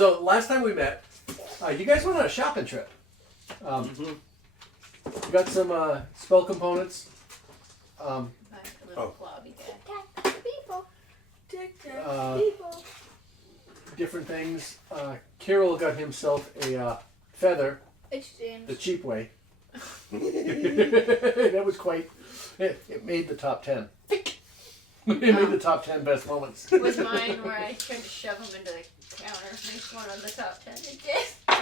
So last time we met, you guys went on a shopping trip. You got some spell components. My little blobby guy. People. Different things. Kirill got himself a feather Exchange. the cheap way. That was quite. It made the top 10. It made the top 10 best moments. Was mine where I tried to shove him into the counter. Makes one on the top 10. It did.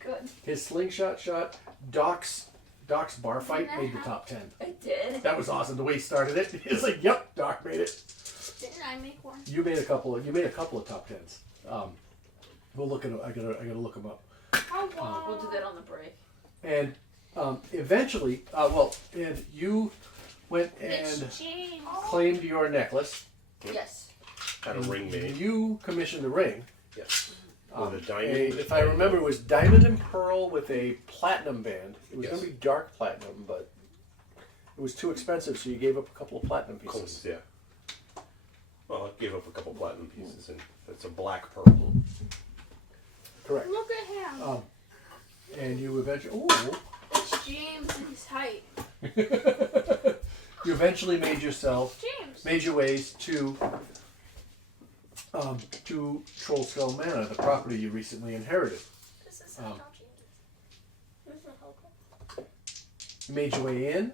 Good. His slingshot shot, Doc's bar fight made the top 10. I did. That was awesome. The way he started it, he was like, "Yep, Doc made it." Didn't I make one? You made a couple of top 10s. We'll look at them. I gotta look them up. We'll do that on the break. And eventually, and you went and claimed your necklace. Yes. Had a ring made. You commissioned a ring. Yes. With a diamond. If I remember, it was diamond and pearl with a platinum band. It was going to be dark platinum, but it was too expensive, so you gave up a couple of platinum pieces. Coins, yeah. Well, I gave up a couple platinum pieces, and it's a black purple. Correct. Look at him. And you eventually... Ooh. It's James and his height. You eventually made your ways to Trollskull Manor, the property you recently inherited. This is how You made your way in.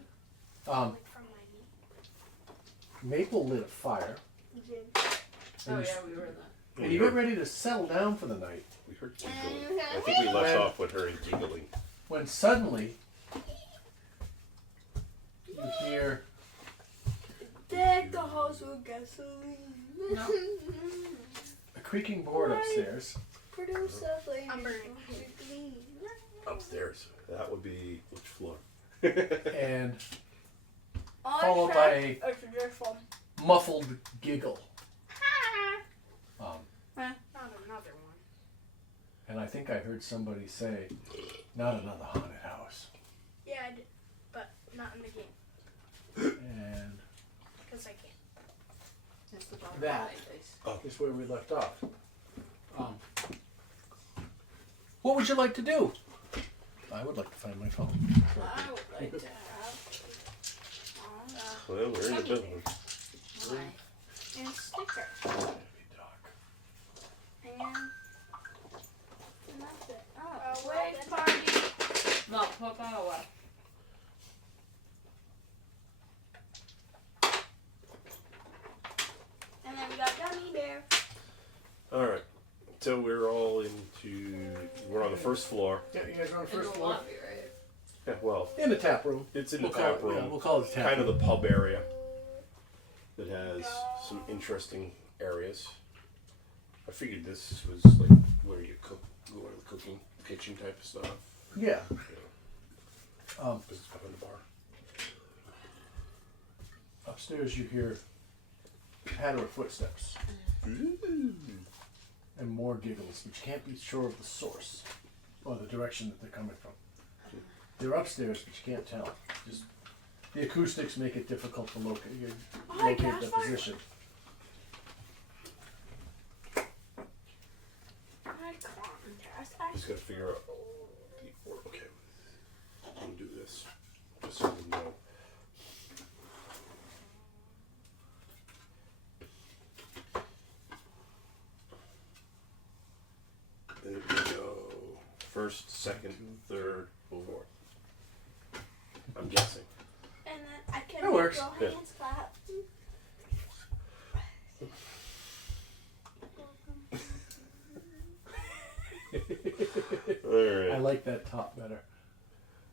from my Maple lit a fire. knee. Oh, yeah, we were in that. And you get ready to settle down for the night. We heard giggling. I think we left off with her giggling. When suddenly you hear Deck the house with gasoline. No. a creaking board upstairs. Produce a flame. I'm burning. Upstairs. That would be which floor? And followed by a muffled giggle. Not another one. And I think I heard somebody say, "Not another haunted house." Yeah, I did, but not in the game And because I can't. That's the bottom That. of my face. is where we left off. What would you like to do? I would like to find my phone. I would like to have Well, we're in the building. Why? and sticker and that's it. Wave party. No, Papa. And then we got Gummy Bear. Alright. So we're all we're on the first floor. Yeah, you guys are on the In first the floor. lobby, right? Yeah, well, In the tap room. it's in the We'll tap call it, room. yeah, we'll call it the tap Kind room. of the pub area that has some interesting areas. I figured this was like where you cook, go to the cooking kitchen type of stuff. Yeah. This is behind the bar. Upstairs you hear patter of footsteps and more giggles, but you can't be sure of the source or the direction that they're coming from. They're upstairs, but you can't tell. Just the acoustics make it difficult to locate the position. Just gotta figure out the order. Okay. I'll do this. Just so you know. There we go. First, second, third, fourth. I'm guessing. And then I can That works. go Yeah. hands clap. Alright. I like that top better.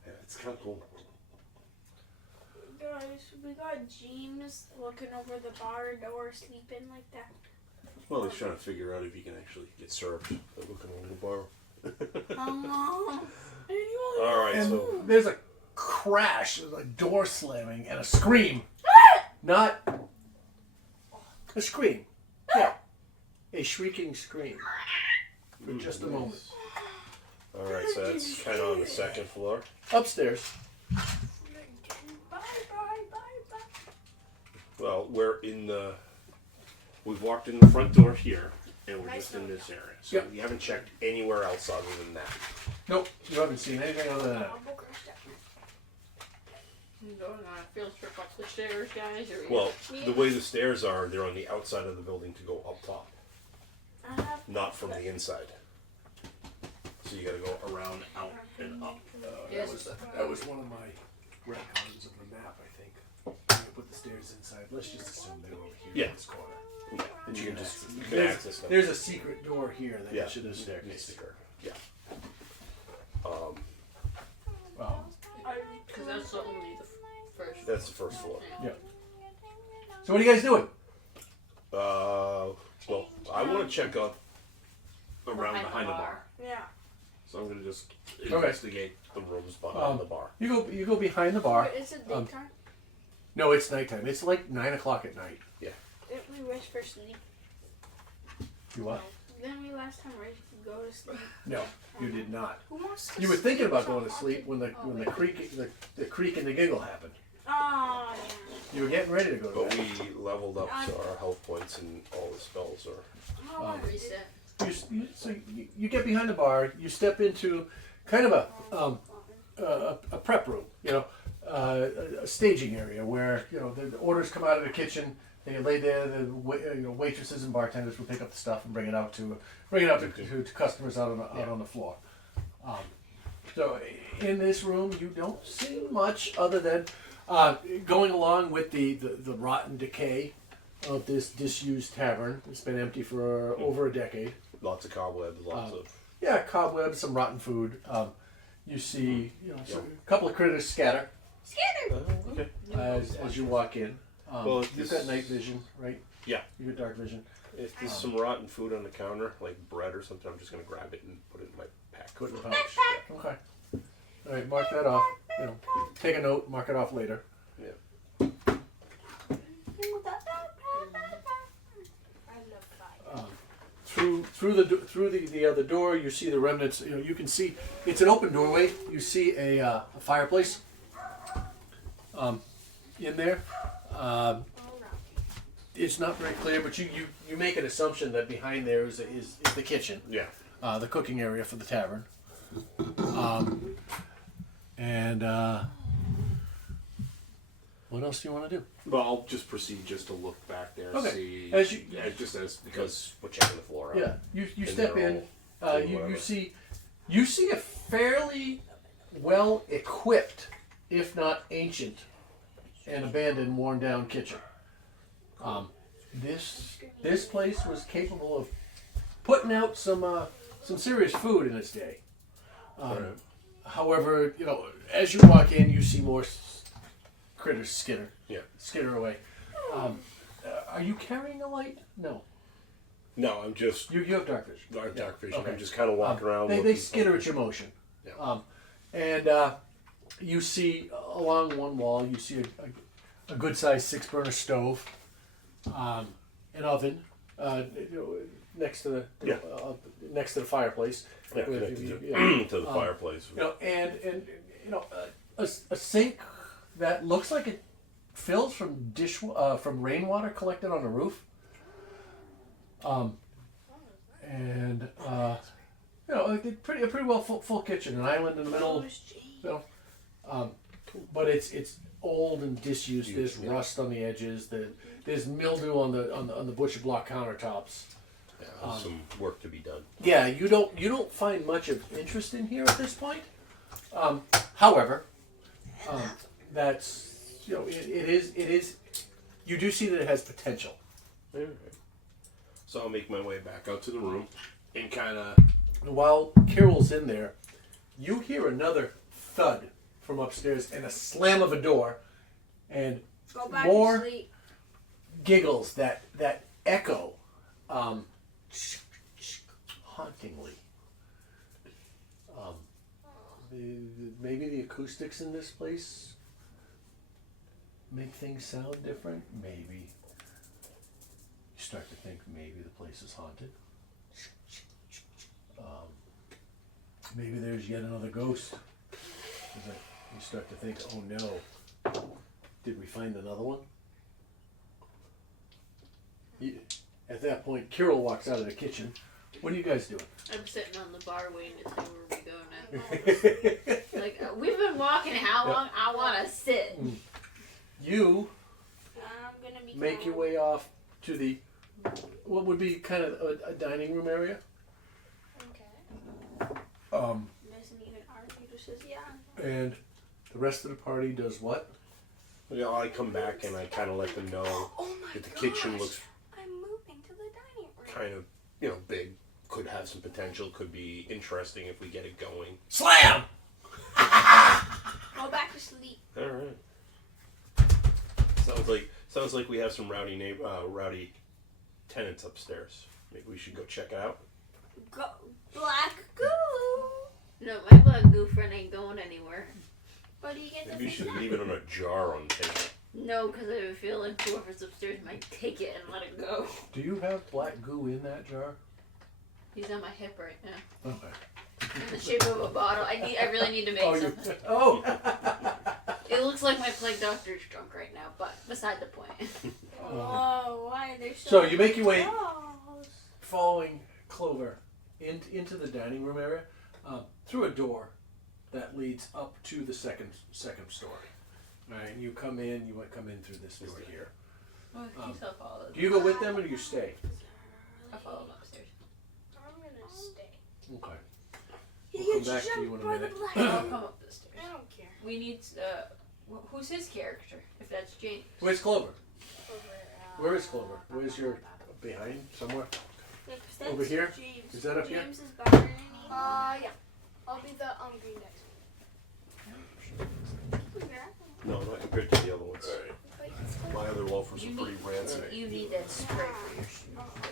Yeah, it's kind of cool. Guys, we got James looking over the bar door, sleeping like that. Well, he's trying to figure out if he can actually get served by looking over the bar. Alright, And so. there's a crash, a door slamming, and a scream. Not a scream. Yeah. A shrieking scream. For just a moment. Alright, so that's kind of on the second floor. Upstairs. Bye, bye, bye, bye. Well, we've walked in the front door here. And we're Nice just in knowing this area. So Yep. you haven't checked anywhere else other than that. Nope, you haven't seen anything other than that. You going on a field trip up the stairs, guys? Or Well, the way the stairs are, they're on the outside of the building to go up top, not from the inside. So you gotta go around, out, and up. Yes. That was one of my retcons of the map, I think. You put the stairs inside. Let's just assume they're over here Yeah. in this corner. Yeah, and you can just you can There's, access them. there's a secret door here that Yeah, gets you to the the staircase. sticker. Yeah. Because that's only the first. That's the first floor. Yeah. So what are you guys doing? Well, I want to check up around behind the bar. Yeah. So I'm gonna just investigate the rooms behind the bar. You go behind the bar. Wait, is it daytime? No, it's nighttime. It's like 9 o'clock at night. Didn't we wish for sleep? You what? Didn't we last time wish to go to sleep? No, you did not. Who wants to You were thinking sleep about so going to hard? sleep when the creak and the giggle happened. Oh, You were getting ready to go to But bed. we leveled up so our health points and all the spells are. yeah. Oh, Reset. You get behind the bar. You step into kind of a prep room. You know, a staging area where the orders come out of the kitchen. They lay there. The waitresses and bartenders will pick up the stuff and bring it out to customers out on the floor. So in this room, you don't see much other than going along with the rotten decay of this disused tavern. It's been empty for over a decade. Lots of cobwebs, lots of. Yeah, cobwebs, some rotten food. You see, a couple of critters scatter Okay. as you walk in. Well, You've this- got night vision, right? Yeah. You got dark vision. If there's some rotten food on the counter, like bread or something, I'm just gonna grab it and put it in my pack. Put in the pouch. Okay. All right, mark that off. Take a note. Mark it off later. Yeah. I love fire. Through the other door, you see the remnants. You can see it's an open doorway. You see a fireplace in there. It's not very clear, but you make an assumption that behind there is the kitchen, Yeah. the cooking area for the tavern. What else do you want to do? Well, I'll just proceed just to look back there, Okay. see. Because we're checking the floor out. Yeah, you And step they're in. all You whatever. see a fairly well equipped, if not ancient, and abandoned, worn down kitchen. This place was capable of putting out some serious food in its day. Right. However, as you walk in, you see more critters skitter away. Are you carrying a light? No. No, I'm just You have dark vision. dark vision. Okay. I'm just kind of walking around. They looking skitter at your motion. Yeah. And you see along one wall, you see a good sized 6-burner stove, an oven next to the fireplace. Yeah, With- connected to the fireplace. And a sink that looks like it fills from from rainwater collected on the roof. A pretty well full kitchen, an island in the middle. But it's old and disused. There's rust on the edges. There's mildew on the butcher block countertops. Yeah, there's some work to be done. Yeah, you don't find much of interest in here at this point. However, that's it is. You do see that it has potential. Alright. So I'll make my way back out to the room and kind of. While Carol's in there, you hear another thud from upstairs and a slam of a door, and Go back more to sleep. giggles that echo hauntingly. Maybe the acoustics in this place make things sound different. Maybe you start to think maybe the place is haunted. Maybe there's yet another ghost. You start to think, oh no, did we find another one? At that point, Kirill walks out of the kitchen. What are you guys doing? I'm sitting on the bar waiting to see where we go now. Like, we've been walking how long? I want to sit. You I'm gonna be make your way off to the, what would be kind of a dining room area. Okay. Doesn't even argue. Just says yeah. And the rest of the party does what? Yeah, I come back and I kind of let them know Oh my that the kitchen looks I'm moving to the dining room. kind of, big. Could have some potential. Could be interesting if we get it going. Slam! Go back to sleep. All right. Sounds like we have some rowdy tenants upstairs. Maybe we should go check it out. Go black goo. No, my black goo friend ain't going anywhere. What do you get? Maybe you should leave it on a jar on the table. No, because I have a feeling whoever's upstairs might take it and let it go. Do you have black goo in that jar? He's on my hip right now. Okay. In the shape of a bottle. I really need to make something. It looks like my plague doctor's drunk right now, but beside the point. Oh, why are there So you make your way, dolls? following Clover, into the dining room area, through a door that leads up to the second story. All right, you come in. You might come in through this door here. Well, he's all followed. Do you go with them or do you stay? I follow him upstairs. I'm gonna stay. Okay. He We'll gets come back to you jumped in a by the minute. black I'll goo. come up the stairs. I don't care. We need, who's his character? If that's James. Where's Clover? Over, Where is Clover? Where's your behind somewhere? Yeah, 'cause that's Over here? James. Is that up here? James is behind. Yeah. I'll be the green deck. No, not compared to the other ones. My other loafers You are pretty rancid. You need that spray for your shoes. You have in the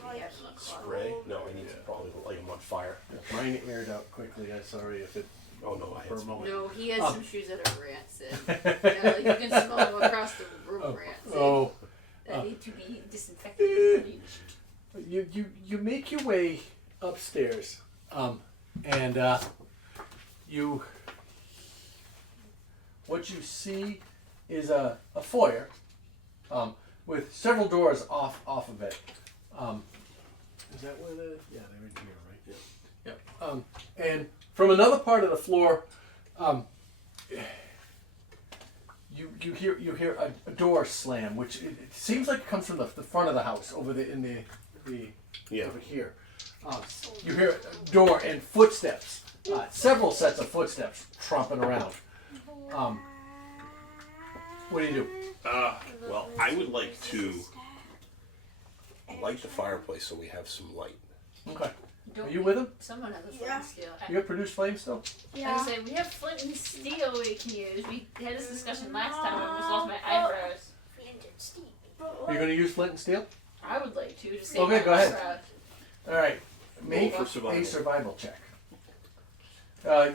closet. Spray? No, I need to probably light them on fire. Mine aired out quickly. I'm sorry if it Oh no, I for had a some. moment. No, he has Oh. some shoes that are rancid. Yeah, like you can smell them across the room rancid. That need to be disinfected. You make your way upstairs, and you what you see is a foyer with several doors off of it. Is that where they're in here, right? Yep. And from another part of the floor, you hear a door slam, which it seems like it comes from the front of the house over over here. You hear a door and footsteps, several sets of footsteps tromping around. What do you do? Well, I would like to light the fireplace so we have some light. Okay. Are you with him? Someone has a flint Yeah. and steel. You have produced flame still? I say we have flint and steel we can use. We had this discussion last time. I almost lost my eyebrows. Are you going to use flint and steel? I would like to just say Okay, my go ahead. eyebrows. All right. Make Roll for survival. a survival check.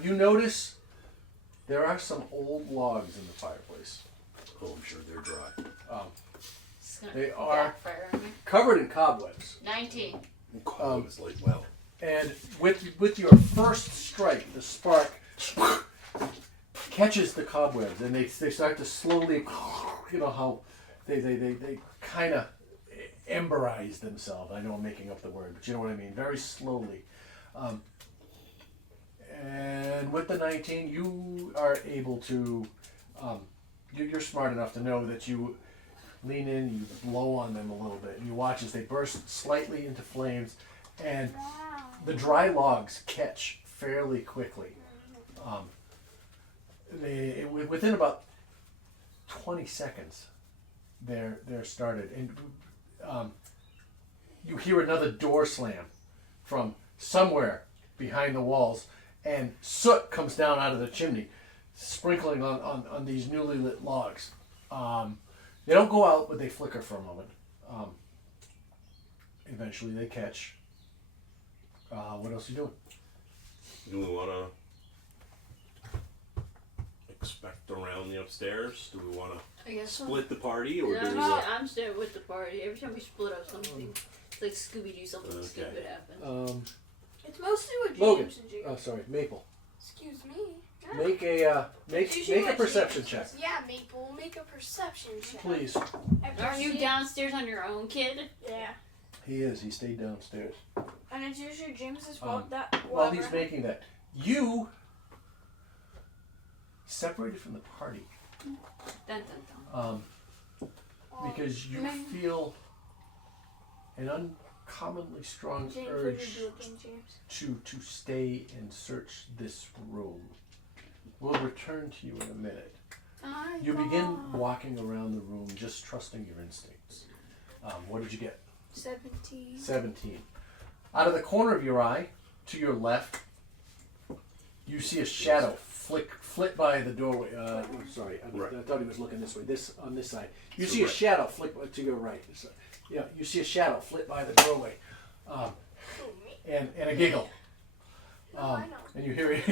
You notice there are some old logs in the fireplace, Oh, I'm sure they're dry. It's gonna They are- backfire on me. covered in cobwebs. 19. Oh, it's like, well. And with your first strike, the spark catches the cobwebs, and they start to slowly, you know how they kind of emberize themselves. I know I'm making up the word, but you know what I mean. Very slowly. And with the 19, you are able to. You're smart enough to know that you lean in, you blow on them a little bit, and you watch as they burst slightly into flames, and the dry logs catch fairly quickly. Within about 20 seconds, they're started, and you hear another door slam from somewhere behind the walls, and soot comes down out of the chimney, sprinkling on these newly lit logs. They don't go out, but they flicker for a moment. Eventually, they catch. What else are you doing? Do we want to expect around the upstairs? Do we want I guess to so. split the party, or No, do we I'm, want? I'm staying with the party. Every time we split up something, it's like Scooby-Doo, something Okay. stupid happens. It's mostly what James Logan. and James. Oh, sorry, Maple. Excuse me. Make a make Usually a what perception James check, does. Yeah, Maple, make a perception check. please. Aren't you downstairs on your own, kid? Yeah. He is. He stayed downstairs. And it's usually James's fault that While he's making that, you separated from the party Dun, dun, dun. because you feel an uncommonly strong James, what did urge you do again, James? to stay and search this room. We'll return to you in a minute. You begin walking around the room, just trusting your instincts. What did you get? 17. 17. Out of the corner of your eye, to your left, you see a shadow flit by the doorway. Sorry, I thought he was looking this way. On this side, you see a shadow flick to your right. So, yeah, you see a shadow flit by the doorway, and a giggle. I know. And you hear it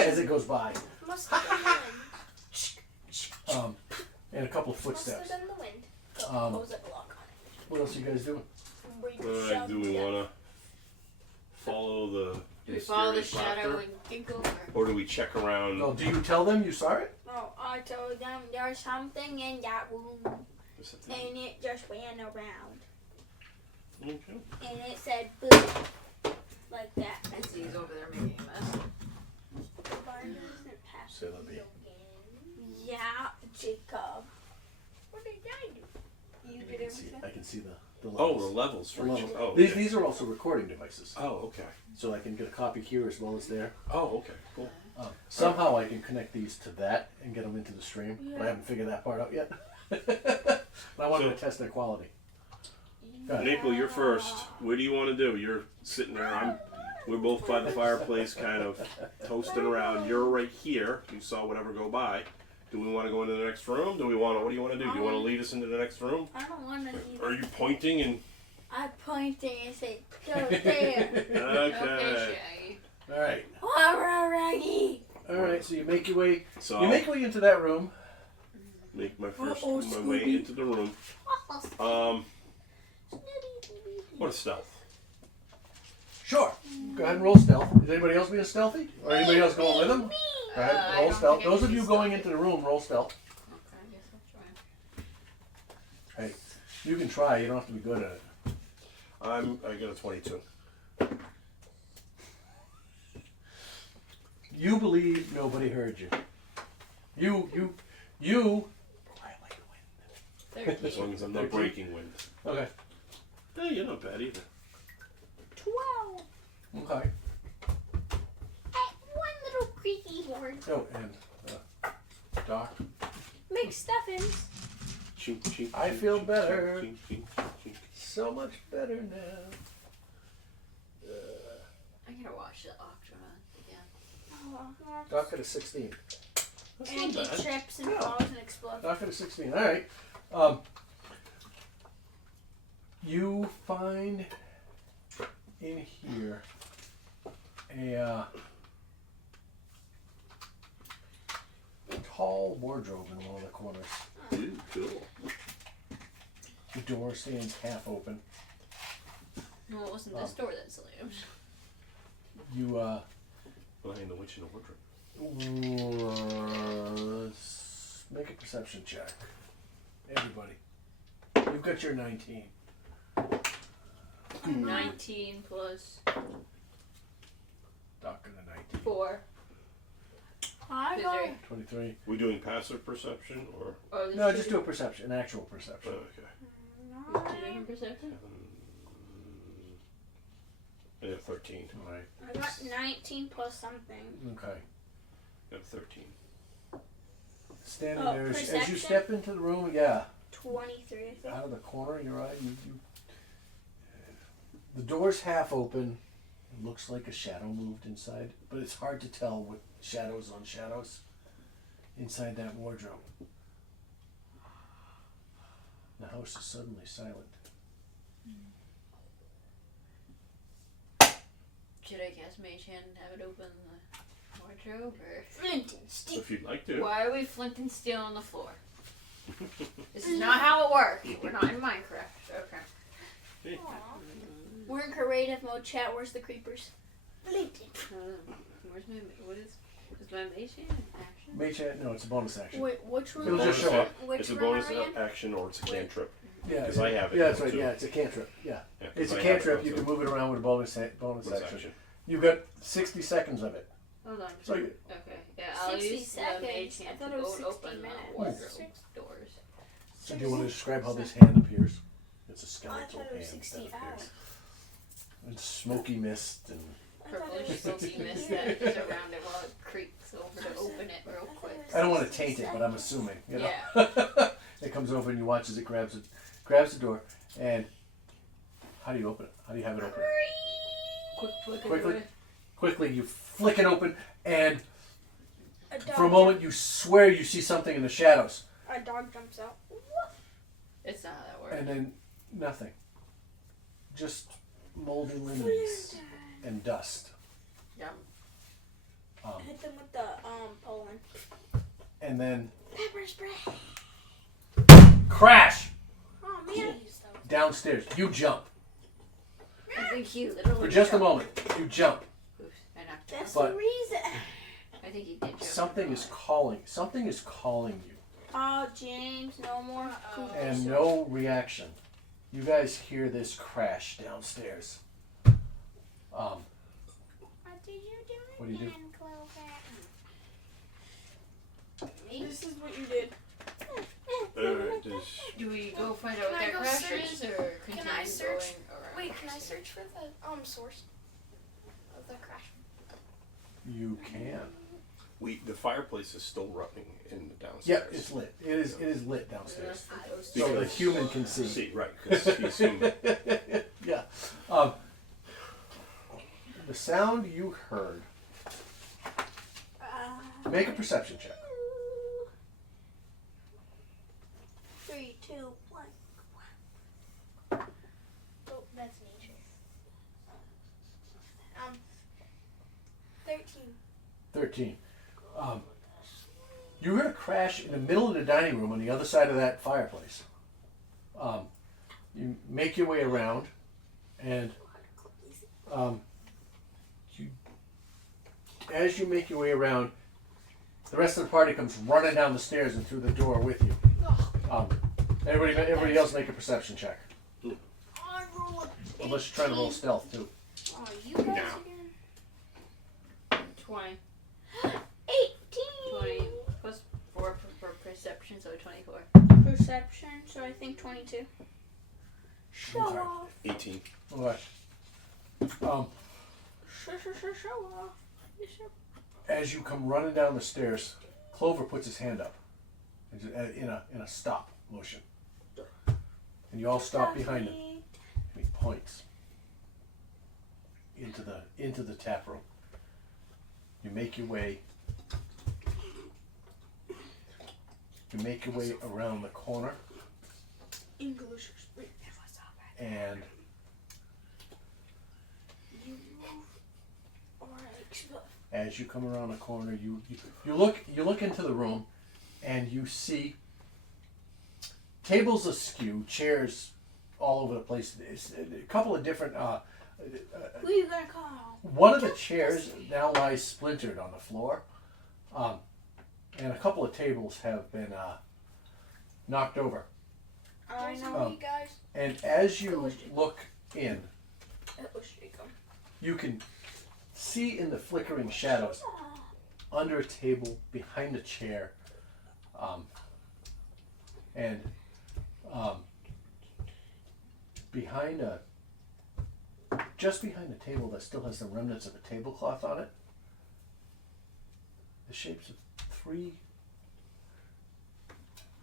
as it goes by. Must have been the wind. And a couple of Must have footsteps. been the wind. Close the block on What else are you guys doing? it. Do we want to follow the Do we follow the mysterious shadow laughter? and giggle? Or do we check around? Oh, do you tell them you saw it? No, I told them there's something in that room, and it just ran around, Okay. and it said boo, like that. I see he's over there making a mess. Barn doesn't have Say that be. Yeah, Jacob. What did I do? You did everything? I can see the Oh, levels. the levels for The each. levels. Oh, These, okay. these are also recording devices, Oh, okay. so I can get a copy here as well as there. Oh, okay. Cool. Somehow I can connect these to that and get them into the stream, but I haven't figured that part out yet. But I wanted to test their quality. Go ahead. Maple, you're first. What do you want to do? You're sitting there. We're both by the fireplace, kind of toasting around. You're right here. You saw whatever go by. Do we want to go into the next room? What do you want to do? Do you want to lead us into the next room? I don't want to leave. Are you pointing and? I pointed and said, go there. Okay. Shaggy. All right, Alrighty. all right. So you make your way. So You I'll make your way into that room. make my first Uh-oh, my way Scooby. into the room. What a stealth. Sure. Go ahead and roll stealth. Is anybody else being stealthy, or anybody else going with them? Go ahead, I roll don't stealth. think I Those can of be you going stealthy. into the room, roll stealth. Okay, I guess I'll try. Hey, you can try. You don't have to be good at it. I got a 22. You believe nobody heard you. You. As long as I'm not 13. breaking wind. Okay. Hey, you're not bad either. 12. Okay. One little creaky horn. Oh, and Doc. Make stuffings. Chink, chink, I chink, feel chink, better. chink, chink, chink. So much better now. I gotta watch the Octonaut again. Oh, Doc at a 16. That's and not he bad. trips and Yeah. falls and explodes. Doc at a 16. All right. You find in here a tall wardrobe in one of the corners. Ooh, cool. The door stands half open. No, it wasn't this door that slammed. You Behind the witch in the wardrobe. make a perception check. Everybody. You've got your 19. 19 plus Doc got a 19. 4. I Is go. there- 23. We doing passive perception or? Oh, No, just do a perception, an actual perception. Okay. Two different perception? I got 13. All right. I got 19 plus something. Okay. Got 13. Standing Oh, there as you perception? step into the room, yeah. 23, I think. Out of the corner of your eye, the door's half open. It looks like a shadow moved inside, but it's hard to tell with shadows on shadows inside that wardrobe. The house is suddenly silent. Should I cast Mage Hand and have it open the wardrobe? Or Flint and steel. If you'd like to. why are we flint and steel on the floor? This is not how it works. We're not in Minecraft. Okay. We're in creative mode, chat. Where's the creepers? Flint and Where's my what is my Mage Hand in action? Mage hand, no, it's a bonus action. Wait, which room? It'll just Bonus show up. Which It's a room bonus are we in? action or it's a cantrip. Yeah, Because I have it. Yeah, that's now, right. too. Yeah, it's a cantrip. Yeah, Yeah, 'cause it's a I have it cantrip. now, You can too. move it around with a bonus Bonus action. action. You've got 60 seconds of it. Hold on. So you, Okay. Yeah, I'll 60 use the mage seconds. hand I thought to it was go and 60 open the minutes. wardrobe Six- doors. so do you want to describe how this hand appears? It's a I skeletal thought it was hand 60 that hours. appears. And smoky mist and I thought it Purplish was smoky 60 mist minutes. that is around it while it creaks over to open it real quick. I don't want to taint it, but I'm assuming. You know? Yeah. It comes over and you watch as it grabs the door. And how do you open it? How do you have it open? Quickly. Quickly, you flick it open, and A dog for a moment you swear you see something in the shadows, A dog jumps out. It's not how that works. and then nothing. Just moldy linens and dust. Yeah. Hit them with the Poland. And then Pepper spray. crash Oh man. downstairs. You jump. I think he literally. For just a jumped. moment, you jump. Oops, I knocked him. That's But- the reason. I think he did jump. Something is calling. Something is calling you. Oh, James, no more. And no reaction. You guys hear this crash downstairs. What did you do? What do you do? again, Clover? This is what you did. Do we go find out Can what I that go crash search? is, or continue Can I search? going around? Wait, can I search for the source of the crash? You can. The fireplace is still running in the downstairs. Yep, it's lit. It is lit downstairs. Those So the Because- human can see. See, right, because he's human. Yeah. The sound you heard. Make a perception check. 3, 2, 1. Oh, that's nature. 13. 13. You heard a crash in the middle of the dining room on the other side of that fireplace. You make your way around, and as you make your way around, the rest of the party comes running down the stairs and through the door with you. Everybody else make a perception check. Unless you're trying to roll stealth too. Oh, you guys No. again? 20. 18. 20 plus 4 for perception, so 24. Perception, so I think 22. Show Okay. off. 18. Alright. Show off. As you come running down the stairs, Clover puts his hand up in a stop motion, and you all stop behind him. And he points into the tap room. You make your way. You make your way around the corner, English. and as you come around the corner, you look into the room, and you see tables askew, chairs all over the place. It's a couple of different. Who are you gonna call? One of the chairs now lies splintered on the floor, and a couple of tables have been knocked over. I There's know. you guys. And as you look in, It was Jacob. you can see in the flickering shadows under a table, behind a chair, and just behind the table that still has the remnants of a tablecloth on it, the shapes of 3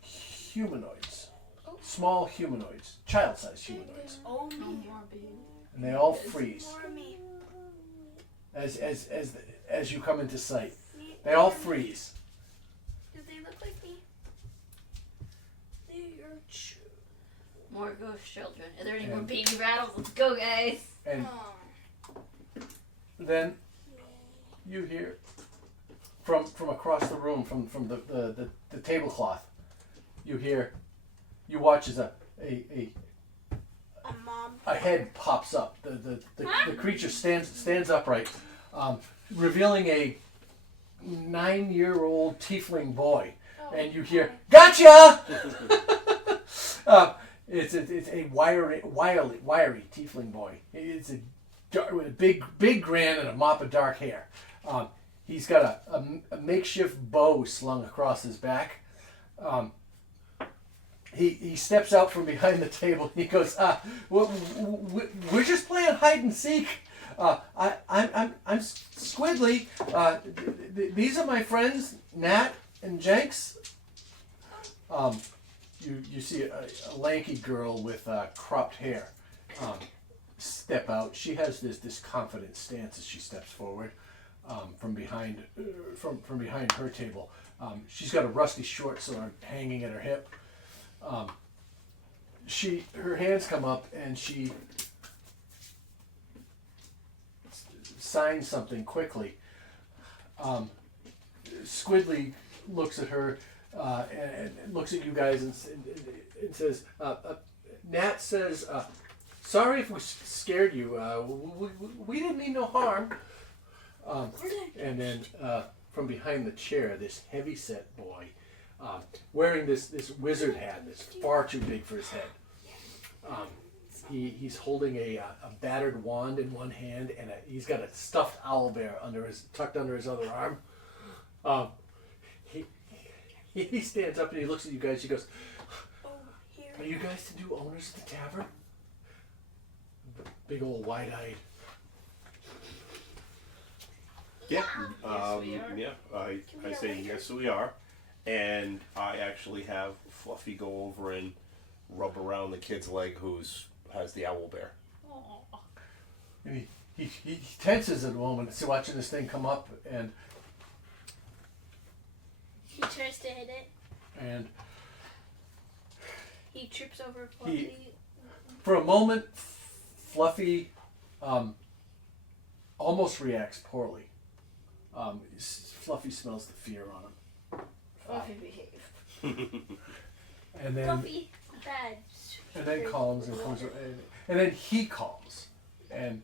humanoids, small humanoids, child-sized humanoids, Oh, No me. more baby. and they all freeze For me. as you come into sight. They all freeze. Do they look like me? They are More ghost children. Are there any more baby rattles? Let's go, guys. And then you hear from across the room, from the tablecloth, you watch as mom. a head pops up. The creature stands upright, revealing a 9-year-old tiefling boy, and you hear "Gotcha!" It's a wiry tiefling boy. It's a with a big grin and a mop of dark hair. He's got a makeshift bow slung across his back. He steps out from behind the table and he goes, we're just playing hide and seek. I'm Squidly. These are my friends, Nat and Jenks. You see a lanky girl with cropped hair step out. She has this confident stance as she steps forward from behind her table. She's got a rusty short sword hanging at her hip. Her hands come up and she signs something quickly. Squidly looks at her and looks at you guys and says, Nat says, sorry if we scared you. We didn't mean no harm. And then from behind the chair, this heavy-set boy, wearing this wizard hat that's far too big for his head. He's holding a battered wand in one hand, and he's got a stuffed owlbear tucked under his other arm. He stands up and he looks at you guys. He goes, "Are you guys the new owners of the tavern?" Big old wide-eyed. Yeah. Yes, we are. Yeah. I say yes, we are, and I actually have Fluffy go over and rub around the kid's leg who has the owl bear. Aw. And he tenses at the moment, watching this thing come up, and He tries to hit it. and He trips over Fluffy. for a moment, Fluffy almost reacts poorly. Fluffy smells the fear on him. Fluffy behave. And then Fluffy, bad. and then calms and comes and then he calms and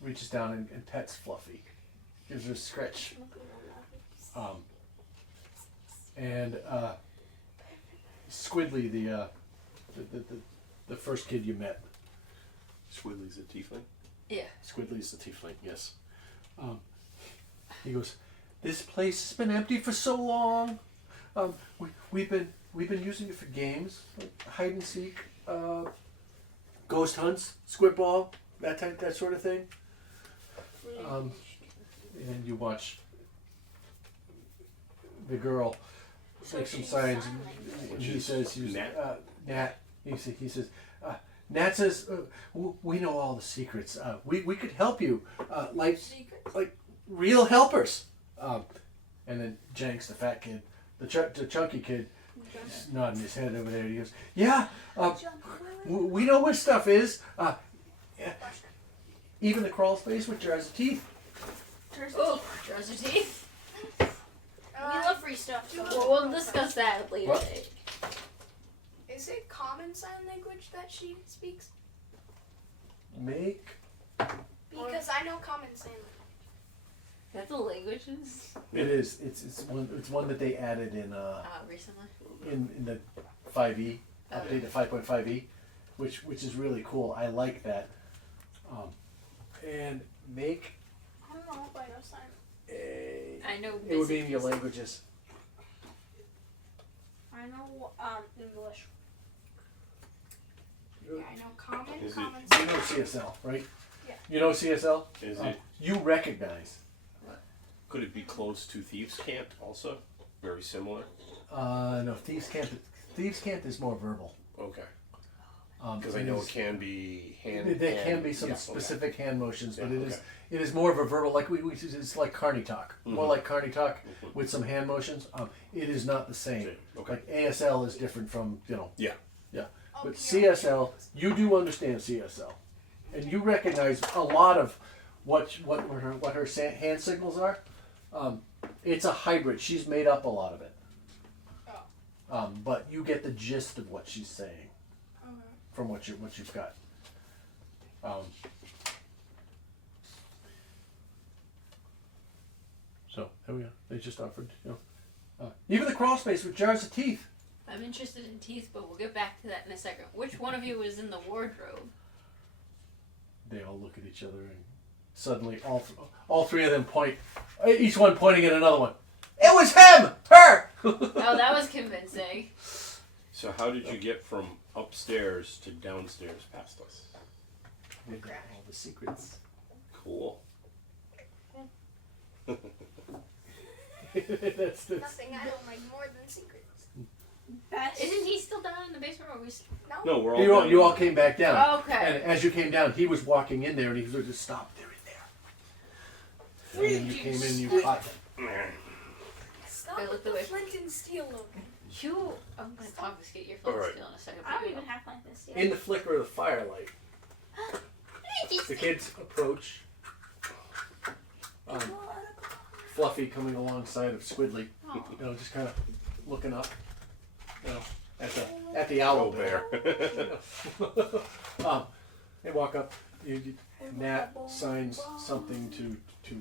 reaches down and pets Fluffy, gives her a scratch. And Squidly, the first kid you met. Squidly's a tiefling. Yeah. Squidly's the tiefling, yes. He goes, "This place has been empty for so long. We've been using it for games, like hide and seek, ghost hunts, squid ball, that sort of thing." And you watch the girl make some signs, and he says, "Nat." He says, "Nat says we know all the secrets. We could help you, like real helpers." And then Jenks, the fat kid, the chunky kid, is nodding his head over there. He goes, "Yeah, we know where stuff is. Even the crawl space with jars of teeth." Oh, jars of teeth. We love free stuff. So We'll discuss that later. What? Today. Is it common sign language that she speaks? Make Because I know common sign language. That's the languages. it is. It's one that they added in Recently. in the 5e update to 5.5e, which is really cool. I like that. And make I don't know if I know sign. I know. it would be in basic your pieces. languages. I know English. Yeah, I know common, Is it- common You sign know CSL, right? Yeah. You know CSL? Is it? You recognize. Could it be close to Thieves' Camp also? Very similar. No, Thieves' Camp is more verbal. Okay. Because Because I know it can be hand. There can hand- be some yeah, okay. specific hand motions, but Yeah, it is more of a verbal, like it's like Carney talk, more Mhm. like Carney talk with some hand motions. It is not the same. Okay. Like ASL is different from Yeah. but CSL, you do understand CSL, and you recognize a lot of what her hand signals are. It's a hybrid. She's made up a lot of it. But you get the gist of what she's saying from what you've got. So there we go. They just offered, even the crawl space with jars of teeth. I'm interested in teeth, but we'll get back to that in a second. Which one of you was in the wardrobe? They all look at each other, and suddenly all three of them point, each one pointing at another one. It was him! Her! Oh, that was convincing. So how did you get from upstairs to downstairs past us? We got all the secrets. Cool. That's Nothing I don't like more than secrets. Isn't he still down in the basement? Or No, we're all you all came back down. Okay. And as you came down, he was walking in there, and he was just stopped there and there. And then you came in, you caught him. Stop I with looked the away. flint and steel look. I'm gonna confiscate your phone Alright. still in a second. I don't even have like this yet. In the flicker of the firelight, the kids approach Fluffy coming alongside of Squidly, just kind of looking up, at the owl bear. They walk up. Nat signs something to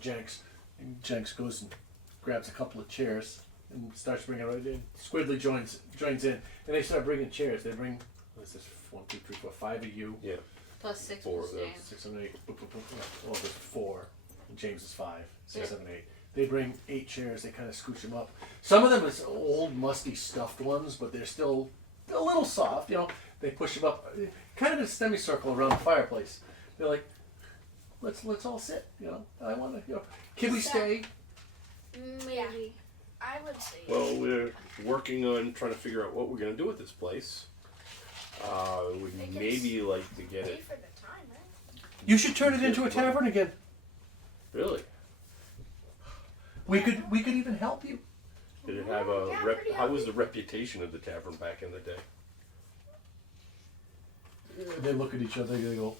Jenks, and Jenks goes and grabs a couple of chairs and starts bringing it in. Squidly joins in, and they start bringing chairs. They bring, what is this? 1, 2, 3, 4, 5 of you. Yeah. Plus 6 4 plus of them. James. 6, 7, 8. Well, there's 4. And James is 5. 6, 7, 8. They bring 8 chairs. They kind of scooch them up. Some of them is old, musty, stuffed ones, but they're still a little soft. They push them up, kind of in a semicircle around the fireplace. They're like, let's all sit. I want to. Can we stay? Maybe. I would say. Well, we're working on trying to figure out what we're going to do with this place. We'd maybe like to get Pay it. for the time, right? You should turn it into a tavern again. Really? We could even help you. Did it have a How was the reputation of the tavern back in the day? They look at each other. They go.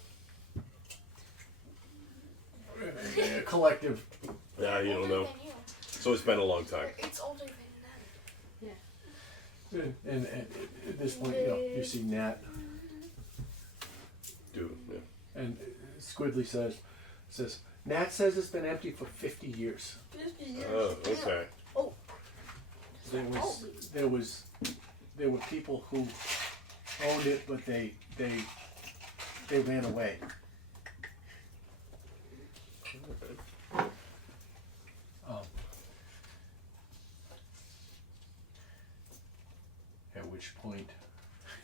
Collective. Yeah, you don't Older know. than you. So it's been a long time. It's older than them. And at this point, you see Nat, Dude, yeah. and Squidly says, Nat says it's been empty for 50 years. 50 years. Oh, okay. There were people who owned it, but they ran away.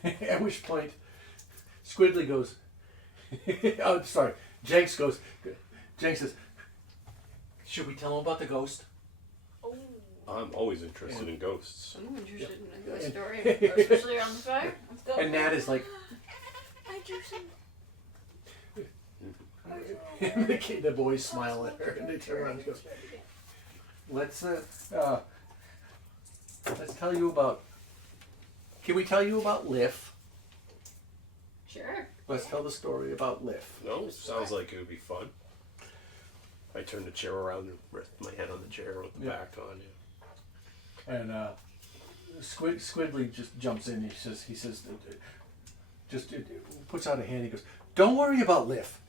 At which point, Squidly goes. Oh, sorry. Jenks goes. Jenks says, "Should we tell him about the ghost?" Oh. I'm always interested in ghosts. I'm interested in a ghost story, especially around the fire. Let's go. And Nat is like, I do some. the boys smile at her and they turn around and go, let's tell you about. Can we tell you about Liff? Sure. Let's tell the story about Liff. No, sounds like it would be fun. I turn the chair around and rest my head on the chair with the back on. Yeah. And Squidly just jumps in. He says, puts out a hand. He goes, "Don't worry about Liff.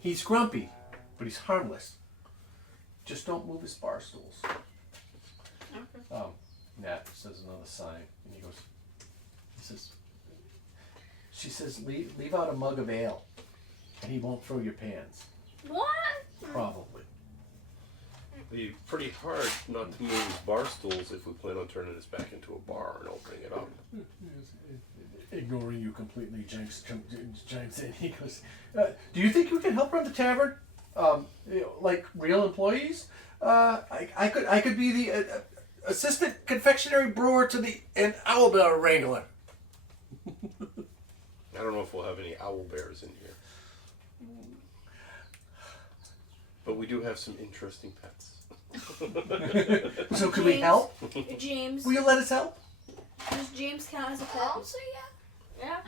He's grumpy, but he's harmless. Just don't move his bar stools." Okay. Nat says another sign, and she says, leave out a mug of ale, and he won't throw your pans. What? Probably. It'd be pretty hard not to move his bar stools if we plan on turning this back into a bar and opening it up. Ignoring you completely, Jenks chimes in. He goes, "Do you think you can help run the tavern? Like real employees? I could be the assistant confectionery brewer to an owlbear wrangler." I don't know if we'll have any owl bears in here. But we do have some interesting pets. So can we help? James. Will you let us help? Does James count as a pet? I'll say yeah. Yeah.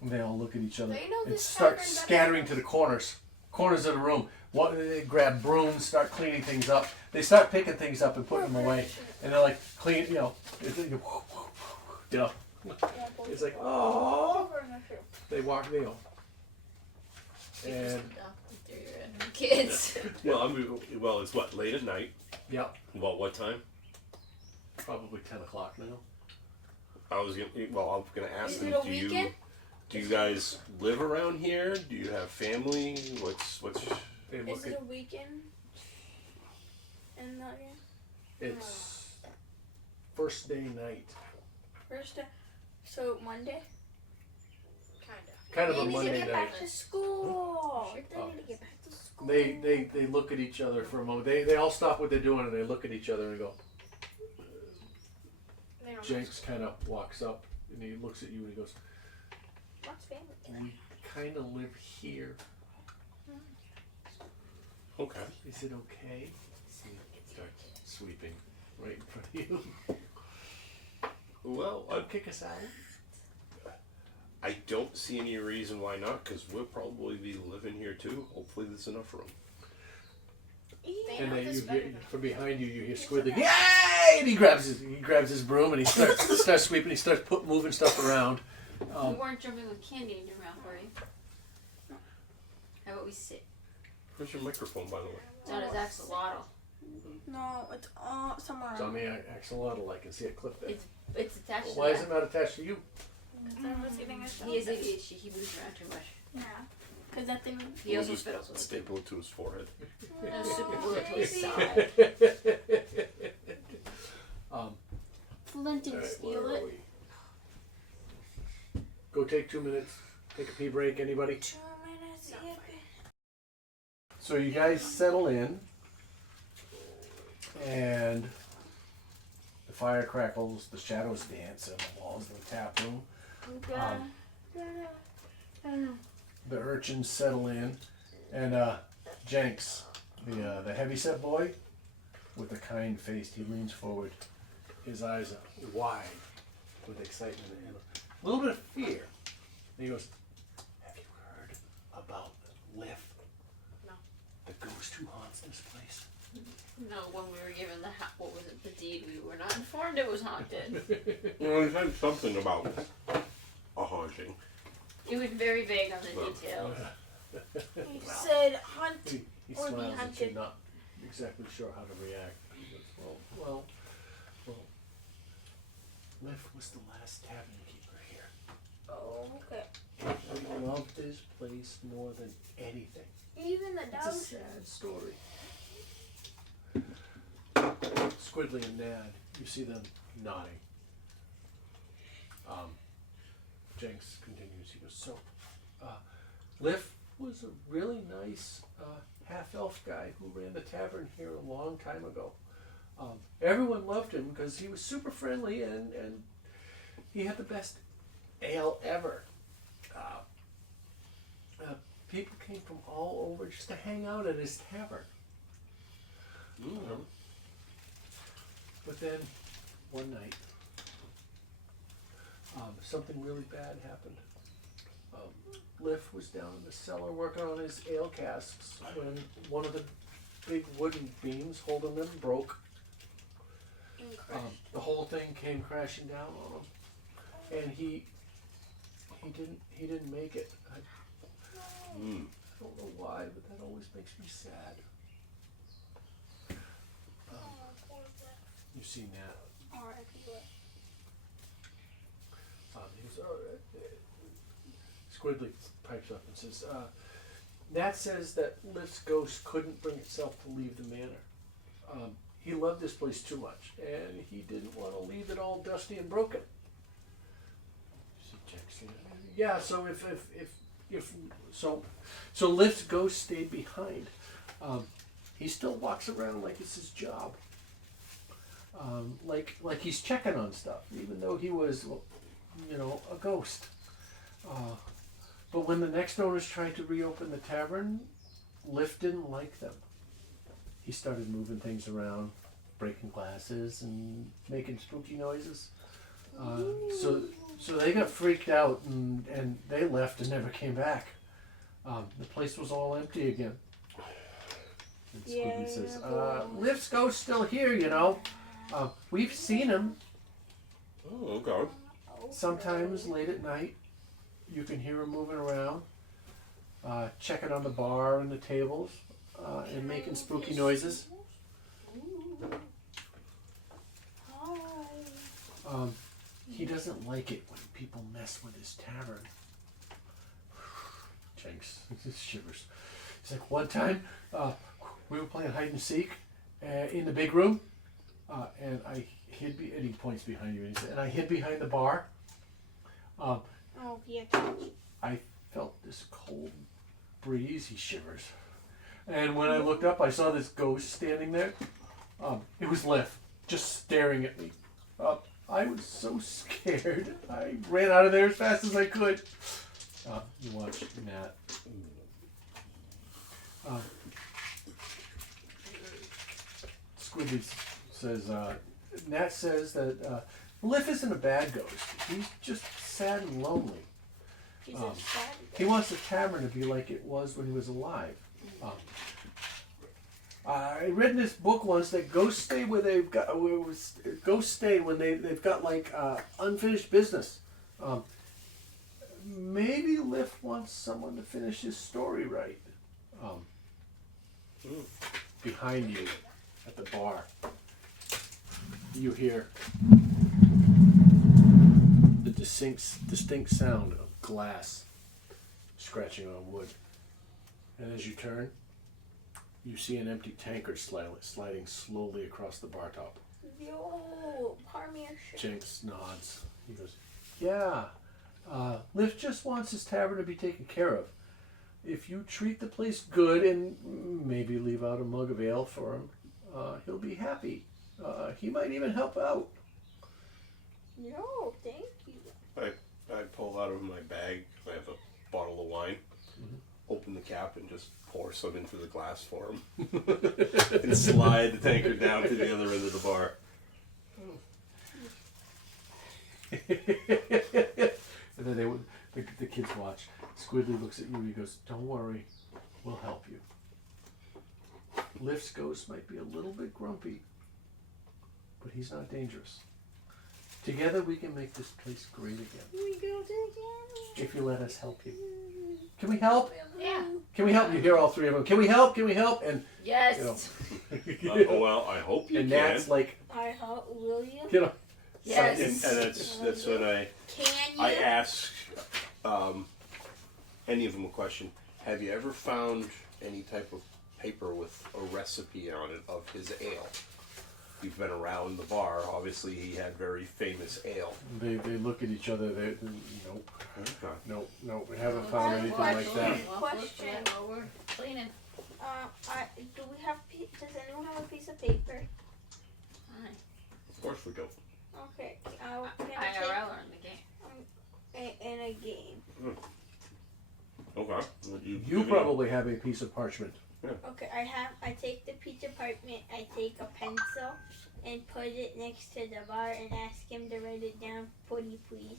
And they all look at each other They know and this start tavern better scattering than to the corners of the room. They grab brooms, start cleaning things up. They start picking things up and putting them away. And they're like, clean, it's like, oh. They walk, and Kids. Well, it's what, late at night? yep, About what time? probably 10 o'clock now. I'm gonna ask Is them. it a weekend? Do you guys live around here? Do you have family? What's? They Is look it at a weekend? And not yet. it's first day night. First day. So Monday. Kind of They a need to Monday get night. back to school. They Oh. need to get back to school. They look at each other for a moment. They all stop what they're doing and they look at each other and go. Jenks kind of walks up and he looks at you and he goes, What's family? "We kind of live here. Okay. Is it okay?" And he starts sweeping right in front of you. Well, Don't kick us out. I don't see any reason why not, because we'll probably be living here too. Hopefully, there's enough room. And then you hear from behind you, you hear Squidly, "Yay!" And he grabs his broom and he starts sweeping. He starts moving stuff around. You weren't jumping with candy in your mouth, were you? How about we sit? Where's your microphone, by the way? It's on his axolotl. No, it's somewhere. It's on the axolotl. I can see it clip there. It's attached Why to is it not attached to you? I was getting a He has ADHD. He moves around too much. Yeah. Because that thing. He We'll also just fiddles with it. staple it to his forehead. No, super glue it to his Baby. side. Flint didn't Alright, steal where are it. we? Go take 2 minutes. Take a pee break. Anybody? 2 minutes. So you guys settle in, and the fire crackles, the shadows dance on the walls of the tap room. The urchins settle in, and Jenks, the heavyset boy, with a kind face, he leans forward. His eyes are wide with excitement and a little bit of fear. And he goes, "Have you heard about Liv? No. The ghost who haunts this place?" No, when we were given what was it, the deed, we were not informed it was haunted. Well, he said something about a haunting. It was very vague on the details. He said hunt. He Or be smiles at you, hunted. not exactly sure how to react. He goes, well, Liv was the last tavern keeper here. Oh, okay. He loved this place more than anything. Even the It's a dogs. sad story. Squidly and Nad, you see them nodding. Jenks continues. He goes, "So, Liv was a really nice half-elf guy who ran the tavern here a long time ago. Everyone loved him because he was super friendly and he had the best ale ever. People came from all over just to hang out at his tavern. But then, one night, something really bad happened. Liv was down in the cellar working on his ale casks when one of the big wooden beams holding them broke. The whole thing came crashing down on him, and he didn't make it. I don't know why, but that always makes me sad." You've seen that. He goes, Squidly pipes up and says, "Nat says that Liv's ghost couldn't bring itself to leave the manor. He loved this place too much, and he didn't want to leave it all dusty and broken." Yeah, so so Liv's ghost stayed behind. He still walks around like it's his job. Like he's checking on stuff, even though he was, a ghost. But when the next owners tried to reopen the tavern, Liv didn't like them. He started moving things around, breaking glasses and making spooky noises. So they got freaked out and they left and never came back. The place was all empty again. And Scooby says, "Liv's ghost's still here, we've seen him. Oh, okay. Sometimes late at night, you can hear him moving around, checking on the bar and the tables, and making spooky noises." He doesn't like it when people mess with his tavern. Jenks shivers. He's like, one time, we were playing hide and seek in the big room, and I hid, and he points behind you, and I hid behind the bar. Oh, yeah. I felt this cold breeze. He shivers. And when I looked up, I saw this ghost standing there. It was Liv, just staring at me. I was so scared. I ran out of there as fast as I could. You watch Nat. Squidly says, Nat says that Liv isn't a bad ghost. He's just sad and lonely. He's a sad He wants the tavern to be like it was when he was alive. I read in this book once that ghosts stay where they've got. Ghosts stay when they've got like unfinished business. Maybe Liv wants someone to finish his story right. Behind you, at the bar, you hear the distinct sound of glass scratching on wood, and as you turn, you see an empty tankard sliding slowly across the bar top. Yo, partnership. Jenks nods. He goes, yeah, Liv just wants his tavern to be taken care of. If you treat the place good and maybe leave out a mug of ale for him, he'll be happy. He might even help out. No, thank you. I pull out of my bag. I have a bottle of wine. Open the cap and just pour some into the glass for him, and slide the tankard down to the other end of the bar. And then the kids watch. Squidly looks at you and he goes, don't worry, we'll help you. Liv's ghost might be a little bit grumpy, but he's not dangerous. Together we can make this place great again. We go together. If you let us help you. Can we help? Yeah. Can we help? You hear all three of them. Can we help? Can we help? And Yes. you know, Well, I hope you and can. Nat's like, I hope, will you? you know, Yes. And that's when Can you? I ask any of them a question. Have you ever found any type of paper with a recipe on it of his ale? You've been around the bar. Obviously, he had very famous ale. they look at each other. They nope, Okay. nope. We haven't found anything like that. Question. While we're cleaning. Do we have? Does anyone have a piece of paper? Fine. Of course we do. Okay. IRL or in the game. In a game. Okay. You probably have a piece of parchment. Okay. I take the piece of parchment. I take a pencil and put it next to the bar and ask him to write it down. Pretty please.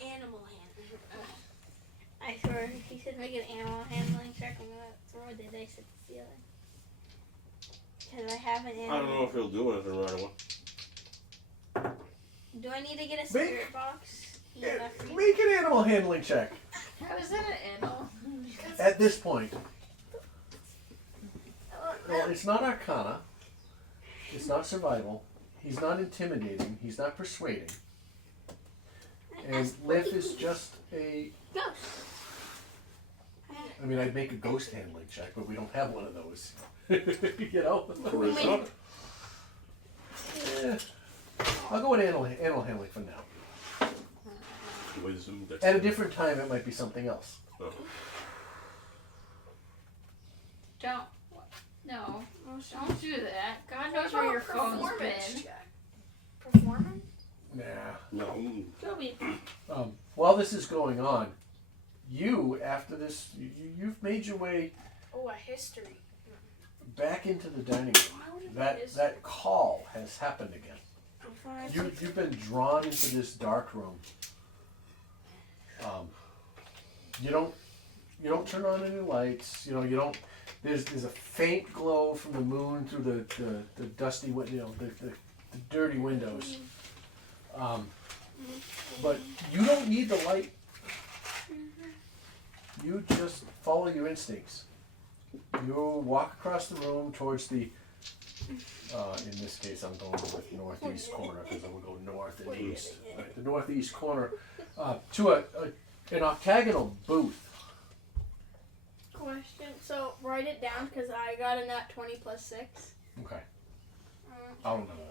Animal handling. I swear, he said make an animal handling check. I'm gonna throw the dice at the ceiling. Because I have an animal. I don't know if he'll do anything right away. Do I need to get a spirit box? Yeah, Make an animal handling check. How is that an animal? At this point, well, it's not Arcana. It's not survival. He's not intimidating. He's not persuading. And Liv is just a... Ghost. I mean, I'd make a ghost handling check, but we don't have one of those. You know? Charisma? I'll go with animal handling for now. Wisdom. At a different time, it might be something else. Oh. Don't. No. Don't do that. God knows where your phone's been. Performance? Nah. No. Toby. While this is going on, you, after this, you've made your way Oh, a history. back into the dining room. That call has happened again. You've been drawn into this dark room. You don't turn on any lights. You don't. There's a faint glow from the moon through the dusty window, the dirty windows. But you don't need the light. You just follow your instincts. You walk across the room towards the In this case, I'm going with northeast corner because I will go north and east. Right, the northeast corner to an octagonal booth. Question. So write it down because I got a nat 20 plus 6. Okay, I'll remember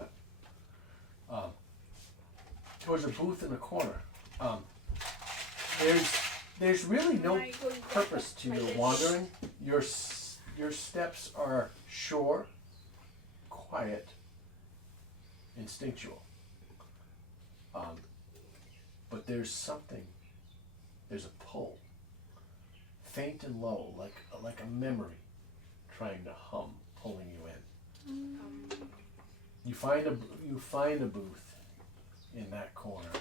that. Towards a booth in the corner. There's really no purpose to your wandering. Your steps are sure, quiet, instinctual. But there's something. There's a pull, faint and low, like a memory, trying to hum, pulling you in. You find a booth in that corner.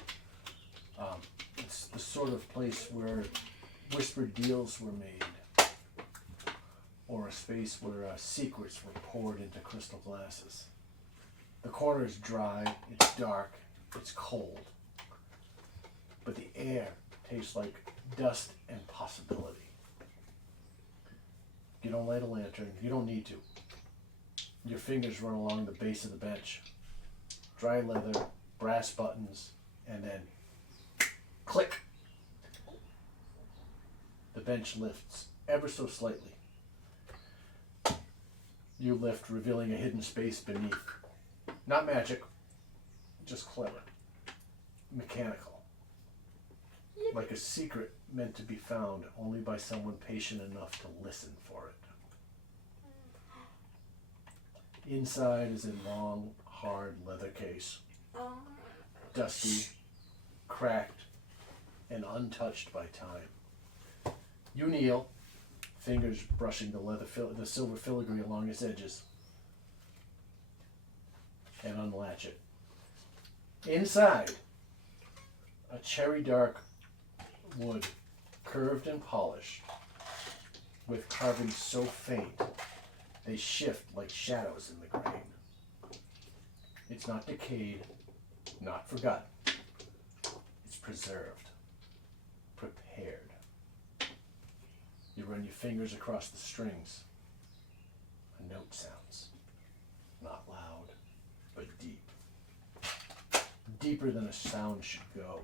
It's the sort of place where whispered deals were made, or a space where secrets were poured into crystal glasses. The corner is dry, it's dark, it's cold, but the air tastes like dust and possibility. You don't light a lantern, you don't need to. Your fingers run along the base of the bench. Dry leather, brass buttons, and then click. The bench lifts ever so slightly. You lift, revealing a hidden space beneath. Not magic, just clever. Mechanical. Like a secret meant to be found only by someone patient enough to listen for it. Inside is a long, hard leather case. Dusty, cracked, and untouched by time. You kneel, fingers brushing the silver filigree along its edges, and unlatch it. Inside, a cherry dark wood, curved and polished, with carvings so faint they shift like shadows in the grain. It's not decayed, not forgotten. It's preserved, prepared. You run your fingers across the strings. A note sounds. Not loud, but deep. Deeper than a sound should go.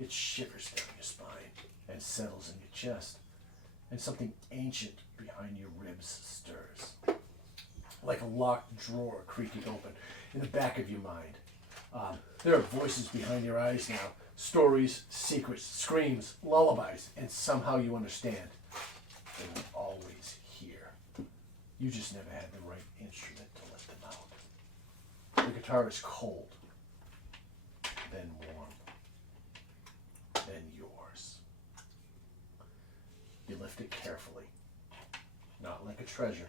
It shivers down your spine and settles in your chest, and something ancient behind your ribs stirs. Like a locked drawer creaking open in the back of your mind. There are voices behind your eyes now. Stories, secrets, screams, lullabies, and somehow you understand. They were always here. You just never had the right instrument to let them out. The guitar is cold, then warm, then yours. You lift it carefully, not like a treasure,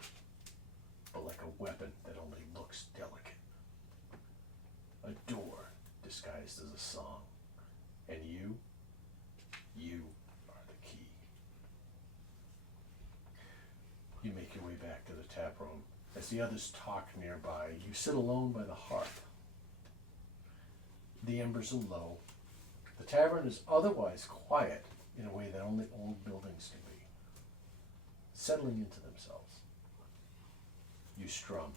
but like a weapon that only looks delicate. A door disguised as a song. And you are the key. You make your way back to the tap room. As the others talk nearby, you sit alone by the hearth. The embers are low. The tavern is otherwise quiet in a way that only old buildings can be. Settling into themselves. You strum.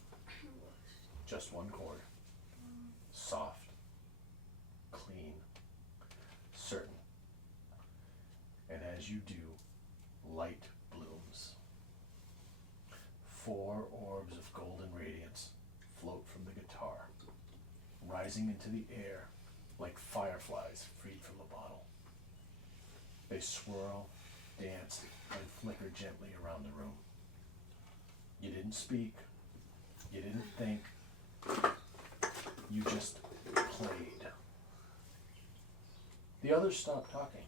Just one chord. Soft. Clean. Certain. And as you do, light blooms. 4 orbs of golden radiance float from the guitar, rising into the air like fireflies freed from a bottle. They swirl, dance, and flicker gently around the room. You didn't speak. You didn't think. You just played. The others stop talking.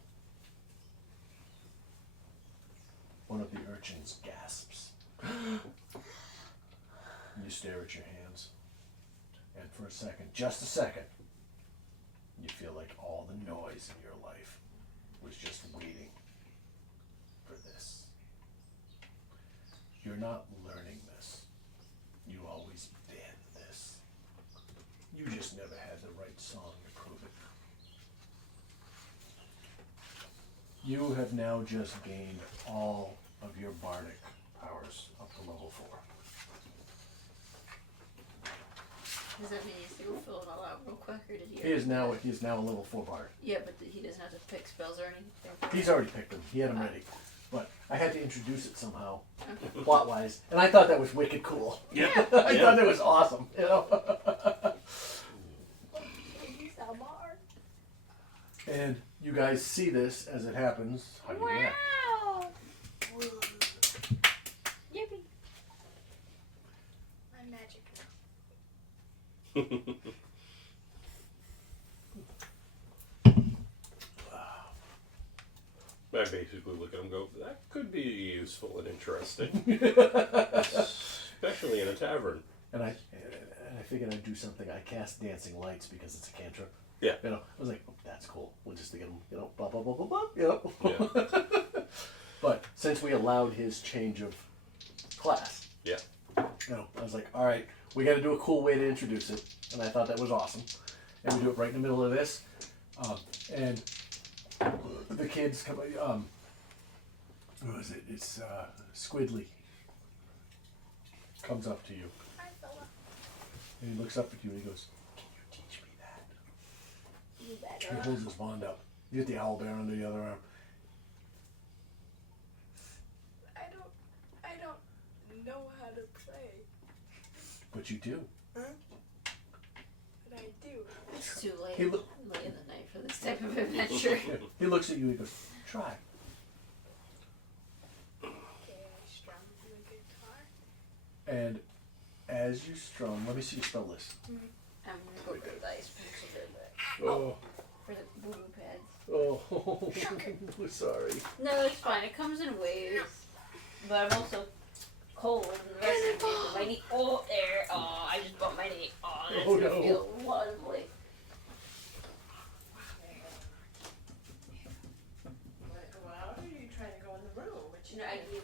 One of the urchins gasps. You stare at your hands. And for a second, just a second, you feel like all the noise in your life was just waiting for this. You're not learning this. You always been this. You just never had the right song to prove it. You have now just gained all of your bardic powers up to level 4. Does that mean he has to go fill it all out real quick, or did he? He is now a level 4 bard. Yeah, but he doesn't have to pick spells or anything. He's already picked them. He had them ready. But I had to introduce it somehow, Okay. plot wise, and I thought that was wicked cool. Yeah. I thought that was awesome. You know. He's a bard. And you guys see this as it happens. How do you react? Wow. Yippee. I'm magic now. I basically look at him and go, that could be useful and interesting. Especially in a tavern. And I figured I'd do something. I cast dancing lights because it's a cantrip. Yeah. You know, I was like, oh, that's cool. We'll just get him, you know, blah blah blah blah blah. You know. Yeah. But since we allowed his change of class, Yeah. you know, I was like, all right, we got to do a cool way to introduce it, and I thought that was awesome. And we do it right in the middle of this, and the kids come. Who is it? It's Squidly. Comes up to you, I fell up. and he looks up at you, and he goes, "Can you teach me that?" You He better. holds his wand up. You get the owlbear under the other arm. I don't know how to play, But you do. but I do. It's too late. He look. Late in the night for this type of adventure. Yeah. He looks at you. He goes, "Try." Okay, I strum the guitar. And as you strum, let me see your spell list. I'm gonna go to the ice picks a bit, but Oh, for the boo pads. oh, sorry. No, it's fine. It comes in waves. But I'm also cold and the rest of the day. My knee. Oh, there. Oh, I just bumped my knee. Oh, that's Oh, gonna no. feel lovely. Want to go out, or are you trying to go in the room? Which You know, I need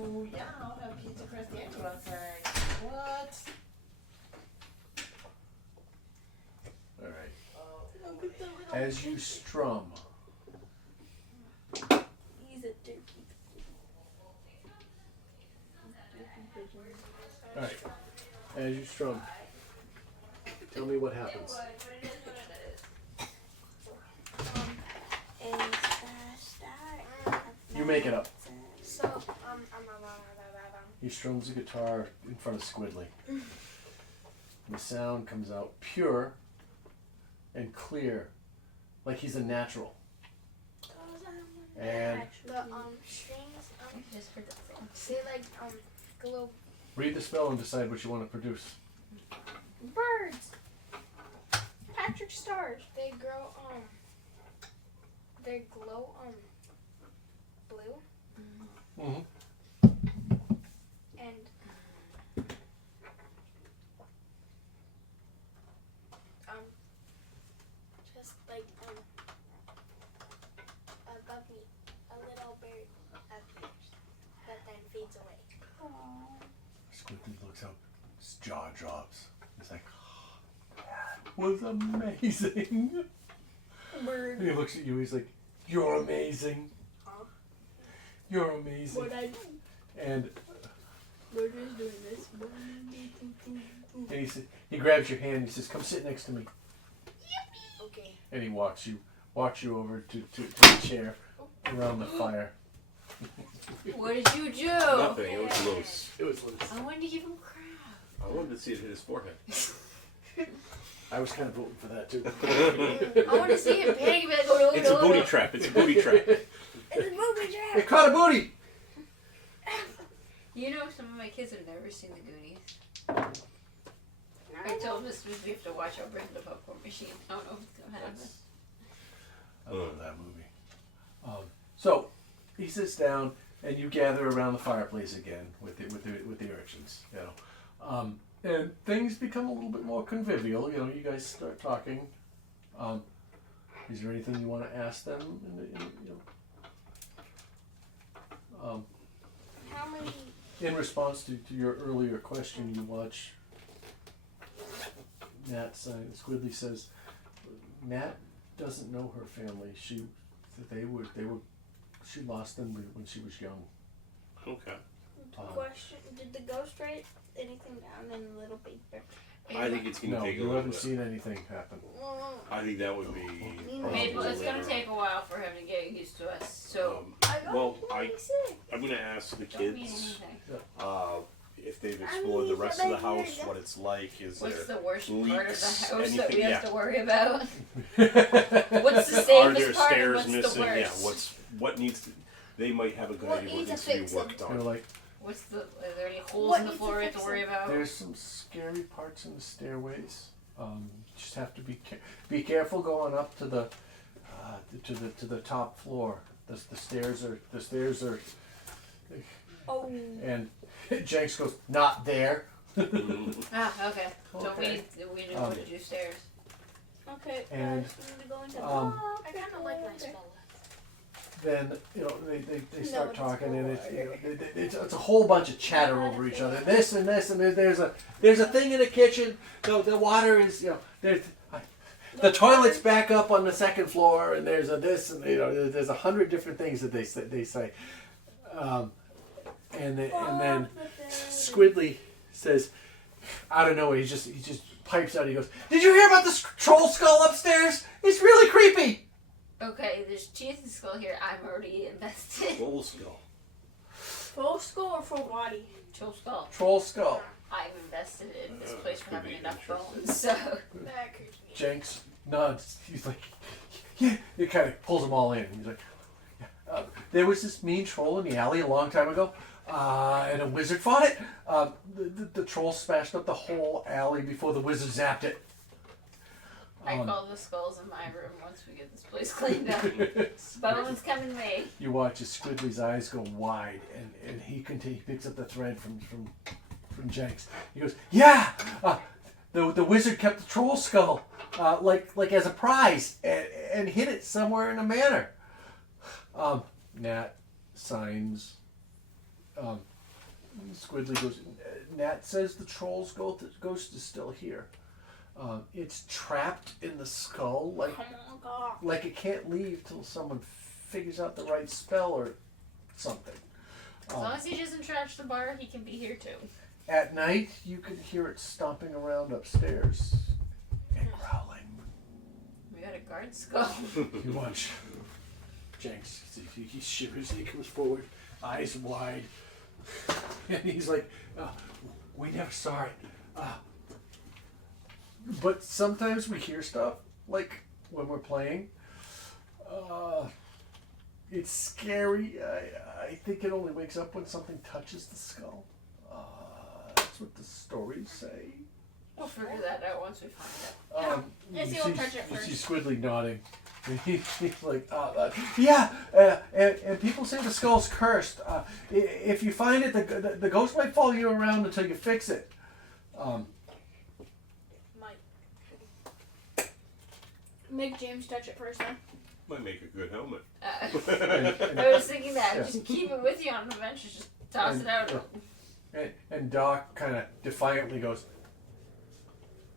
Oh, yeah, I'll have pizza crust and you outside. What? All right. Oh, As you strum, He's a turkey. all right. As you strum, tell me what happens. And start. You make it up. So, He strums the guitar in front of Squidly. The sound comes out pure and clear, like he's a natural. And the strings I just heard that song. say like glow. read the spell and decide what you want to produce. Birds. Patrick Stars. They grow they glow blue Mm-hmm. and just like above me a little bird appears but then fades away. Squidly looks up, his jaw drops. He's like, that was amazing. Bird. And he looks at you, he's like, you're amazing. Huh? You're amazing. What I do? And Bird is doing this. he grabs your hand and he says, come sit next to me. Okay. And he walks you over to the chair around the fire. What did you do? Nothing. It was loose. It was loose. I wanted to give him crap. I wanted to see it hit his forehead. I was kind of voting for that too. I want to see him panic and be like, oh no, It's a no, booty no. trap. It's a booty trap. It's a movie They trap. caught a booty! You know, some of my kids have never seen the Goonies. I told Miss Smith we have to watch out, bring the popcorn machine. I don't know what's going to happen. I love that movie. So he sits down, and you gather around the fireplace again with the urchins. You know, and things become a little bit more convivial. You know, you guys start talking. Is there anything you want to ask them? How many? In response to your earlier question, you watch Nat sign. Squidly says, Nat doesn't know her family. She lost them when she was young. Okay. Who Question: did the ghost write anything down in a little paper? I think it's gonna No, take a you little haven't bit. seen anything happen. I think that would be. Maybe probably it's gonna later take a while for him to get used to us. So I'm gonna ask the don't mean kids anything. if they've explored the rest of the house, what it's like. Is What's there the worst part of the leaks, house that we anything? have Yeah. to worry about? What's the Are there safest part and stairs what's missing? the Yeah. worst? What needs to? They might have a good What idea what needs needs to to be fix worked They're on. like, What's the? Are there any holes What in the needs floor to we have to fix worry it? about? there's some scary parts in the stairways. Just have to be careful going up to the to the top floor. The stairs are Oh. and Jenks goes, not there. Mhm. Ah, okay. So Okay. we need to do stairs. Okay. And, guys, we need to go into I kind of like my spell. Then they start it's talking and bored. it's a whole bunch of chatter over each other. This and this and there's a thing in the kitchen. The water is the toilet's back up on the second floor and there's a this and there's 100 different things that they say. And then Squidly says, out of nowhere, he just pipes out. He goes, "Did you hear about this troll skull upstairs? It's really creepy." Okay, there's teeth and skull here. I'm already invested. Trollskull. Full skull or full body? Troll skull. Troll skull. I'm invested in this That place for could having be enough interesting. bones. So That creeps me. Jenks nods. He's like, yeah. He kind of pulls them all in. He's like, yeah. There was this mean troll in the alley a long time ago, and a wizard fought it. The troll smashed up the whole alley before the wizard zapped it. I call the skulls in my room once we get this place cleaned up. Bones coming me. You watch as Squidly's eyes go wide, and he picks up the thread from Jenks. He goes, "Yeah, the wizard kept the troll skull, like as a prize, and hid it somewhere in the manor." Nat signs. Squidly goes. Nat says the troll's ghost is still here. It's trapped in the skull, Come on, God. like it can't leave till someone figures out the right spell or something. As long as he doesn't trash the bar, he can be here too. At night, you can hear it stomping around upstairs and growling. We got a guard skull. You watch Jenks. He shivers. He comes forward, eyes wide, and he's like, "We never saw it." But sometimes we hear stuff, like when we're playing. It's scary. I think it only wakes up when something touches the skull. That's what the stories say. We'll figure that out once we find it. Let's You see, we'll see- touch it You first. see Squidly nodding. He's like, yeah, and people say the skull's cursed. If you find it, the ghost might follow you around until you fix it. Make James touch it first, then. Might make a good helmet. I was thinking that. Yeah. Just keep it with you on adventures. Just toss it out. And Doc kind of defiantly goes,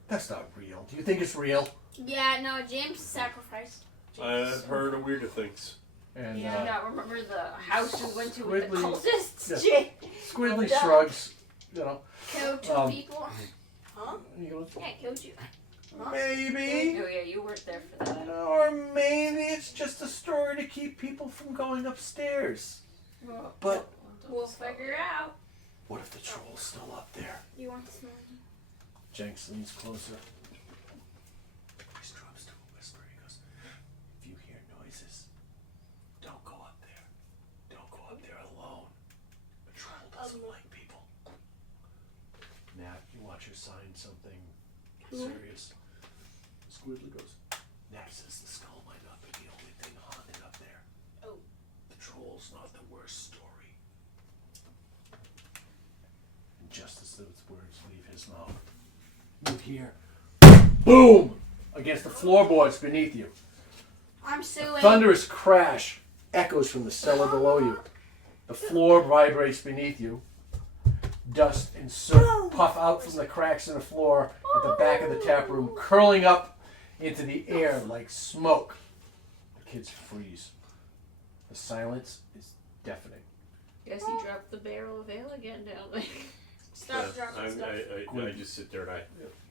"That's not real. Do you think it's real?" Yeah, no, James sacrificed. I've heard of weirder things. And Yeah, now remember the house we went to with the Squidly- cultists? yeah. Jay? Squidly Duck. shrugs. Kill two He people. goes, Yeah, killed you. maybe. Oh yeah, you weren't there for that. Or maybe it's just a story to keep people from going upstairs. Well, But we'll figure out. what if the troll's still up there? You want to smell me? Jenks leans closer. Voice drops to a whisper. He goes, "If you hear noises, don't go up there. Don't go up there alone. A troll doesn't like people." Nat, you watch her sign something serious. Squidly goes, "Nat says the skull might not be the only thing haunted up there. Oh. The troll's not the worst story." And just as those words leave his mouth, you hear boom against the floorboards beneath you. I'm suing. Thunderous crash echoes from the cellar below you. The floor vibrates beneath you. Dust and soot puff out from the cracks in the floor at the back of the tap room, curling up into the air like smoke. The kids freeze. The silence is deafening. Guess he dropped the barrel of ale again down there. Stop dropping stuff. I just sit there and I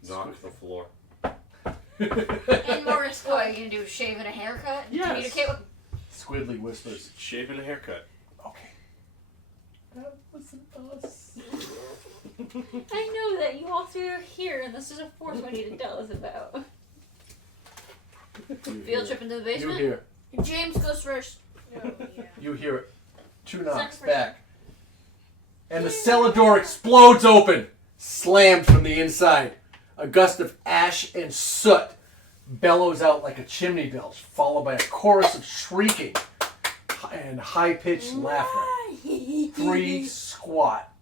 knock the floor. And Morris What are you gonna do? Shave and a haircut? Yes. Communicate with. Squidly whispers. Shave and a haircut. Okay. That wasn't us. I know that you all three are here, and this is a force we need to tell us about. Field trip into the You basement. hear. James goes first. Oh, yeah. You hear it. 2 knocks Second back. And the cellar door explodes open, slammed from the inside. A gust of ash and soot bellows out like a chimney belch, followed by a chorus of shrieking and high-pitched laughter. 3 squat,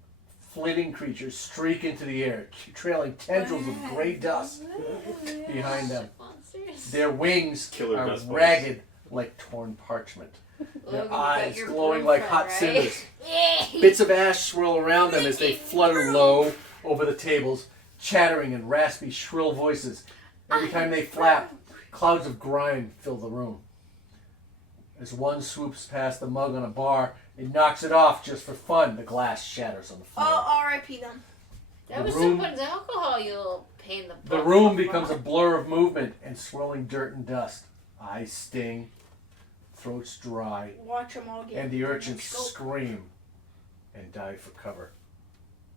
flitting creatures streak into the air, trailing tendrils of gray dust behind them. Monsters. Their wings Killer are dust bunnies. ragged like torn parchment. Their Logan, you got eyes your glowing broom like cut, hot right? cinders. Bits of ash swirl around them as they flutter low over the tables, chattering in raspy, shrill voices. Every time they flap, clouds of grime fill the room. As one swoops past the mug on a bar, it knocks it off just for fun. The glass shatters on the floor. Oh, R.I.P. them. That The was room- someone's alcohol, you little pain in the butt. The room becomes a blur of movement and swirling dirt and dust. Eyes sting, throats dry, Watch them all get. and the urchins Scope. scream and dive for cover.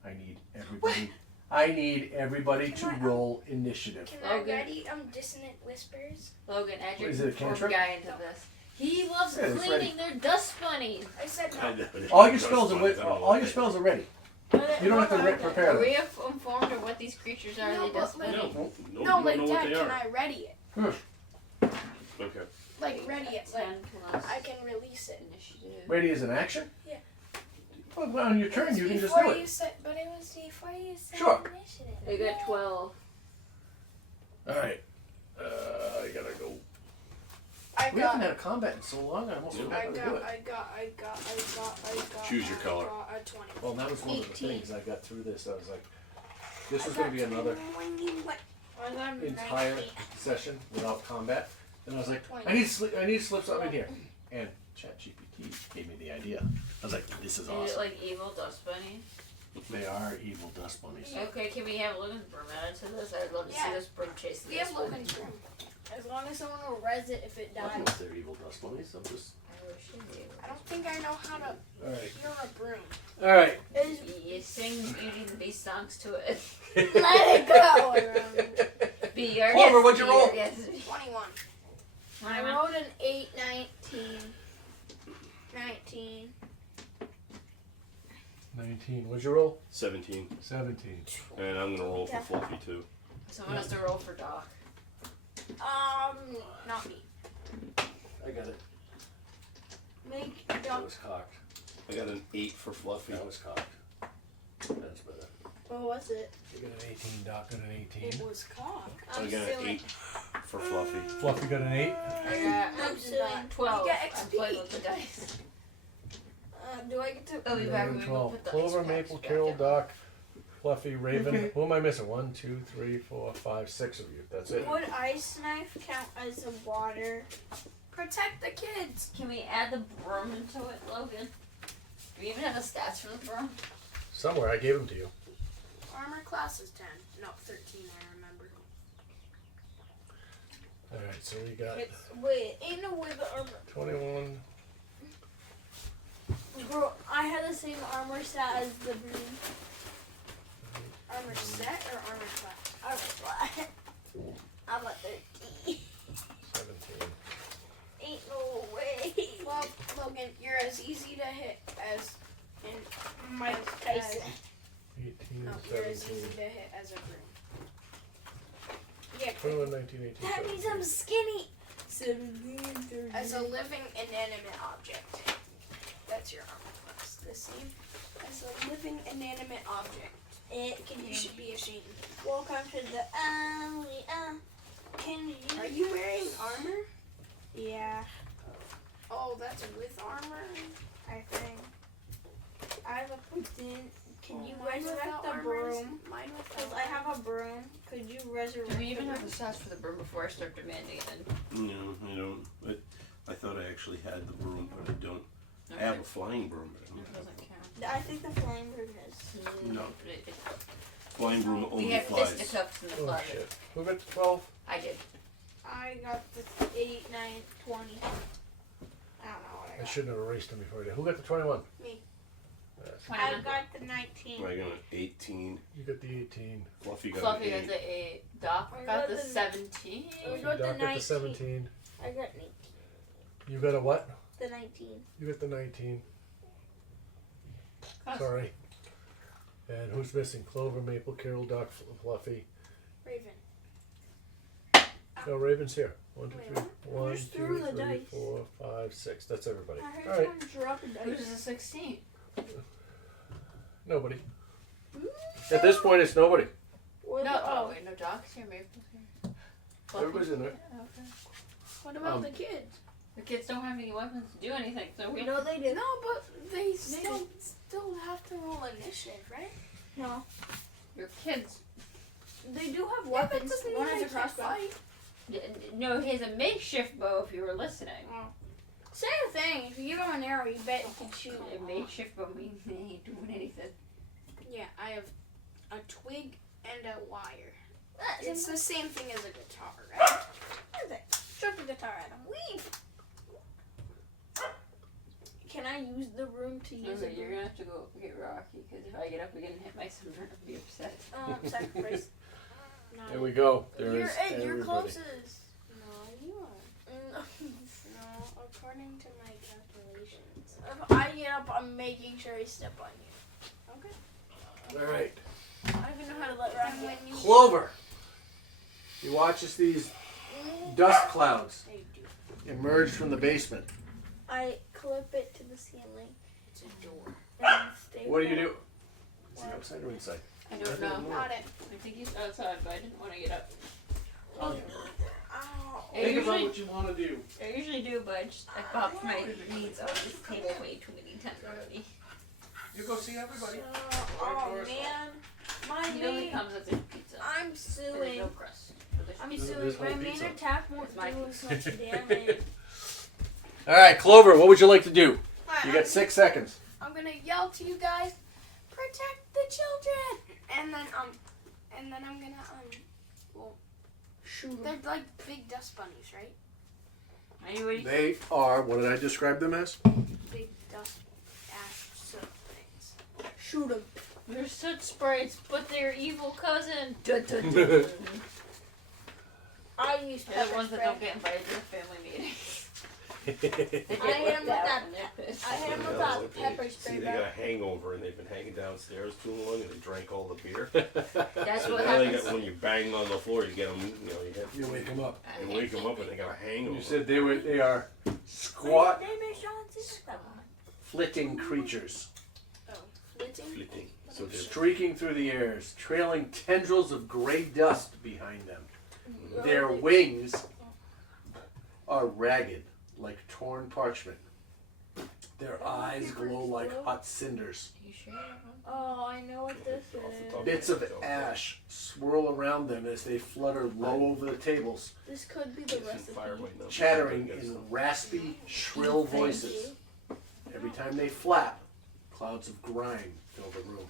I need everybody to roll initiative. Can I Okay. ready dissonant whispers? Logan, add your Is it a informed cantrip? guy into this. He loves Yeah, it's cleaning ready. their dust bunnies. I said I no. know. All your spells are ready. You don't have to prepare Are them. we informed of what these creatures are? No, they dust but like- bunnies? No, No, you don't like know Dad, what they can are. I ready it? Okay. Like ready it. Like 10 plus I can release it. initiative. Ready as an action? Yeah. Well, on your turn, you can just Before do you it. said, but it was before you said Sure. initiative. I got 12. Alright. I gotta go. I We haven't got. had a combat in so long, I almost forgot I how to do got. it. I got. Choose your color. I got a 20. Well, that was one of the 18. things I got through this. I was like, this was going to be another entire session without combat. And I was like, I need to slip something in here. And ChatGPT gave me the idea. I was like, this is Is it awesome. like evil dust bunnies? They are evil dust bunnies. Okay, can we have Logan's broom added to this? I'd love to see Yeah. this broom chase We this have one. Logan's room. As long as someone will res it if it I don't dies. know if they're evil dust bunnies. I'm just. I wish you did. I don't think I know how to Alright. hear a broom. Alright. You sing Beauty and the Beast songs to it. Let it go. Be our Clover, guest, what'd you be roll? our guest. 21. I rolled an 8, 19. 19. What'd you roll? 17. 17. And I'm gonna roll for Fluffy too. Someone has to roll for Doc. Not me. I got it. Make That Doc. was cocked. I got an 8 for Fluffy. That was cocked. That's better. What was it? You got an 18, Doc got an 18. It was cock. I got an 8 for Fluffy. Fluffy got an 8. I got I'm suing. 12. You get I'm XP. playing with the dice. Do I get to? I'll be back when we go 12. put the Clover, ice Maple, packs Carol, back in. Doc, Fluffy, Raven. Who am I missing? 1, 2, 3, 4, 5, 6 of you. That's it. Would ice knife count as a water? Protect the kids. Can we add the broom into it, Logan? Do we even have the stats for the broom? Somewhere I gave them to you. Armor class is 10. No, 13. I remember. Alright, so we got Wait, ain't no way the armor. 21. Bro, I had the same armor set as the broom. Armor set or armor class? Armor set. I'm a 13. 17. Ain't no way. Well, Logan, you're as easy to hit as in Mike Tyson. 18, No, you're as 17. easy to hit as a broom. Yeah, 21, 19, 18. that means I'm 17. skinny. 17, 13. As a living inanimate object. That's your armor class. The same as a living inanimate object. You should be ashamed. Welcome to the alley. Can you? Are you wearing armor? Yeah, Oh, that's with armor? I think. I have a putin. Can you Mine resurrect without the armor is- broom? Mine Because without I have a broom. Could you resurrect Do we even the have broom? the stats for the broom before I start demanding it? No, I don't. I thought I actually had the broom, but I don't. I have a flying broom. but I It don't doesn't count. I think the flame room is. No. But it, Flying broom we only have flies. fisticuffs in the Oh closet. shit. Who got the 12? I did. I got the 8, 9, 20. I don't know what I I got. shouldn't have erased them before I did. Who got the 21? Me. Yes. I got the 19. I got an 18. You got the 18. Fluffy got Fluffy an got 8. the 8. Doc I got got the the- 17. I You got the got 19. the 17. I got 19. You got a what? The 19. You got the 19. Close. Sorry. And who's missing? Clover, Maple, Carol, Doc, Fluffy. Raven. No, Raven's here. 1, 2, Wait, 3. what? 1, Just 2, threw the 3, dice. 4, 5, 6. That's everybody. I heard All right. someone drop a Who's dice. the 16? Nobody. At this point, it's nobody. What No, about, oh wait, no, Doc's here, Maple's here. Everybody's in there. Yeah, okay. What about Um, the kids? The kids don't have any weapons to do anything, so we No, they did. No, but they still have to roll initiative, right? No. Your kids. They do have Yeah, but weapons. doesn't One mean has a they can't crossbow. fight. No, he has a makeshift bow if you were listening. Same thing. If you give him an arrow, you bet you can shoot. A makeshift bow means they ain't doing anything. Yeah, I have a twig and a wire. That's It's the same thing as a guitar, right? Chuck the guitar at him. Leave. Can I use the room to use Okay, it? you're gonna have to go get Rocky, because if I get up again and hit my son, I'm gonna be upset. Sacrifice. No. There we go. There You're, is hey, you're everybody. closest. No, you are. No. No, according to my calculations. If I get up, I'm making sure I step on you. Okay. All right. I don't even know how to let Rocky when you Clover. You watch as these dust clouds They do. emerge from the basement. I clip it to the ceiling It's a door. and stay. What do you do? Is it outside or inside? I don't know. Got it. I think he's outside, but I didn't want to get up. Ow. Think about what you want to do. I usually do, but I bopped my knees on this table way too many times already. You go see everybody. Oh man, my He only main. comes as a pizza. I'm And there's suing. no crust. So there's I'm This suing. whole My main pizza. attack won't It's my do as much damage. All right, Clover. What would you like to do? You got 6 seconds. I'm gonna yell to you guys, protect the children, and then I'm gonna Shoot they're like big dust bunnies, right? Are you ready? They are. What did I describe them as? Big dust ash soot things. Shoot him. They're soot sprites, but they're evil cousin. Dun, dun, dun. I use They're the pepper ones that spray. don't get invited to the family meetings. They get I hit him left with out that. when they're pissed. I hit him with Yeah, that like pepper See, spray. they Bro. got a hangover and they've been hanging downstairs too long and they drank all the beer. That's So what now they happens. got, when you bang on the floor, you get them, you hit, You wake them up. you wake them up and they got a hangover. You said they are squat, They made Sean see that one. flitting creatures, Flitting. Flipping. So they're streaking through the airs, trailing tendrils of gray dust behind them. Their Really? wings are ragged, like torn parchment. Their eyes glow like hot cinders. You sure? Oh, I know what this Off the is. top. Bits of ash swirl around them as they flutter low over the tables, This could be the Some recipe. fire right now. chattering in raspy, shrill Thank voices. you. Every time they flap, clouds of grime fill the room.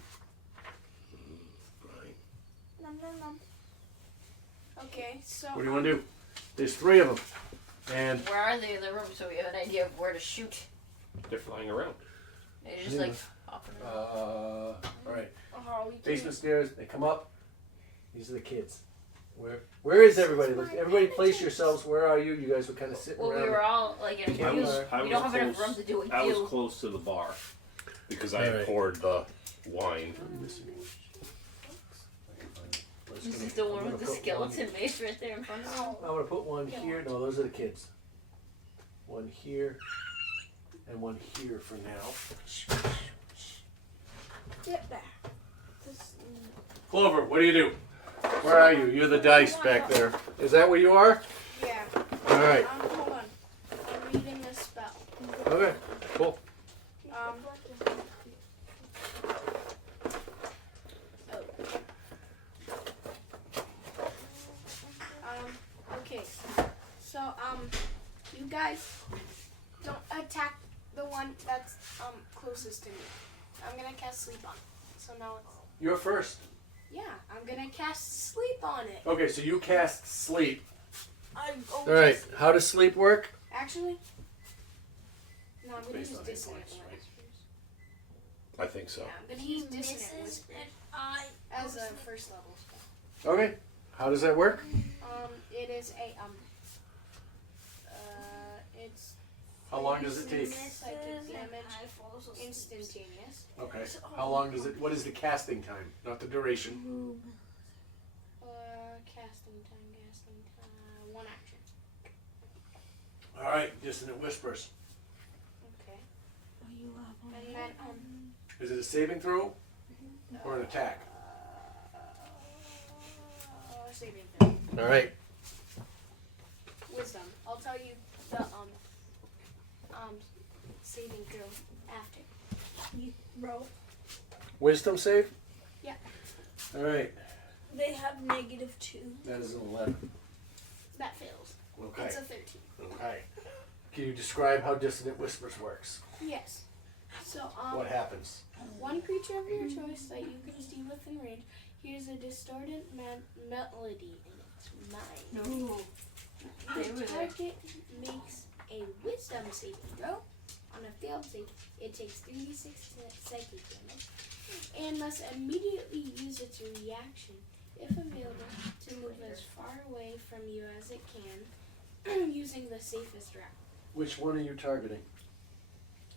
Right. Nom, nom, nom. Okay, so What do you want to do? There's 3 of them. And Where are they in the room so we have an idea of where to shoot? They're flying around. They're just Yeah. like hopping around. alright. Oh, we Basement stairs, they come up. These are the kids. Where is everybody? Everybody place yourselves. Where are you? You guys were kind of sitting Well, around. we were all like in a I queue. was- We don't have enough room to do a I was queue. close to the bar because I had Alright. poured the wine. This is the one with the skeleton mace right there in front of us. I'm gonna put one here. No, those are the kids. One here and one here for now. get back. This, Clover, what do you do? Where are you? You're the dice back there. Is that where you are? yeah. All right. Hold on. I'm reading a spell. Okay. Cool. Okay. So you guys don't attack the one that's closest to me. I'm gonna cast sleep on it. So now it's You're first. yeah. I'm gonna cast sleep on it. Okay, so you cast sleep. I'm All right. How does sleep work? Actually, no. I'm gonna Based use on hit dissonant points, right? whispers. I think so. Yeah, I'm gonna He use dissonant misses whispers and I as a first level spell. Okay. How does that work? It is a it's How long does it take? psychic damage, I fall asleep. instantaneous. Okay. How long does it? What is the casting time? Not the duration. Casting time, 1 action. All right. Dissonant whispers. Okay. You have And then Is it a saving throw or an attack? saving throw. All right. Wisdom. I'll tell you the saving throw after. you roll. Wisdom save. Yeah. All right. They have -2. That is an 11. That fails. Okay. It's a 13. Okay. Can you describe how dissonant whispers works? Yes. So What happens? one creature of your choice that you can see within range hears a distorted melody in its mind. No. The target makes a wisdom saving throw. On a failed save, it takes 3d6 psychic damage and must immediately use its reaction, if available, to move as far away from you as it can, using the safest route. Which one are you targeting?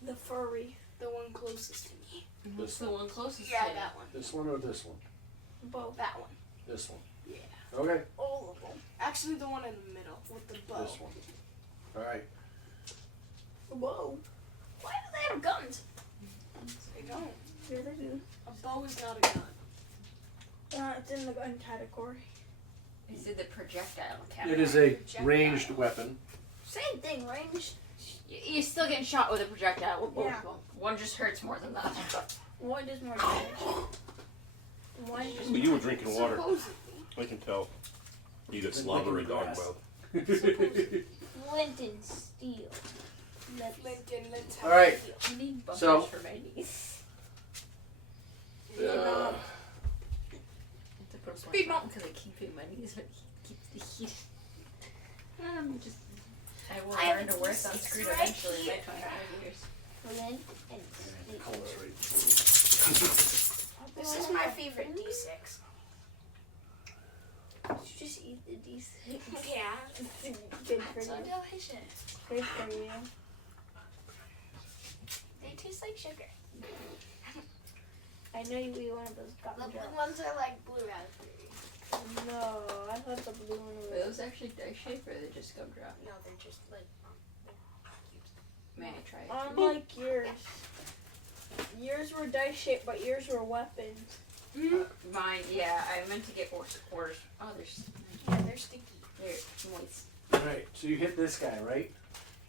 The furry. The one closest to me. What's the one closest Yeah, to you? that one. This one or this one? Both. That one. This one. Yeah. Okay. All of them. Actually, the one in the middle with the bow. This one. All right. Whoa. Why do they have guns? They don't. Yeah, they do. A bow is not a gun. It's in the gun category. Is it the projectile category? It is a ranged weapon. Same thing, ranged. You're still getting shot with a projectile with both Yeah. of them. One just hurts more than the other. One does more damage. One just Well, you were drinking water. Supposedly. I can tell. Either Been slobber or licking the dog grass. mouth. flint and steel. Let's All right. I need bumpers So- for my knees. Uh, To put Speed bump. because I keep in my knees, but he keeps the heat. Just. I will I have learn to a wear D6 sunscreen right eventually in my here. 25 years. Flint and steel. Colors right. This is my favorite D6. Did you just eat the D6? Yeah. Good for So you. delicious. Good for you. They taste like sugar. I know you eat one of those The blue gumdrops. ones are like blue raspberry. No, I thought the blue one Are was. those actually dice shaped or are they just gumdrop? No, they're just like. May I try it? Unlike yours. Yours were dice shaped, but yours were weapons. Mine, yeah, I meant to get ores. Oh, Yeah, they're sticky. they're moist. All right. So you hit this guy, right?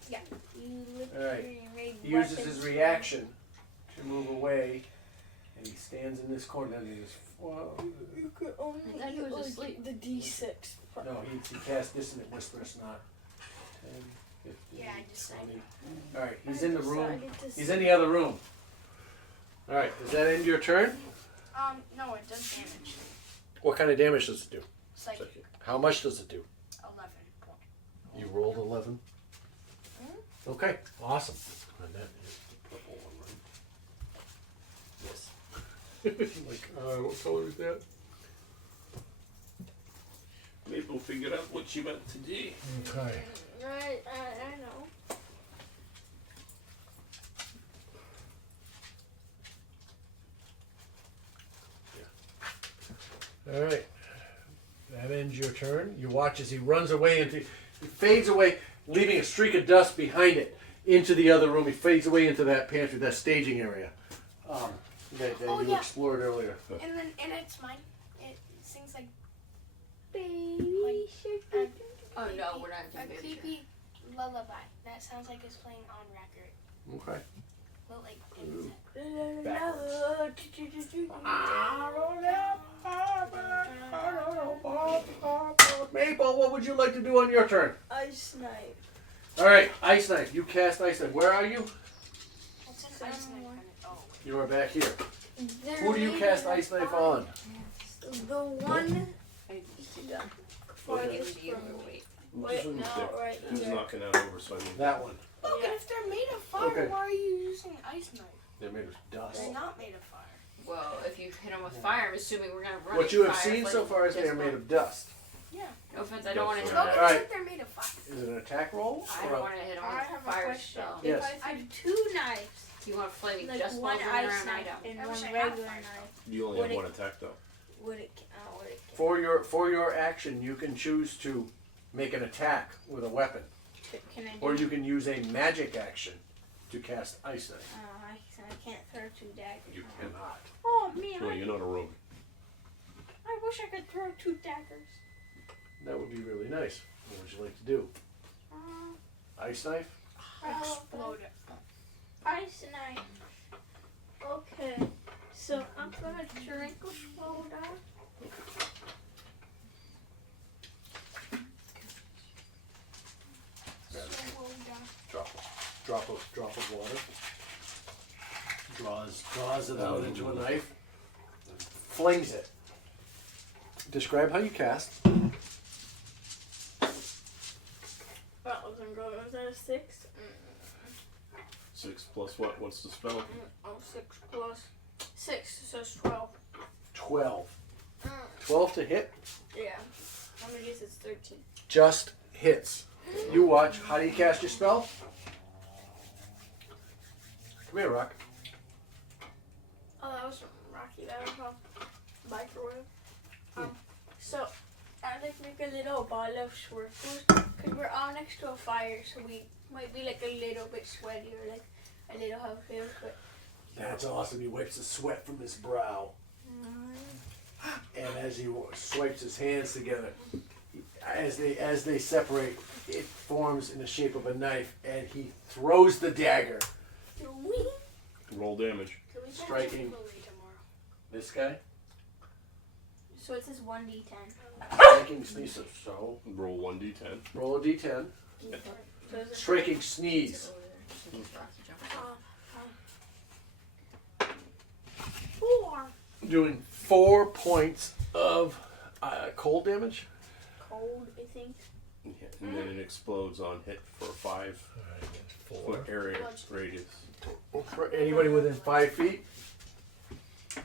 You Alright. made He uses weapons his for- reaction to move away, and he stands in this corner and he just. Whoa. You could only I thought he was only asleep. get the D6. No, he casts dissonant whispers, not 10, 15, Yeah, I decided. 20. All right, he's in the room. Decided to He's in the other room. All right, does that end your turn? No, it does damage. What kind of damage does it do? Psychic. How much does it do? 11 points. You rolled 11. Okay, awesome. And that is the purple one, right? Yes. Like, what color is that? Maybe we'll figure out what you meant to do. Okay. Right, I know. All right. That ends your turn. You watch as he runs away he fades away, leaving a streak of dust behind it into the other room. He fades away into that pantry, that staging area that Oh, you yeah. explored earlier. And it's mine. It sings like Baby shark. Oh no, we're not a doing baby shark. creepy lullaby that sounds like it's playing on record. Okay. But like Ooh. Maple, what would you like to do on your turn? Ice Knight. All right, Ice Knife. You cast Ice Knife. Where are you? Ice Knife on it. Oh. You are back here. They're Who do you made cast of Ice Knife fire. on? The one I farthest give you from me. This Wait, one's no, there. right Who's here. knocking that over? So I mean, That one. Look, Yeah. if they're made of fire, Okay. why are you using Ice Knife? They're made of dust. They're not made of fire. Well, if you hit them with fire, I'm assuming we're gonna run. What you have fire seen so flame far is they just are made now. of dust. No offense, I don't want to hit That's them. Logan Alright. said they're made of fire. Is it an attack roll? I or don't a- want to hit them I with have a fire question. spell. Yes. If I have two knives, Do you want flaming like dust one balls running ice around? I knife don't. and I one wish I had regular fire. knife, you only Would have it- one attack though. would it count? For your action, you can choose to make an attack with a weapon, Can I do? or you can use a magic action to cast Ice Knife. I can't throw two daggers. You cannot. Oh man, Well, you're not a rogue. I wish I could throw two daggers. That would be really nice. What would you like to do? Ice Knife? Explode it. Ice knife. Okay, so I'm gonna drink a soda. Drop of water. Draws it out into a knife. Flings it. Describe how you cast. That wasn't good. Was that a 6? 6 plus what? What's the spell? Oh, 6 plus 6, so it's 12. 12. 12 to hit. Yeah. I'm gonna guess it's 13. Just hits. You watch. How do you cast your spell? Come here, Rock. Oh, that was from Rocky. That was from microwave. So I like make a little ball of swirls because we're all next to a fire, so we might be like a little bit sweaty or like a little how it feels, but. That's awesome. He wipes the sweat from his brow. And as he swipes his hands together, as they separate, it forms in the shape of a knife, and he throws the dagger. Roll damage. Can we get Striking. Chipotle tomorrow? This guy, So it says 1d10. striking sneeze. So Roll 1d10. roll a d10. So is it Striking sneeze. 4 Doing 4 points of cold damage. cold, I think. Yeah, and then it explodes on hit for 5 foot area radius. For anybody within 5 feet.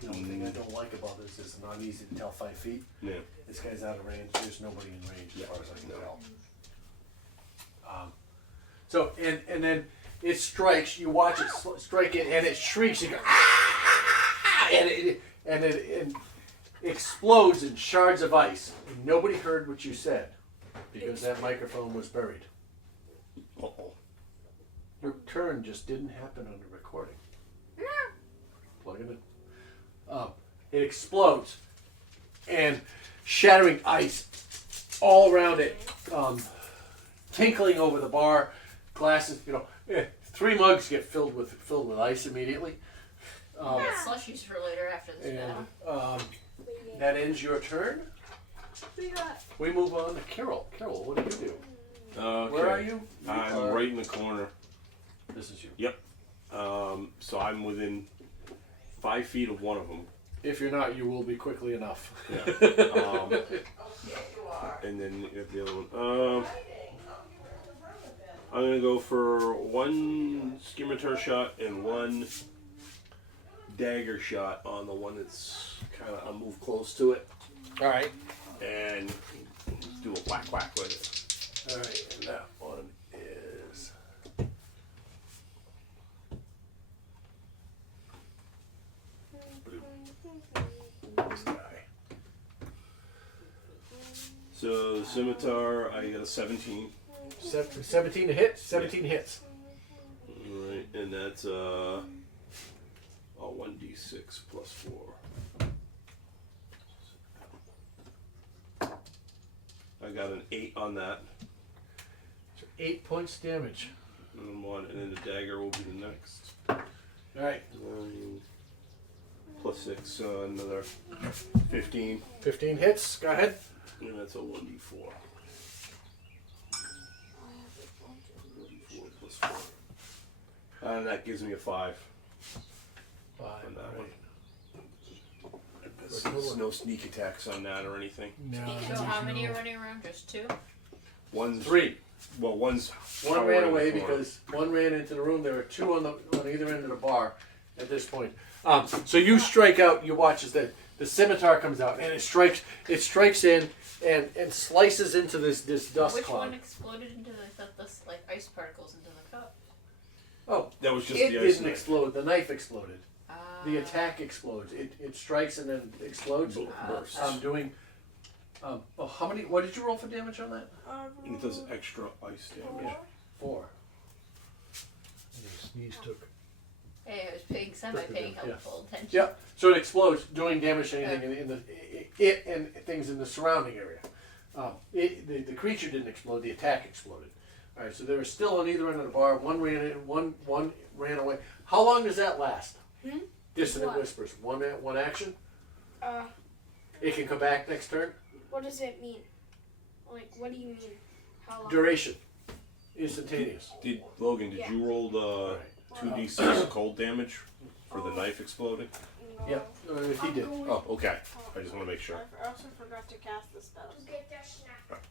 The only thing I don't like about this is it's not easy to tell 5 feet. Yeah. This guy's out of range. There's nobody in range as far as I can tell. So and then it strikes. You watch it strike it, and it shrieks. And, and it explodes in shards of ice. And nobody heard what you said because that microphone was buried. Uh-oh. Your turn just didn't happen on the recording. Plug it in. It explodes and shattering ice all around it, tinkling over the bar. Glasses, 3 mugs get filled with ice immediately. Slushies for later after this And battle. that ends your turn. We move on to Carol. Carol, what do you do? Okay. Where are you? I'm are- right in the corner. This is you. So I'm within 5 feet of one of them. If you're not, you will be quickly enough. Yeah. And then you got the other one. I'm gonna go for 1 scimitar shot and 1 dagger shot on the one that's kind of. I'll move close to it All right. and do a whack whack with it. All right. And that one is. This guy. So the scimitar, I got a 17. 17 to hit. 17 hits. Alright, and that's a 1d6 plus 4. I got an 8 on that. So 8 points damage. And then the dagger will be the next. All right. Plus 6, so another 15. 15 hits. Go ahead. And that's a 1d4. 1d4 plus 4. And that gives me a 5. 5. On that Right. one. There's no sneak attacks on that or anything. No, So no, how many no. are running around? Just 2? One's 3. well, one's One cowering ran in the away corner. because one ran into the room. There were 2 on either end of the bar at this point. So you strike out. You watch as the scimitar comes out and it strikes in and slices into this dust Which cloud. one exploded into the like ice particles into the cup? Oh, That was just it the ice didn't knife. explode. The knife exploded. Ah. The attack explodes. It strikes and then explodes. Bursts. Doing. How many? What did you roll for damage on that? It does extra ice damage. 4. Sneeze took. Hey, I was paying helpful attention. Yep. So it explodes, doing damage to anything in the and things in the surrounding area. The creature didn't explode. The attack exploded. All right. So there was still on either end of the bar. One ran in. One ran away. How long does that last? Dissonant What? whispers. One action. Uh, It can come back next turn. what does it mean? Like, what do you mean? How long? Duration. Instantaneous. Logan, did Yeah. you roll the 2d6 cold damage for the knife exploding? No. Yep. He did. Oh, okay. I just want to make sure. I also forgot to cast the spells. Get their snack.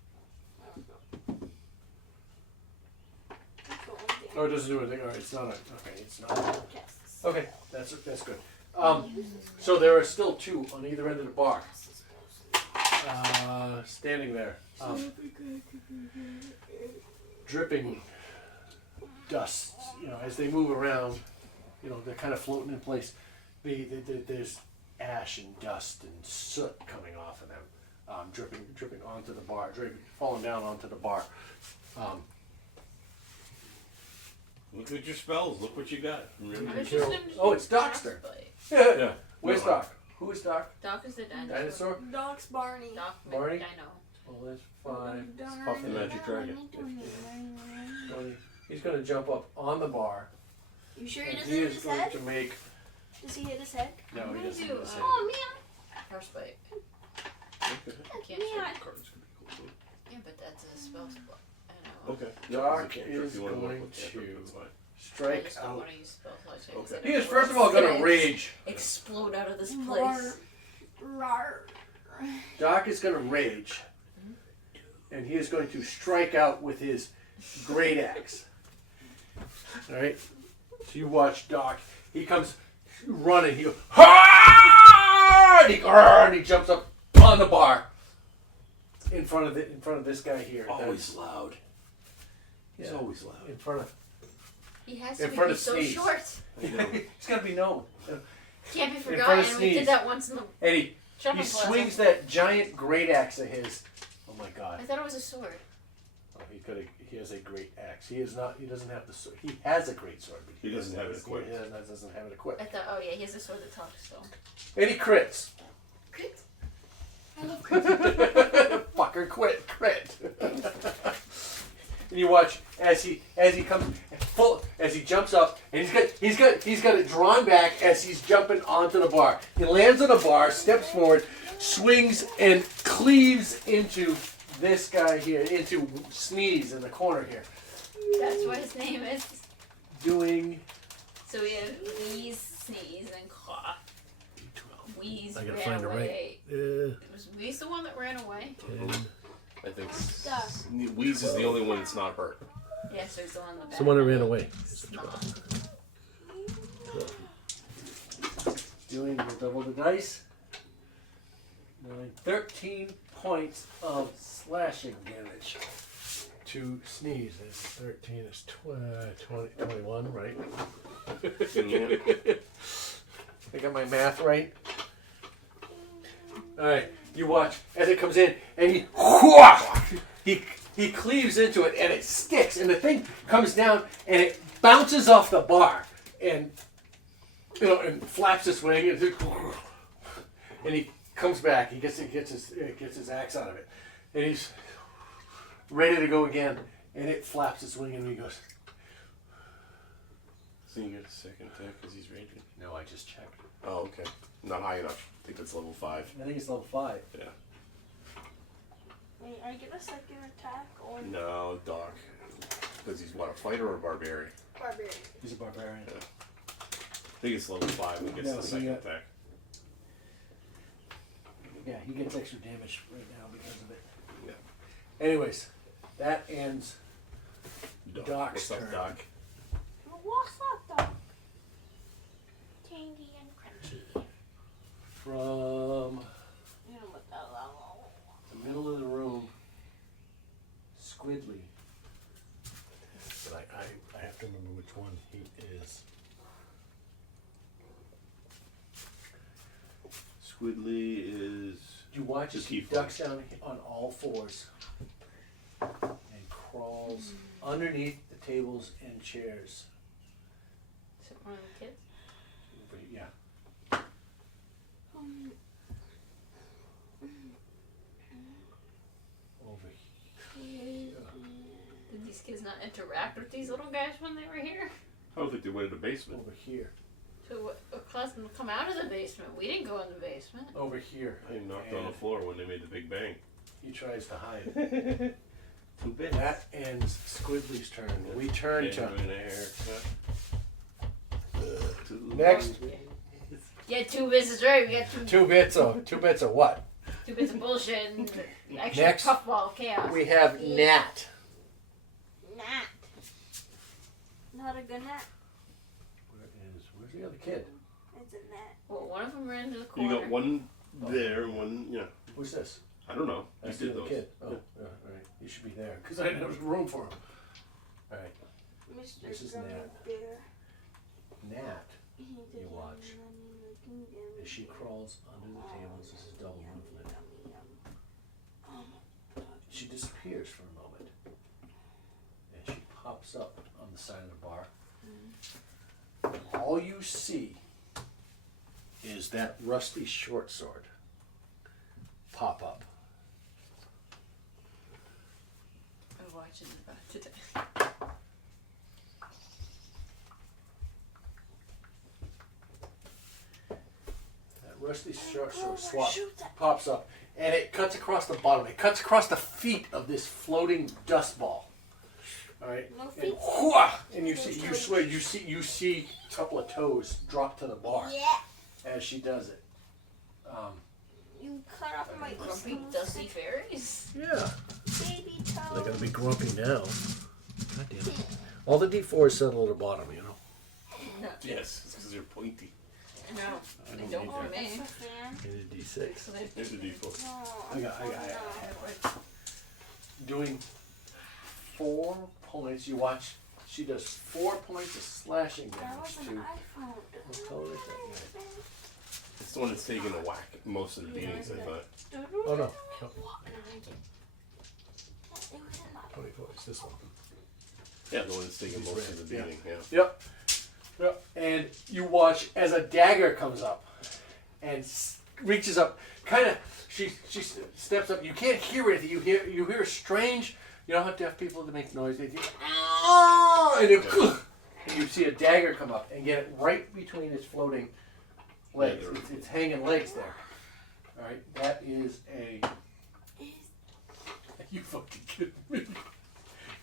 Oh, it doesn't do anything. All right. It's not. Okay. It's not. Casts. Okay. That's good. So there are still 2 on either end of the bar. Standing there. Dripping dust. As they move around, they're kind of floating in place. There's ash and dust and soot coming off of them, dripping onto the bar, falling down onto the bar. Look at your spells. Look what you got. I was Remember? just gonna Oh, do it's Doc's turn. frostbite. Yeah. Where's No. Doc? Who is Doc? Doc is the dinosaur. Dinosaur? Doc's Barney. Doc Barney? Dino. Well, there's 5. Puff the magic dragon. 20. He's going to jump up on the bar. You sure And he doesn't he hit is his going head? to make. Does he hit his head? No, I'm he gonna doesn't. do, hit his head. oh man! Frostbite. Okay. I can't Yeah. show. Cards could be cool too. Yeah, but that's a spell spot. I know. Okay. Doc If is you wanna work going with cantrip, to that's fine. I strike just don't out. want to use spell slots. I Okay. said He is it first of all going to was rage. explode out of this place. Rar. Doc is going to rage. And he is going to strike out with his great axe. Alright? So you watch Doc. He comes running. He goes, "Ha!" And he jumps up on the bar. In front of this guy here. Always loud. He's Yeah. always loud. In front of. He has In to front be of so Sneeze. short. I know. He's got to be known. Can't be front of forgotten. We Sneeze. did that once in the And he jumping plaza. swings that giant great axe of his. Oh my God! I thought it was a sword. Oh, he has a great axe. He is not. He doesn't have the sword. He has a great sword, but He doesn't have it equipped. He doesn't have it equipped. I thought, oh yeah, he has a sword that talks still. And he crits. Crit. I love Fucker, crit. And you watch as he comes full as he jumps up, and he's got it drawn back as he's jumping onto the bar. He lands on the bar, steps forward, swings and cleaves into this guy here, into Sneeze in the corner here, That's what his name is. doing. So we have wheeze, sneeze, and cough. Wheeze I gotta ran find it right. away. Was Wheeze the one that ran away? I think Duh. Wheeze is the only one that's not hurt. Yes, there's the one in the back. Someone that ran away. Snot. Doing the double the dice. 13 points of slashing damage to Sneeze. That's 13 is 21, right? Yeah. I got my math right. All right, you watch as it comes in, and he cleaves into it, and it sticks, and the thing comes down, and it bounces off the bar, and and flaps its wing, and he comes back. He gets his axe out of it, and he's ready to go again, and it flaps its wing, and he goes. So you get a second attack because he's raging. No, I just checked. Oh, okay. Not high enough. I think that's level 5. I think it's level 5. Yeah. Wait, I get a second attack or No, Doc. Because he's what, a fighter or a barbarian? barbarian? He's a barbarian. think it's level 5 when he gets No, the second he, attack. Yeah, he gets extra damage right now because of it. Yeah. Anyways, that ends Doc. Doc's What's up, turn. Doc? What's up, dog? Tangy and crunchy. from You know what that level. the middle of the room. Squidly. But I have to remember which one he is. Squidly is. You watch as The he tiefling. ducks down on all fours and crawls underneath the tables and chairs. Is it one of the kids? Yeah. Over here. Did these kids not interact with these little guys when they were here? I don't think they went in the basement. Over here. So what caused them to come out of the basement? We didn't go in the basement. Over here. They knocked on the And floor when they made the Big Bang. he tries to hide. Too bad. That ends Squidly's turn. We turn to Next. Yeah, 2 bits is right. We got two bits of what? 2 bits of bullshit and extra Next. puffball chaos. We have Nat. Nat. Not a good nat. Where's the other kid? It's a nat. Well, one of them ran into the You corner. got one there and one, yeah. Who's this? I don't know. You That's the did other those. kid. Oh, yeah, all right. He should be there because I didn't have room for him. All right, Mr. This is Gummy Nat. Bear. Nat. He doesn't You watch. run in the kingdom. As she crawls under the tables, this is double movement. She disappears for a moment, and she pops up on the side of the bar. All you see is that rusty short sword pop up. I'm watching it today. That rusty short sword pops up, and it cuts across the bottom. It cuts across the feet of this floating dust ball. All right, No and, feet. whooah, and you see a couple of toes drop to the bar Yeah. as she does it. You cut off my Grumpy, dusty fairies. Yeah, baby toe. they're gonna be grumpy now. God damn it! All the D4s settle at the bottom, you know. No, Yes, it's because you're pointy. no, I they don't don't need for Oh, me. that's a fan. And a D6. So they There's a D4. No, I got doing 4 points. You watch. She does 4 points of slashing That damage was an to. iPhone. What color is that? It's the one that's taking a whack most of the beatings, I thought. Oh no. It was in my 24. It's this one. Yeah, the one that's taking most of the Yeah. beating, yeah. Yep. Yep. And you watch as a dagger comes up and reaches up. Kind of. She steps up. You can't hear anything. You hear a strange. You know how deaf people make noise. They do. And you see a dagger come up and get it right between its floating legs. It's hanging legs there. All right. That is a. You fucking kidding me?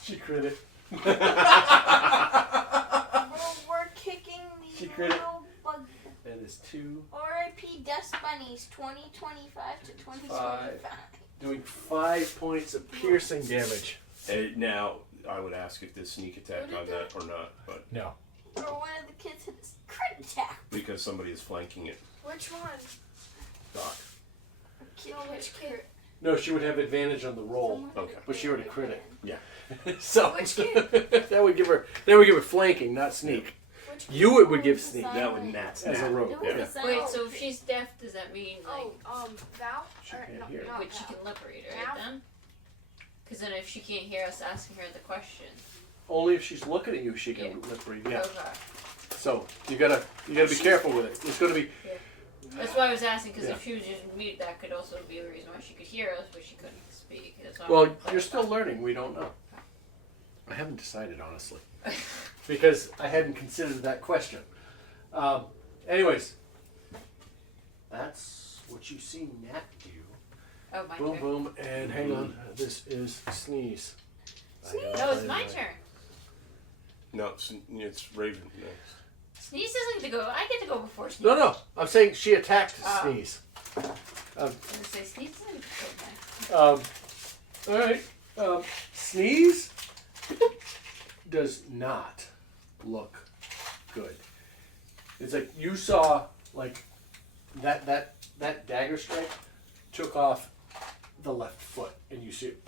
She crit it. Bro, we're kicking She these crit it. little bug. That is 2. R.I.P. Dust Bunnies 2025 to 2025. Doing 5 points of piercing damage. Now, I would ask if there's sneak attack on that or not, but No. Or one of the kids hit his crit attack. because somebody is flanking it. Which one? Doc. Kid, which kid? No, she would have advantage on the roll, Someone Okay. hit but she already crit it. Yeah. So Which kid? that would give her flanking, not sneak. Which You it would give was the sneak That would silent? Nat's as a Nat. rogue. There was Yeah. a silent- Wait, so if she's deaf, does that mean like Val? She Or, can't no, hear. not which she Val. can lip read, right Now? then? Because then if she can't hear us asking her the question, Only if she's looking at you, she can Yeah. lip read. Yeah. okay. So you gotta be careful with it. It's gonna be. That's why I was asking, because Yeah. if she was just mute, that could also be the reason why she could hear us, but she couldn't speak. That's why Well, you're still learning. We don't know. I haven't decided honestly, because I hadn't considered that question. Anyways, that's what you see Nat do. Oh, my Boom, turn. boom, and hang on. This is sneeze. I gotta No, it's find my turn. No, it's Raven next. Sneeze doesn't get to go. I get to go before Sneeze. No. I'm saying she attacked Sneeze. I was gonna say Sneeze doesn't get to go back. All right. Sneeze does not look good. It's like you saw like that dagger strike took off the left foot, and you see it,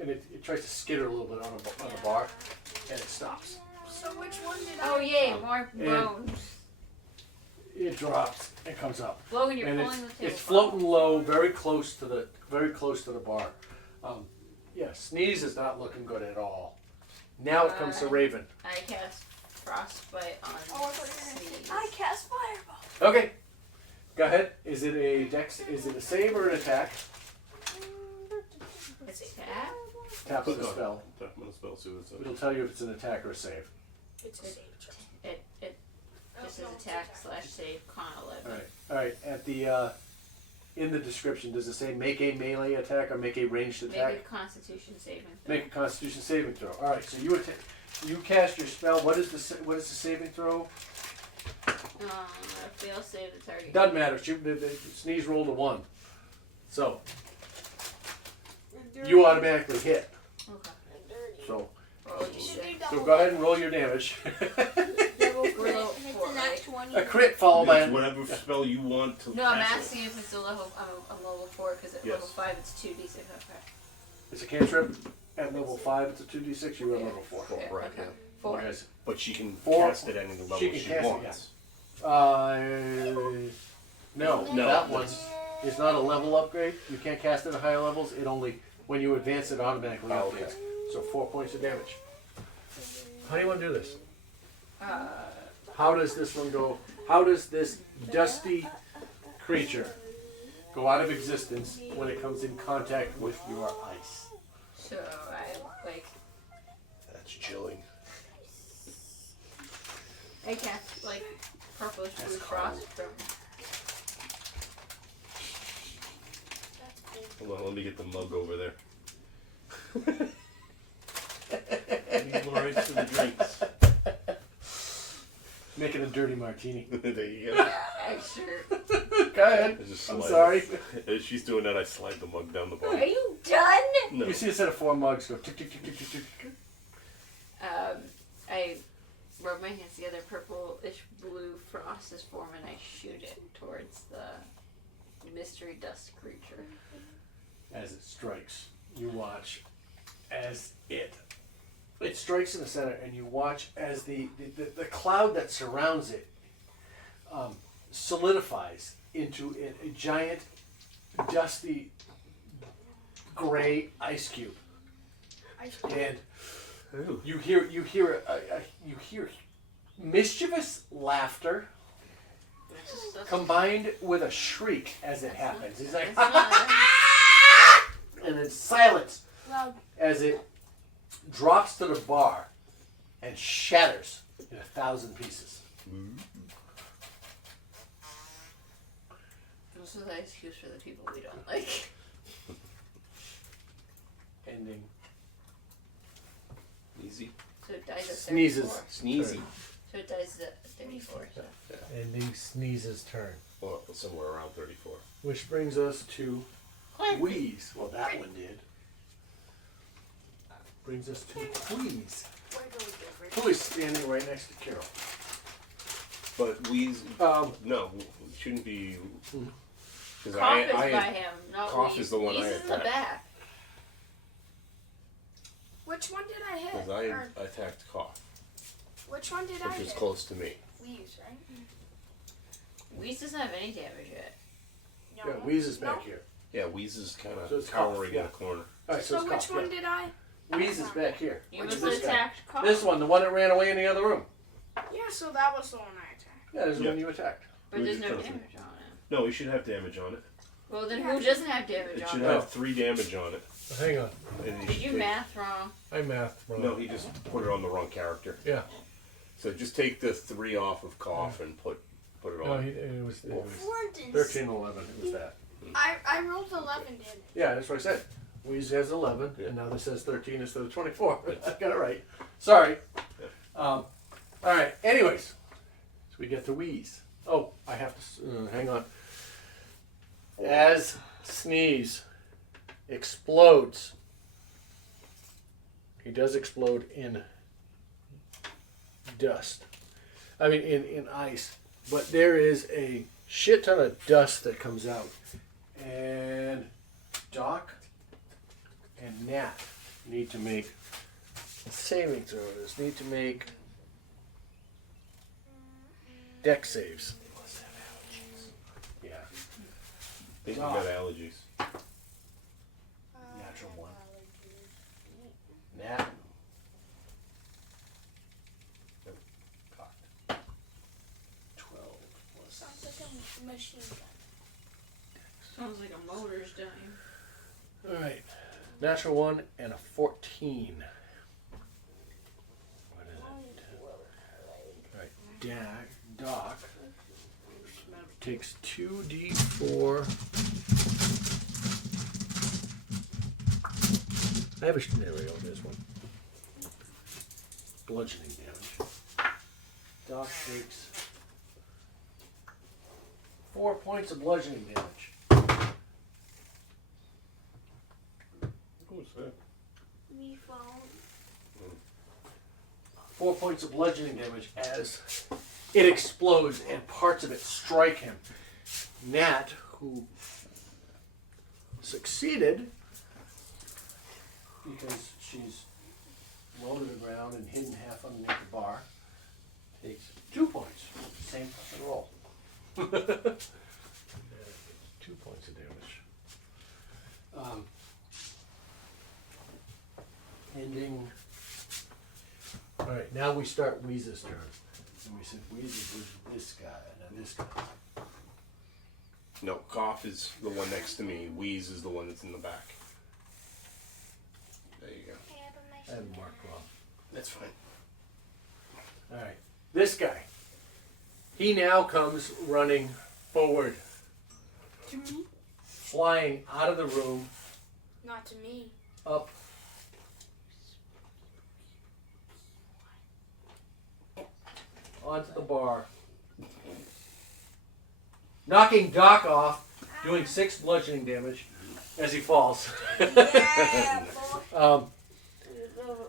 and it tries to skitter a little bit on a bar, and it stops. So which one did Oh I? yay, more bones. It drops and comes up, Logan, you're and pulling the table. it's floating low, very close to the bar. Yeah, Sneeze is not looking good at all. Now it comes to Raven. I cast Frostbite on Oh, I thought you were gonna Sneeze. say, I cast Fireball. Okay, go ahead. Is it a dex? Is it a save or an attack? It's a tap. Tap with a spell. Tap on a spell, see what it says. It'll tell you if it's an attack or a save. It's a save. It just says attack/save con 11. All right. At the in the description, does it say make a melee attack or make a ranged attack? Make a Constitution saving throw. Make a Constitution saving throw. All right. So you cast your spell. What is the saving throw? Fail save the target. Doesn't matter. The Sneeze rolled a 1, so you automatically hit. Okay. So Roll what you should. go ahead and roll your damage. Double crit. We're low It's four, a nat right? 20. A crit followed by It's whatever spell you want to No, I'm cast it. asking if it's a level. I'm level 4 because at Yes. level 5 it's 2d6. Okay. It's a cantrip. At level 5, it's a 2d6. You were at level 4. Yeah, Right, okay. yeah. 4. Yes. But she can 4. cast it any level She can she cast it, wants. No, No. that one is not a level upgrade. You can't cast it at higher levels. It only, when you advance it, automatically Oh, upgrades. okay. So 4 points of damage. How do you want to do this? Uh, How does this one go? How does this dusty creature go out of existence when it comes in contact with your ice? so I That's chilling. I cast purplish That's blue cold. frost from. Hold on, let me get the mug over there. Need more ice for the drinks. Making a dirty martini. There you go. Sure. Go ahead. I just I'm slide sorry. it. As she's doing that, I slide the mug down the Are bar. you done? No. You see a set of 4 mugs go tick, tick, tick, tick, tick, tick. I rub my hands together. Purplish blue frost is formed, and I shoot it towards the mystery dust creature. As it strikes, you watch as it strikes in the center, and you watch as the cloud that surrounds it solidifies into a giant, dusty, gray ice cube, and Ooh. you hear mischievous laughter combined with a shriek as it happens. He's like, That's not- and then silence Loud. as it drops to the bar and shatters in 1,000 pieces. This is an excuse for the people we don't like. Ending. Easy. So it dies at Sneezes. 34. Sneezy. So it dies at 34. So. Ending Sneeze's turn. Well, somewhere around 34. Which brings us to Wheeze. Well, that one did. Brings us to Wheeze. Who is standing right next to Carol. But Wheeze, no, it shouldn't be. Because Cough is I by him, not Cough Wheeze. is the one Wheeze I is in the attacked. back. Which one did I hit? Because Or I attacked Cough, which one did I which hit? was close to me. Leaves, right? Wheeze doesn't have any damage yet. No. Yeah, Wheeze is No. back here. Yeah, Wheeze is kind So of it's Cough, cowering yeah. in a corner. Alright, so, So it's which Cough, one did I? yeah. Wheeze is back here. You Which must is have this guy? attacked Cough. This one, the one that ran away in the other room. Yeah, so that was the one I attacked. Yeah, this is the Yeah. one you attacked. But Who there's did no you kill? damage on it. No, it should have damage on it. Well, then Yeah. who doesn't have damage It on should it? have 3 damage on it. Hang on. And Did you math wrong? I mathed wrong. No, he just put it on the wrong character. Yeah. So just take the 3 off of Cough and put it No, on. it was Florentines. 13, 11. It was that. I rolled 11, didn't it? Yeah, that's what I said. Wheeze has 11, Yeah. and now this says 13 instead of 24. I got it right. Sorry. Yeah. All right. Anyways, get to wheeze. Oh, I have to hang on. As sneeze explodes, he does explode in dust. I mean, in ice. But there is a shit ton of dust that comes out. And Doc and Nat need to make saving throws. Need to make deck saves. Yeah. I think you got allergies. Natural one. Nat. Cocked. 12 plus. Sounds like a machine gun. Sounds like a motor's dying. Alright. Natural one and a 14. What is it? Alright. Doc takes 2d4. I have a scenario. There's one. Bludgeoning damage. Doc takes 4 points of bludgeoning damage. Who's that? Me phone. 4 points of bludgeoning damage as it explodes and parts of it strike him. Nat, who succeeded because she's low to the ground and hidden half underneath the bar, takes 2 points. Same fucking roll. 2 points of damage. Ending. Alright, now we start Weeze's turn. And we said Weeze was this guy, and then this guy. No, Cough is the one next to me. Wheeze is the one that's in the back. There you go. I have marked wrong. That's fine. Alright, this guy. He now comes running forward, To me? flying out of the room, Not to me. up. Onto the bar. Knocking Doc off, doing 6 bludgeoning damage as he falls. Yeah, boy.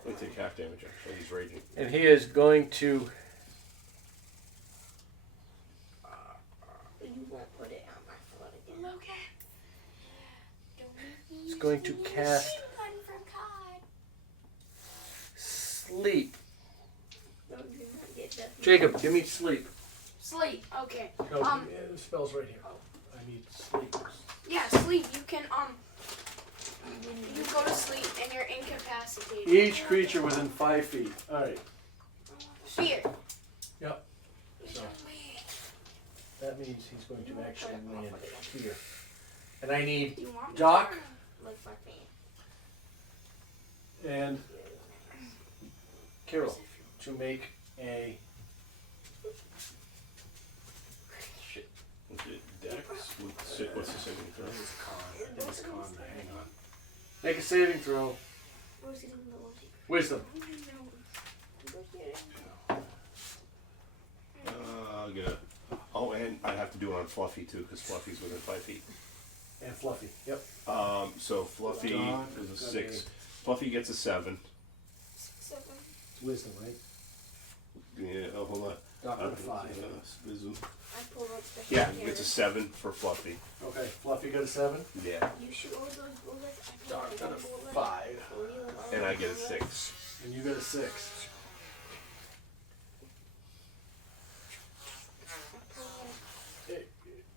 I take half damage actually. He's raging. And he is going to You won't put it on my foot again. Okay. he's going to cast sleep. No, do not get that. Jacob, give me sleep. Sleep. Okay. No, the spell's right here. I need sleep. Yeah, sleep. You can you go to sleep and you're incapacitated. Each creature within 5 feet. Alright. Fear. Yep. So that means he's going to actually land here. And I need Do you want me Doc to? Like my fan. and Kirill to make a shit. Dex? What's the saving throw? It is con. Hang on. Make a saving throw. Wisdom. I'll get it. Oh, and I have to do it on Fluffy too, because Fluffy's within 5 feet. And Fluffy. Yep. So Fluffy Dog, is a okay. 6. Fluffy gets a 7. It's wisdom, right? Yeah, oh, hold on. Doc with a 5. Wisdom. I pulled out special Yeah, carrot. it's a 7 for Fluffy. Okay, Fluffy got a 7. Yeah. You shoot all those bullets. I Doc pulled got a out bullet. 5. And I get a 6. And you got a 6.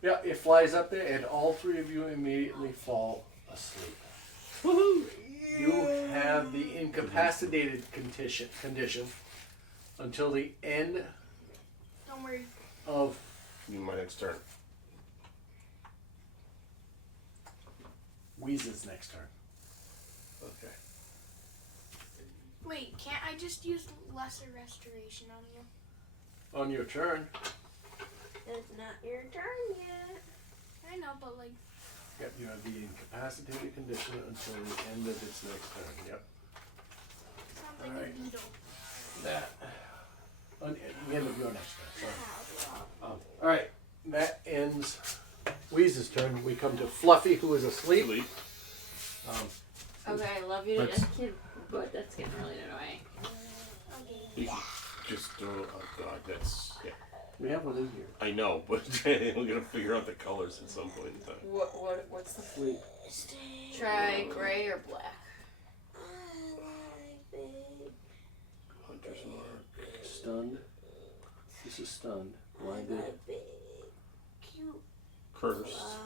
Yeah, it flies up there, and all 3 of you immediately fall asleep. Woohoo! You have the incapacitated condition until the end Don't worry. of My next turn. Weeze's next turn. Okay. Wait, can't I just use lesser restoration on you? On your turn, It's not your turn yet. I know, but like. yep, you have the incapacitated condition until the end of its next turn. Yep. Sounds like Alright. a beetle. That. the end of your next turn. Sorry. All right, that ends Wheeze's turn. We come to Fluffy, who is asleep. Sleep. Okay, I love you to Let's- death, kid, but that's getting really annoying. You just oh god, that's yeah. We have one in here. I know, but we're gonna figure out the colors at some point in time. What's the Sleep. try gray or black? Hunter's mark. Stunned. This is stunned. Why big? Curse.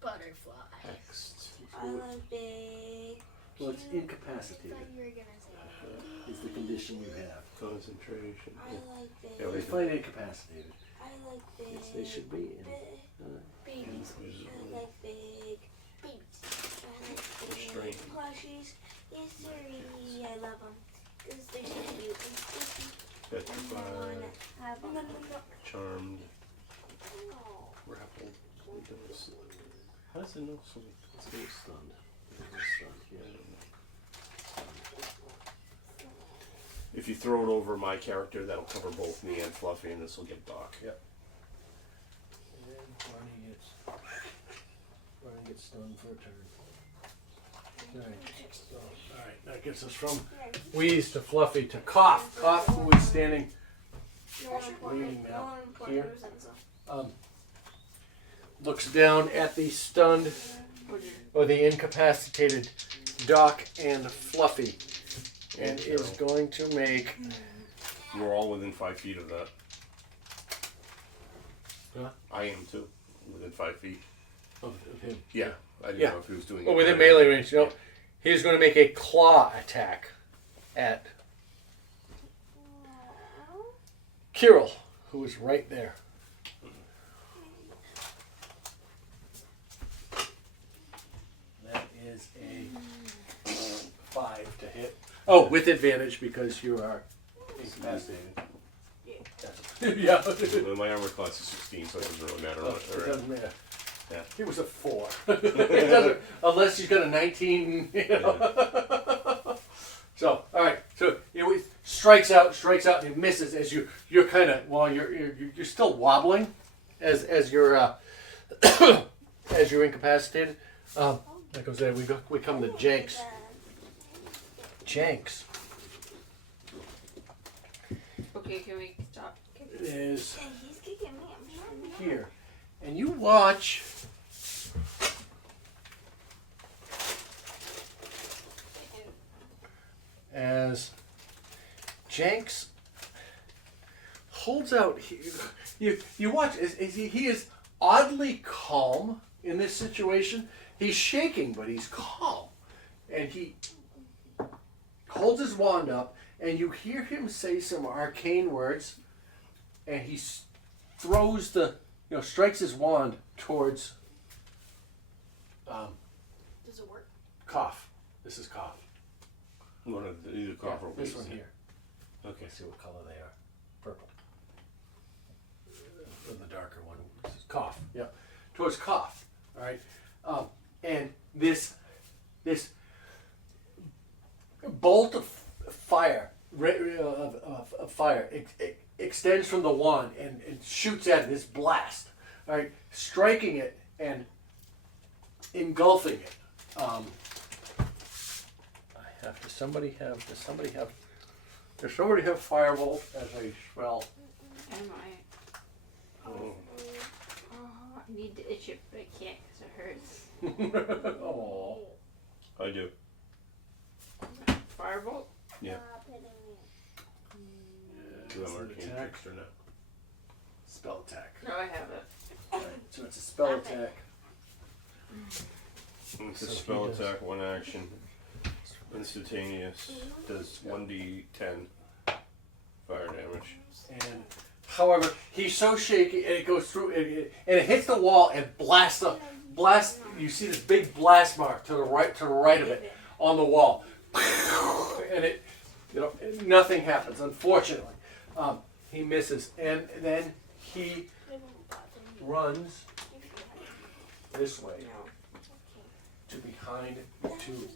Butterfly. Hexed. I like big. Well, it's incapacitated. You were gonna say. Is the condition you have. Concentration. I like big. Yeah, They we find incapacitated. I like big. Yes, they should be in. Babies. I like big. Babies. I like big Restraint. plushies. Yes, sirree. I love them. Because they're so cute and sticky. And I Petrified. want to have them. Charmed. Grappled. How does it know something? It's a little stunned. It's stunned, yeah. If you throw it over my character, that'll cover both me and Fluffy, and this will get Doc. Yep. And Barney gets stunned for a turn. Alright, so, alright, that gets us from Wheeze to Fluffy to Cough. Cough, who is standing waiting now here. Looks down at the stunned or the incapacitated Doc and Fluffy and is going to make. We're all within 5 feet of that. Huh? I am too. Within 5 feet. Of him. Yeah. I didn't Yeah. know if he was doing Oh, it within right. melee range. No, he's going to make a claw attack at Kirill, who is right there. That is a 5 to hit. Oh, with advantage because you are incapacitated. Yeah. Well, my armor class is 16, so it doesn't really matter Oh, much. it doesn't matter. Yeah. He was a 4. It doesn't, unless he's got a 19. You know. So, all right. So it strikes out, and it misses as you're kind of you're still wobbling as you're as you're incapacitated. Like I was saying, we come to Jenks. Jenks Okay, can we stop? is And he's kicking me. I'm sure. here, and you watch. As Jenks holds out, you watch as he is oddly calm in this situation. He's shaking, but he's calm, and he holds his wand up, and you hear him say some arcane words, and he throws strikes his wand towards Does it work? Cough. This is Cough. One of either Yeah, cough or this wheeze. one here. Okay. Let's see what color they are. Purple. The darker one. This is Cough. Yep. Towards Cough. All right. And this bolt of fire, extends from the wand and shoots at it. This blast. All right, striking it and engulfing it. Does somebody have Firebolt as a spell? Am I? Oh. Oh, I need to itch it, but I can't because it hurts. Oh. I do. Firebolt? Yeah. Do that It's an arcane attack. trickster now. Spell attack. No, I have it. Right, so it's a spell attack. It's a So he spell does- attack, one action. Instantaneous. Does 1d10 fire damage. And however, he's so shaky, and it goes through, and it hits the wall and blasts. You see this big blast mark to the right of it on the wall, and it, nothing happens. Unfortunately, he misses, and then he runs this way to behind the tube.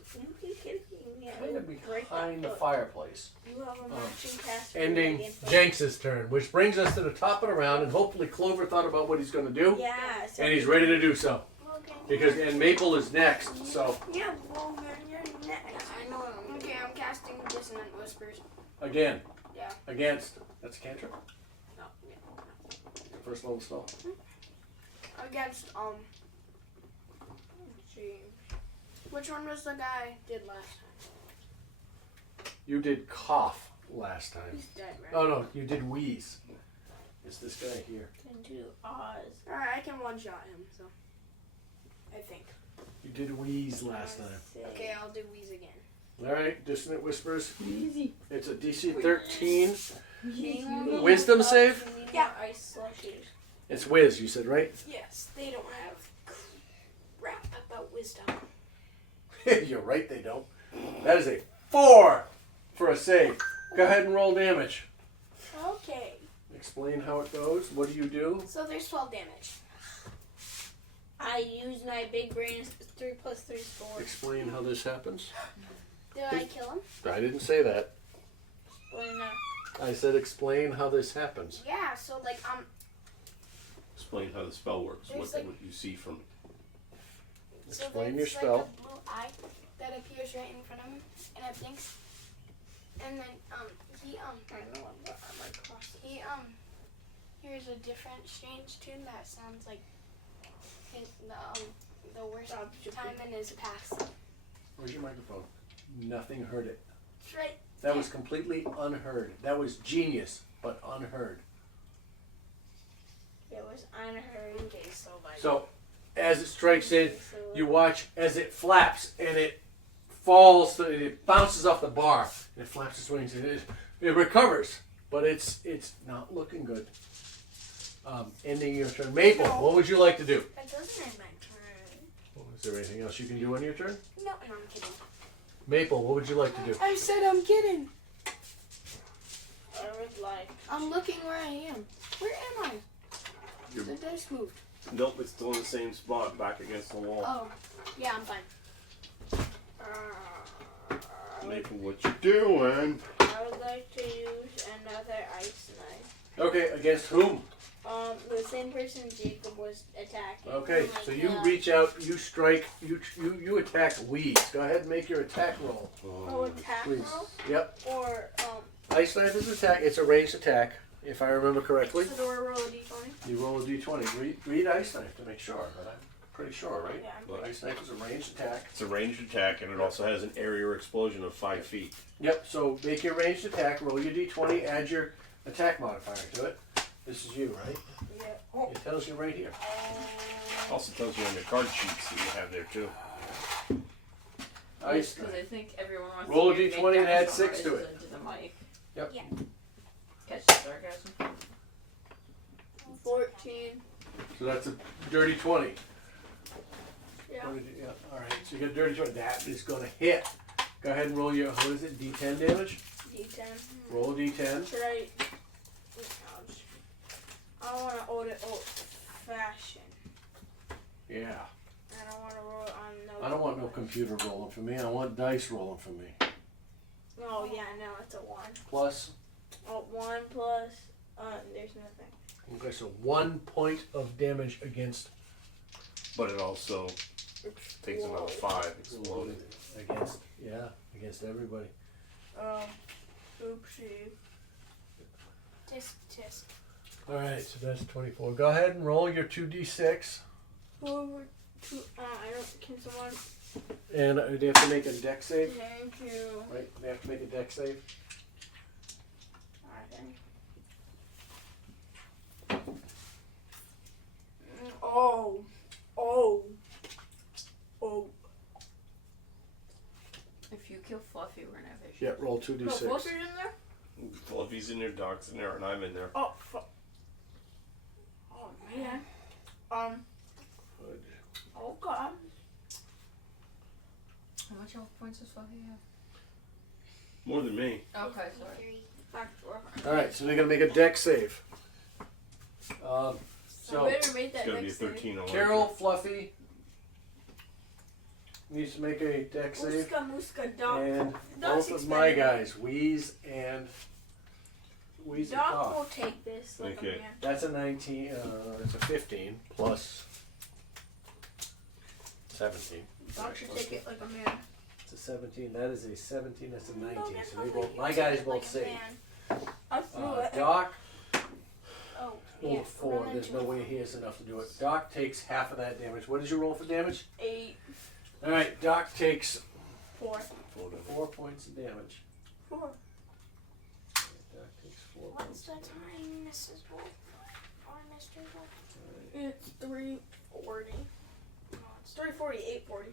me out. Kind of Break behind the that book. fireplace. You have a matching cast. Ending Jenks's turn, which brings us to the top of the round, and hopefully Clover thought about what he's going to do, Yeah. So and he's ready to do so. Okay. And Maple is next, so Yeah, Logan, you're next. I know. Okay, I'm casting Dissonant Whispers. again, Yeah. against, that's a cantrip, No. Yeah. first level spell. Against let's see. Which one was the guy did last time? You did cough last time. He's dead, right? Oh no, you did wheeze. It's this guy here. Into Oz. Alright, I can one shot him, so I think. You did wheeze last time. Okay, I'll do Wheeze again. Alright, Dissonant Whispers. Easy. It's a DC 13. Wisdom Wisdom save? Yeah. Ice slushies. It's whiz, you said, right? Yes, they don't have crap about wisdom. You're right, they don't. That is a 4 for a save. Go ahead and roll damage. Okay. Explain how it goes. What do you do? So there's 12 damage. I use my big brain. 3 + 3 is 4. Explain how this happens. Did I kill him? I didn't say that. Well, no. I said explain how this happens. Yeah, so like Explain how the spell works. There's What like- you see from Explain your there's spell. like a blue eye that appears right in front of him, and it blinks. And then he I know what I might cost. he hears a different strange tune that sounds like the worst time in his past. Where's your microphone? Nothing heard it. It's right. That was completely unheard. That was genius, but unheard. It was unheard. Okay, so by So, as it strikes in, you watch as it flaps and it falls, it bounces off the bar and it flaps its wings and it recovers, but it's not looking good. Ending your turn. Maple, what would you like to do? that doesn't end my turn. Is there anything else you can do on your turn? No, I'm kidding. Maple, what would you like to do? I said I'm kidding. I would like. I'm looking where I am. Where am I? You're, The dice moved. nope, it's still in the same spot, back against the wall. Oh, yeah, I'm fine. Maple, what you doing? I would like to use another ice knife. Okay, against whom? The same person Jacob was attacking. Okay, so you reach out, you strike, you attack Weeds. Go ahead and make your attack roll. Oh, attack Please. roll? Yep. Or Ice knife is attack. It's a ranged attack, if I remember correctly. so do I roll a d20? You roll a d20. Read ice knife to make sure, but I'm pretty sure, right? Yeah, I'm Well, ice knife is a ranged attack. It's a ranged attack, and it also has an area explosion of 5 feet. Yep. So make your ranged attack. Roll your d20. Add your attack modifier to it. This is you, right? Yeah. It tells you right here. Also tells you on your card sheets that you have there too. Ice Because knife. I think everyone wants Roll a to hear d20 big and add dinosaur 6 to noises it. into the mic. Yep. Yeah. Catch the sarcasm. 14. So that's a dirty 20. Yeah. Yeah. All right. So you got a dirty 20. That is going to hit. Go ahead and roll your, what is it, d10 damage? D10. Roll a d10. Should I? I want to old it old fashioned. Yeah. I don't want to roll it on no. I don't want no computer rolling for me. I want dice rolling for me. Oh yeah, no, it's a 1. Plus, Oh, 1 plus. There's nothing. okay, so 1 point of damage against But it also takes another 5 exploding. against everybody. Oopsie. Tisk. All right, so that's 24. Go ahead and roll your 2d6, Forward to. I don't. Can someone? and they have to make a deck save. Thank you. Right, they have to make a deck save. Oh. If you kill Fluffy, we're gonna have issues. Yeah, roll No, 2d6. Fluffy's in there? Fluffy's in there, Doc's in there, and I'm in there. Oh, fuck. Oh, man. Good. Oh, God. How much health points does Fluffy have? More than me. Okay, sorry. Back to work. All right, so they're gonna make a deck save. So Whoever made It's that gonna be a next thing. 13 on Carol, Fluffy, needs to make a deck save. Muska, Doc. And Doc's both of my expendable. guys, Wheeze and Doc Cough. will take this like Okay. a man. That's a 19, it's a 15 plus 17. Doc should take it like a man. It's a 17, that is a 17, that's a 19. Logan, So they Logan, both, you my take guys it both like a save. man. I threw it. Doc, Oh, roll yeah. a 4, run there's into no it. way he has enough to do it. Doc takes half of that damage. What did you roll for damage? 8, Alright, Doc takes 4. 4 points of damage. 4. Doc takes 4 What's points. the time, Mrs. Wolf? Or Mr. Wolf? It's 340. No, it's 340, 840.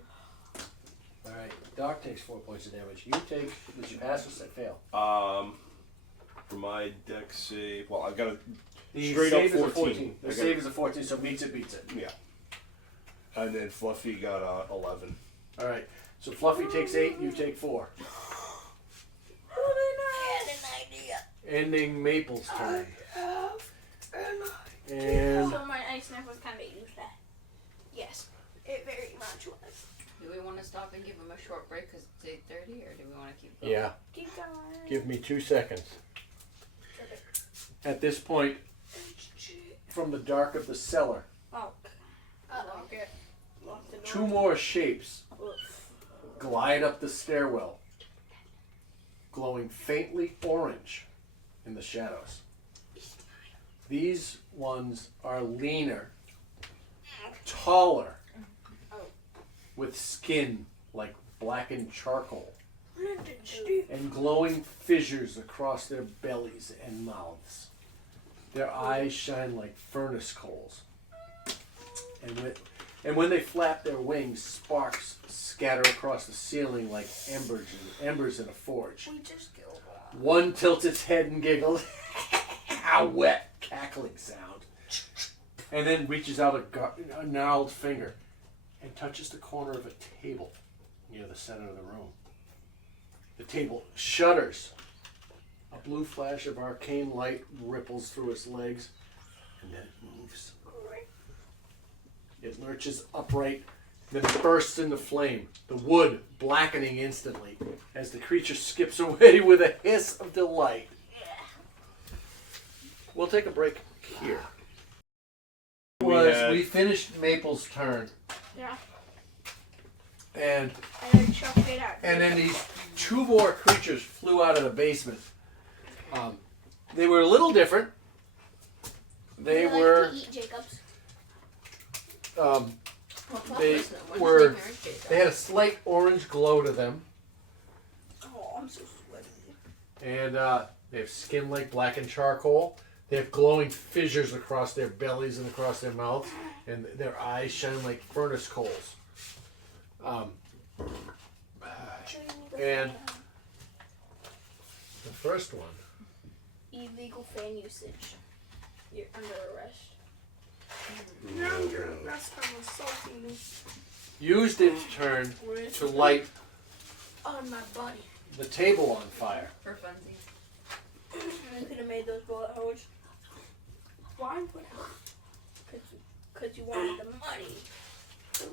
Alright, Doc takes 4 points of damage. You take, did you pass or fail? For my deck save, well, I've got a The straight save up is a 14. The I got- save is a 14, so meets it, beats it. Yeah. And then Fluffy got 11. Alright, so Fluffy takes 8, you take 4. I had an idea. Ending Maple's turn. And And So my ice knife was kind of useless. Yes, it very much was. Do we want to stop and give him a short break because it's 8:30, or do we want to keep going? yeah, Keep going. give me 2 seconds. At this point, from the dark of the cellar, Oh. Lock it. Lock the door. 2 more shapes glide up the stairwell, glowing faintly orange in the shadows. These ones are leaner, taller, with skin like blackened charcoal, and glowing fissures across their bellies and mouths. Their eyes shine like furnace coals. And when they flap their wings, sparks scatter across the ceiling like embers in a forge. We just killed One tilts its head and giggles. A wet, cackling sound. And then reaches out a gnarled finger and touches the corner of a table near the center of the room. The table shudders. A blue flash of arcane light ripples through its legs, and then it moves. It lurches upright, then bursts into flame, the wood blackening instantly as the creature skips away with a hiss of delight. We'll take a break here. We finished Maple's turn, Yeah. and And then chucked it out. then these 2 more creatures flew out of the basement. They were a little different. They Would you were like to eat Jacobs? Well, They listen, what's were- the name of yours, they had a slight orange glow to them, Oh, I'm so sweaty. and they have skin like blackened charcoal. They have glowing fissures across their bellies and across their mouths, and their eyes shine like furnace coals. And the first one Illegal fan usage. You're under arrest. You're under arrest for assaulting me used its turn with to light on my body. the table on fire. For funsies. I could have made those bullet holes. Why would I? Because you wanted the money.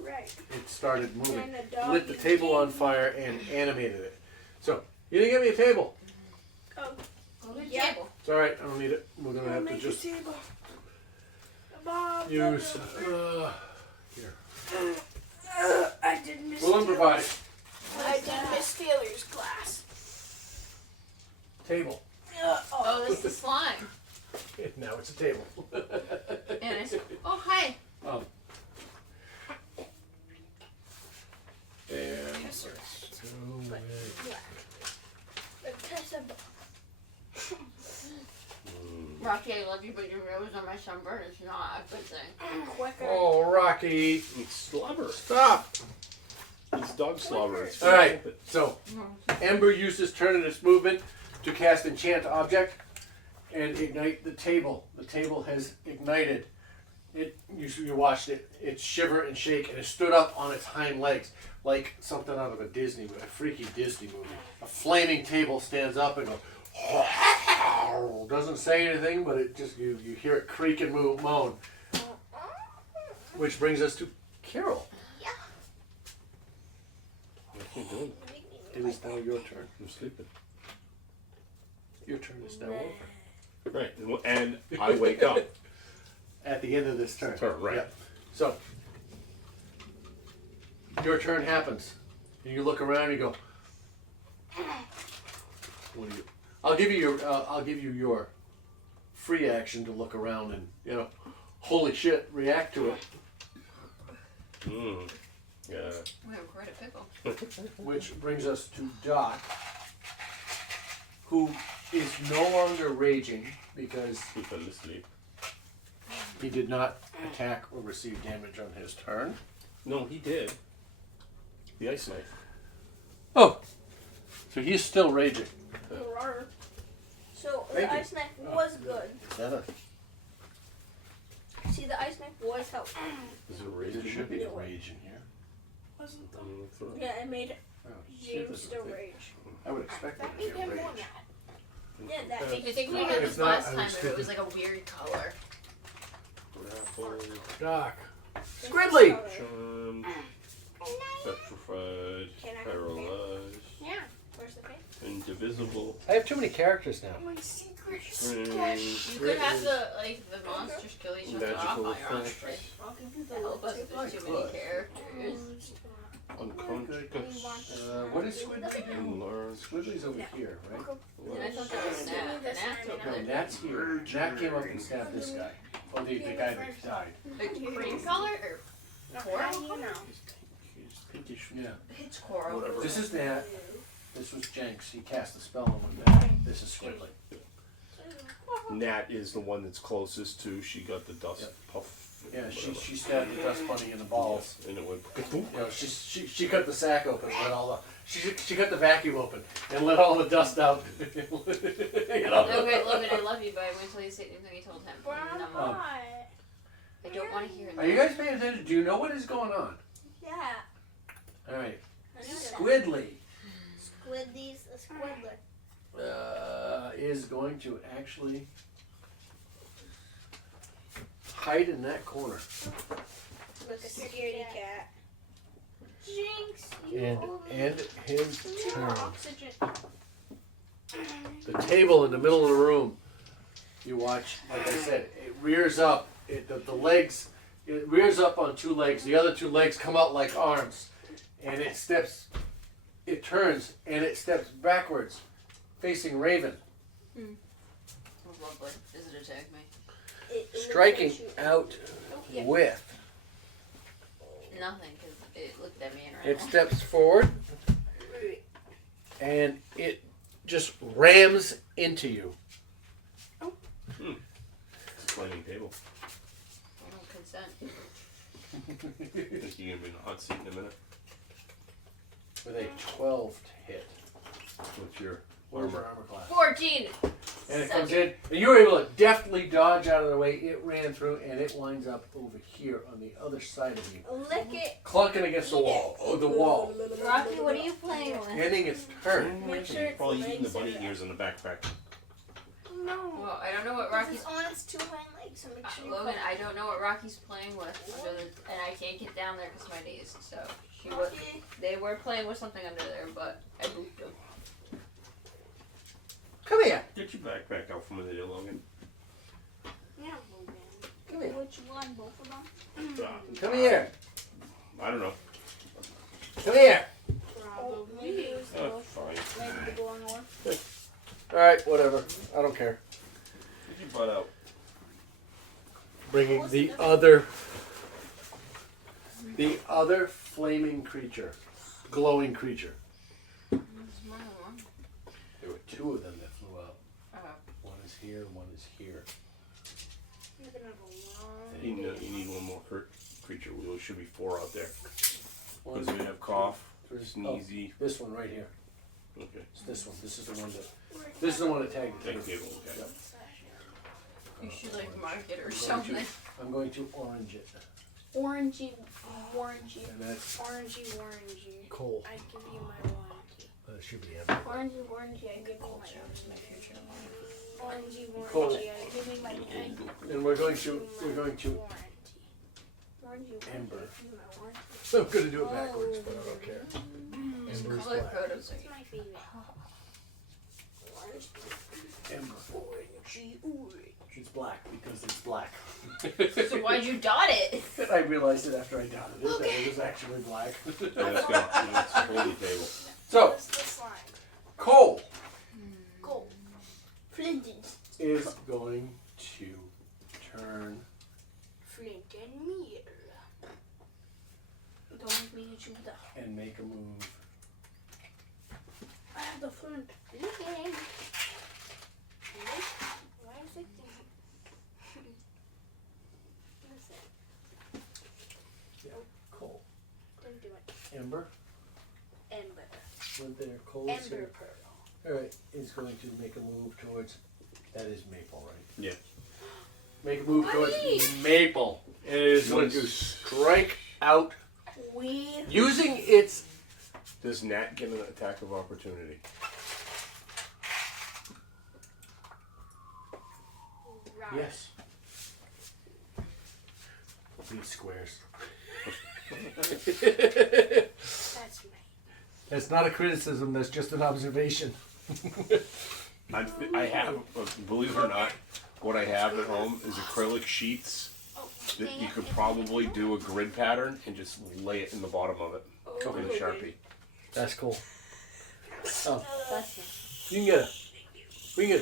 Correct. It started moving, And the dog lit the you table on gave me. fire, and animated it. So, you didn't get me a table. Oh, Go to the Yeah. table. It's alright, I don't need it. We're gonna I'll have to make just a table. Bob, use. Here. I did miss. We'll improvise. I did Miss Taylor's class. Table. Oh, this is slime. Now it's a table. And I said, oh, hi. And Yes, sir. let's go with Black. The test of Rocky, I love you, but your nose on my sunburn is not a good thing. quicker. Oh, Rocky, It's slobber. stop! It's dog slobber. It's All right, but so Ember uses turn in its movement to cast enchant object and ignite the table. The table has ignited. You watched it. It shiver and shake, and it stood up on its hind legs like something out of a Disney movie, a freaky Disney movie. A flaming table stands up and goes. Doesn't say anything, but it just you hear it creak and moan. Which brings us to Carol. you doing? It is now your turn. I'm sleeping. Your turn is now over. Right, and I wake up. At the end of this turn. Right. Yep. So, your turn happens. And you look around and you go, what do you? I'll give you your free action to look around and, holy shit, react to it. Yeah. We have quite a pickle. Which brings us to Doc, who is no longer raging because He fell asleep. he did not attack or receive damage on his turn. No, he did. The ice knife. Oh, so he's still raging. Rawr. So Thank the you. ice knife was good. Is that a? See, the ice knife was helpful. Is it a rage? There should be a rage in here. Wasn't though. Throw it. Yeah, it made Oh, see if James there's a still thing. rage. I would expect That there made to be a him more rage. mad. Yeah, that I made think we him did If this not, last I time, would and stick it was with- like a weird color. Grapple. Doc. Squidly! Charmed. Petrified. Can I have a Paralyzed. Yeah. Where's the pain? Indivisible. I have too many characters now. My secret Strange. You could have the monsters kill each other off Magical on your own effect. trip. I'll give you To the help us lip if there's too many characters. Unconscious. What is Squidly doing? Enlarged. Squidly's over here, right? And I thought that was Nat. Nat's No, over Nat's here. Nat came up and stabbed this guy. Oh, the guy that died. there. Green color or coral? He's pinkish. Yeah. It's coral. Whatever. This is Nat. This was Jenks. He cast a spell on Nat. This is Squidly. Nat is the one that's closest to. She got the dust Yep. puff. Yeah, whatever. she stabbed the dust bunny in the balls. And it went. Boom. She cut the sack open, let all the she cut the vacuum open and let all the dust out. Okay, Logan, I love you, but I wait until you say anything you told him. No, I don't want to hear Are you that. guys paying attention? Do you know what is going on? Yeah. All right, I know that. Squidly Squidly's a squidler. is going to actually hide in that corner. Like a scaredy cat. Jinx, And his Too turn. much oxygen. The table in the middle of the room. You watch, like I said, it rears up. The legs, it rears up on two legs. The other two legs come out like arms, and it steps. It turns and it steps backwards, facing Raven, Oh, lovely. Does it attack me? It striking looks like out Yeah. with. Nothing, because it looked at me and ran It off. steps forward, and it just rams into you. It's a flaming table. I don't consent. I think you're gonna be in the hot seat in a minute. With a 12 to hit. What's your What is armor? your armor class? 14! And it comes in, and you were able to deftly dodge out of the way. It ran through, and it winds up over here on the other side of you, Lick it. clunking against the wall. Oh, the wall. Rocky, what are you playing with? Ending its turn. Make sure it's Probably eating the legs bunny are- ears in the backpack. No. Well, I don't know what Rocky's Rocky's... on its two hind legs, so make sure you Logan, cover I don't know what Rocky's playing with, and I can't get down there because of my knees, so... Rocky. They were playing with something under there, but I booped them. Come here. Get your backpack out from under there, Logan. Yeah, Logan. Come here. Which one? Both of them? Come here. I don't know. Come here. Probably. Use Oh, both. fine. Maybe the blowing one. All right, whatever. I don't care. Get your butt out. Bringing What's the the other flaming creature, glowing creature. There's more than one. There were two of them that flew out. Oh. One is here, one is here. You're gonna have a long You need one more creature. There should be 4 out there. One, Because we have cough, there's- sneezy. this one right here. Okay. It's this one. This is the one that. This is the one that tagged Tag it. table, okay. Yep. You should like mark it or I'm going something. to- I'm going to orange it, orangey, orangey, and that's orangey, orangey. coal. I give you my orangey. It should be empty. Orangey, orangey, I give you my orangey. Orangey, Cool. orangey, I give you my And we're going to warranty. Orangey. Ember. Orange. I'm gonna do it backwards, but I don't care. Just Ember's color black. code That's my favorite. Orange. Ember. It's black because it's black. So why'd you dot it? I realized it after I dotted it that it was actually black. Let's go. It's a holy table. So, What's this line? Cole Gold. Flintons. is going to turn Flint and meal. Don't make me hit you with that. and make a move. I have the flint. Looking. Why is it? Listen. Cole. Didn't do it. Ember. Ember. Went there. Cole's Ember here. pearl. Alright, is going to make a move towards. That is Maple, right? Yeah. Make a move towards Maple. And it is going to strike out We. using its. Does Nat get an attack of opportunity? Right. Yes. These squares. That's me. That's not a criticism, that's just an observation. I have, believe it or not, what I have at home is acrylic sheets Oh, that you could probably do a grid pattern and just lay it in the bottom of it with a Sharpie. That's cool. Oh, That's it. you can get a. We can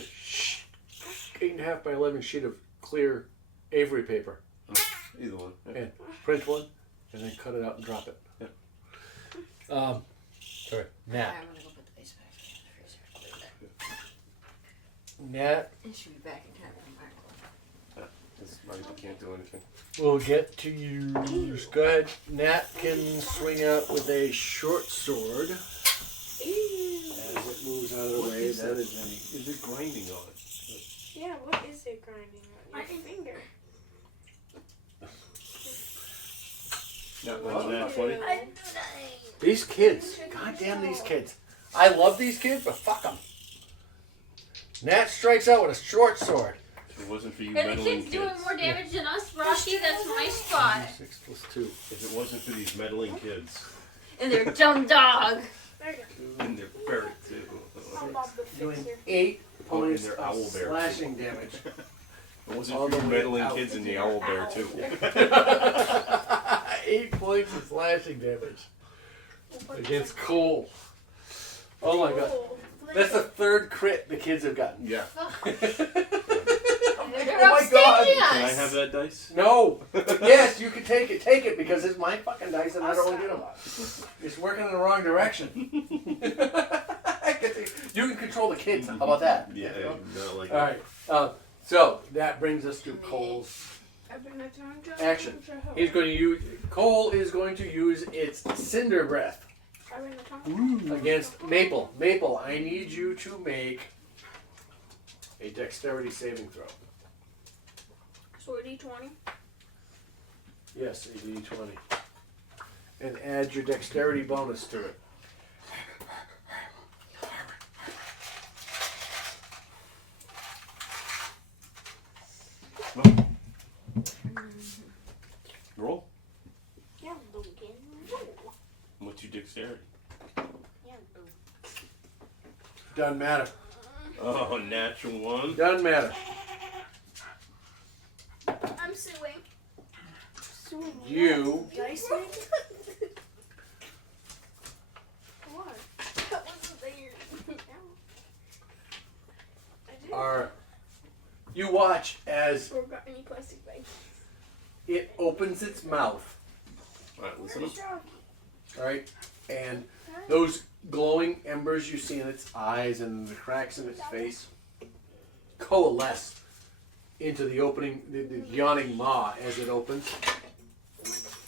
get a 8.5 by 11 sheet of clear Avery paper. Either one. Yeah. And print one, and then cut it out and drop it. Yeah. Sorry, Nat. I'm gonna go put the ice back in the freezer. Nat It should be back in time for the microwave. This Michael can't do anything. will get to use. Go ahead. Nat can swing out with a short sword. As it moves out of the What way, is that that? is Is it grinding on? Yeah, what is it grinding on? Your finger. Not one's Nat 20? these kids. Goddamn these kids. I love these kids, but fuck them. Nat strikes out with a short sword. If it wasn't for you Are the meddling kids doing kids. more damage than us, Rocky? That's my spot. 6 plus 2. If it wasn't for these meddling kids. And their dumb dog. There you go. And they're very too. I'm Bob the Doing Fixer. 8 Oh, and points they're of owl bear, too. slashing damage. It wasn't All for the you way meddling out. kids and the owl bear too. 8 points of slashing damage against Cole. Oh my god. That's the third crit the kids have gotten. Yeah. They're Oh my God. upstaging us. Can I have that dice? No. Yes, you can take it. Take it because it's my fucking dice and I don't want to get them. It's working in the wrong direction. You can control the kids. How about that? Yeah, not like All right. So that brings us to Cole's action. He's going to use. Cole is going to use its Cinder Breath against Maple. Maple, I need you to make a Dexterity saving throw. So a D20. Yes, a D20. And add your Dexterity bonus to it. roll. Yeah, Logan. What's your dexterity? Yeah, Logan. Doesn't matter. Oh, natural one. Doesn't matter. I'm suing. Suing You Dice make? What? That wasn't there. I did. are. You watch as Or got any plastic bags. it opens its mouth. Alright, listen Where's up. Rocky? All right, and those glowing embers you see in its eyes and the cracks in its face coalesce into the opening, the yawning maw as it opens,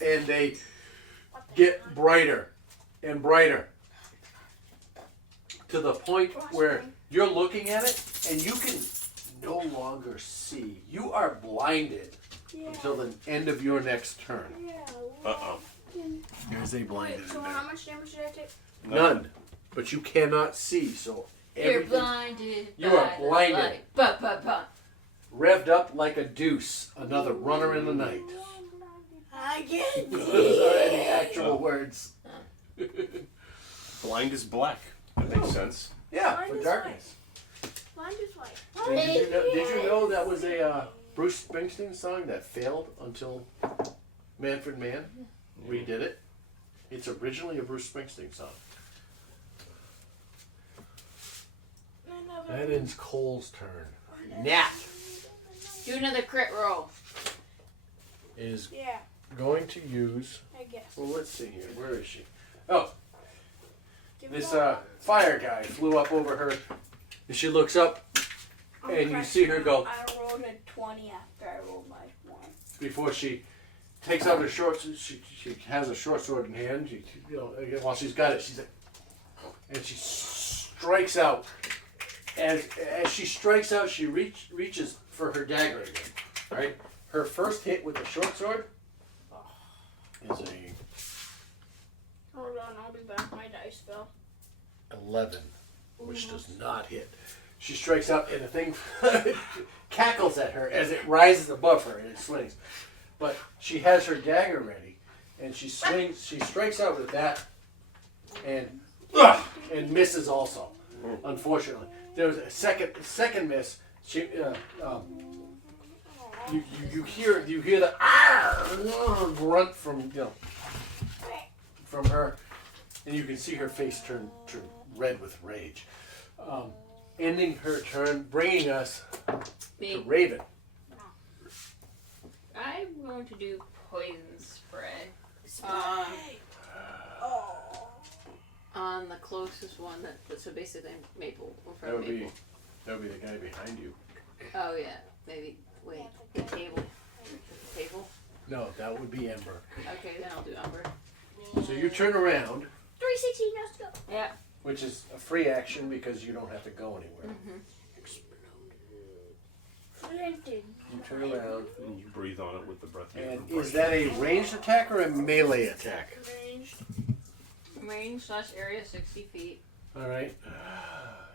and they get brighter and brighter to the point where you're looking at it and you can no longer see. You are blinded until the end of your next turn. Yeah. Uh-oh. There's a blinded. Wait, so how much damage did I take? None, but you cannot see. So You're everything blinded. You are by the blinded. light. Ba ba ba. revved up like a deuce. Another runner in the night. I Again. Those are any actual words. Blind is black. That makes sense. Yeah, Mine for is darkness. Mine is white. And did you know that was a Bruce Springsteen song that failed until Manfred Mann redid it? It's originally a Bruce Springsteen song. That ends Cole's turn. Nat Do another crit roll. is Yeah, going to use. I guess. Well, let's see here. Where is she? Oh, Give this it all. fire guy flew up over her, and she looks up I'm and you cracking see her up. go- I rolled a 20 after I rolled my 1. before she takes out her short. She has a short sword in hand. She, again, while she's got it, she's like, and she strikes out. As she strikes out, she reaches for her dagger again. Right. Her first hit with the short sword is a Hold on, I'll be back. My dice fell. 11, which does not hit. She strikes out, and the thing cackles at her as it rises above her and it swings. But she has her dagger ready, and she swings. She strikes out with that, and misses also. Unfortunately, there was a second miss. She you hear the grunt from from her, and you can see her face turn red with rage. Ending her turn, bringing us to Me. Raven. I'm going to do poison spray. On the closest one so basically Maple. In front of Maple. That would be the guy behind you. Oh yeah, maybe. Wait, the table. Table? No, that would be Ember. Okay, then I'll do Umber. So you turn around, 360, let's go. Yeah. which is a free action because you don't have to go anywhere. Flinted. You turn around, And you breathe on it with the breath. you and breathe. is that a ranged attack or a melee attack? Ranged. Range / area 60 feet. All right.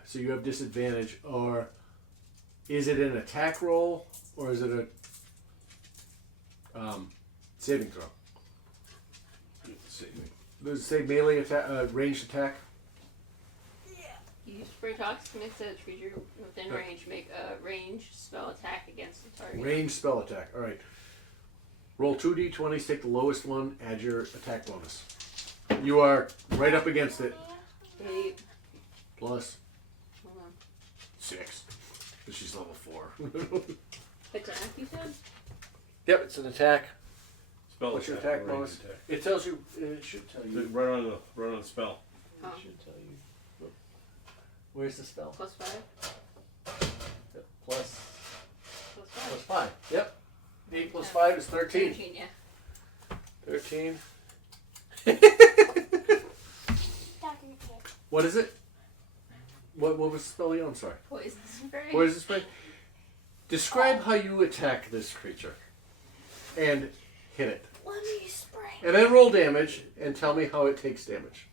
So you have disadvantage, or is it an attack roll, or is it a saving throw? Does it say melee attack, ranged attack? You spray toxic mix at a creature within range. Make a ranged spell attack against the target. Ranged spell attack. All right. Roll 2d20s, take the lowest one, add your attack bonus. You are right up against it. 8. Plus Hold on. 6. Because she's level 4. Attack, you said? Yep, it's an attack. Spell What's your attack, attack or range bonus? attack. It tells you, it should tell you. Right on the spell. Oh. It should tell you. Where's the spell? +5? Plus +5. 5. Yep. 8 plus 5 is 13. 13, yeah. 13. Attacking attack. What is it? What was the spell again? I'm sorry. Poison spray. Poison spray. Describe how you attack this creature. And hit it. Let me spray. And then roll damage and tell me how it takes damage.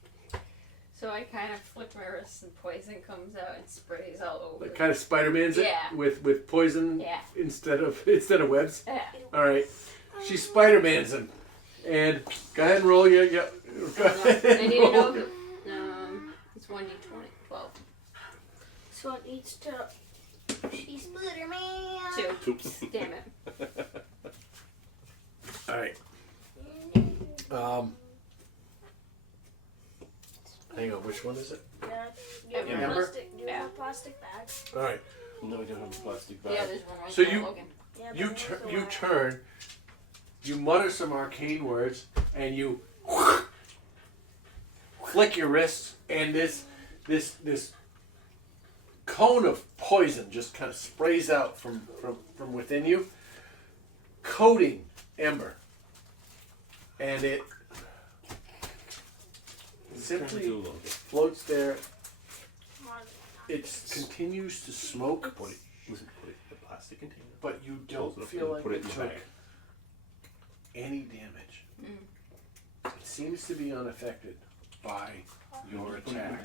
So I kind of flick my wrist and poison comes out and sprays all over. Like kind of Spider-Man's it Yeah. with poison Yeah. instead of webs. Yeah. All right. She Spider-Man's him. And go ahead and roll your go ahead I and need to roll know your- it's 1d20. 12. So it needs to. She's Spider-Man. 2. Damn it. All right. Hang on. Which one is it? Yeah. Give me a Ember? plastic. Give me Yeah. a plastic bag. All right. No, we don't have a plastic bag. Yeah, there's one right So there, you- Logan. Yeah, but You there's a you wire. turn. You mutter some arcane words, and you flick your wrists, and this cone of poison just kind of sprays out from within you, coating Ember, and it simply floats there. It continues to smoke, Put it in the plastic container. but you Close don't it up feel and like put it it in the took bag. any damage. It seems to be unaffected by your attack.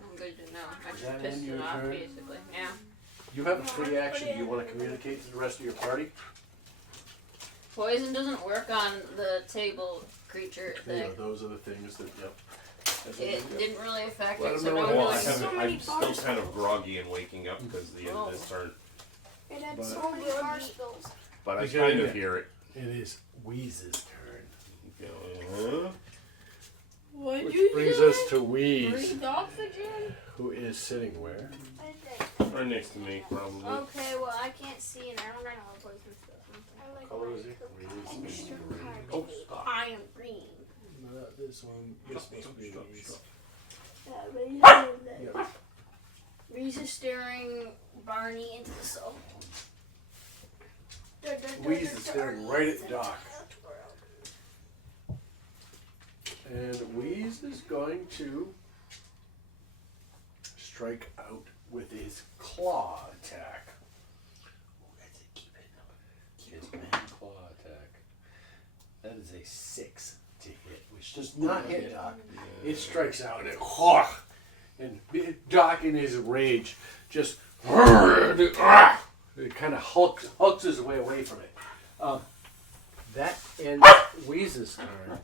I'm good to know. I Does just that pissed end it your off, turn? basically. Yeah. You have a free action. Do you want to communicate to the rest of your party? Poison doesn't work on the table creature Yeah, thing. those are the things that, yep. That's It what we didn't really affect Let it, him so know no what one Well, happens. really. I'm still kind of groggy and waking up because of the end of this turn. It had But- so many bar spills. But I You get kind it. of hear it. It is Wheeze's turn. What Which brings us to Wheeze, Breathe oxygen? who is sitting where? Right next to me, probably. Okay, well, I can't see and I don't know what poison stuff. I like Color is my it? extra Wheeze. card. Oh, stop. I am green. Not this one. This must be Wheeze. Yep. Reese is staring Barney into the soul. Wheeze is staring right at Doc. And Wheeze is going to strike out with his claw attack. Oh, that's a keep it. His main claw attack. That is a 6 to hit, which does not hit Doc. It strikes out and Doc in his rage just it kind of hulks his way away from it. That ends Wheeze's turn.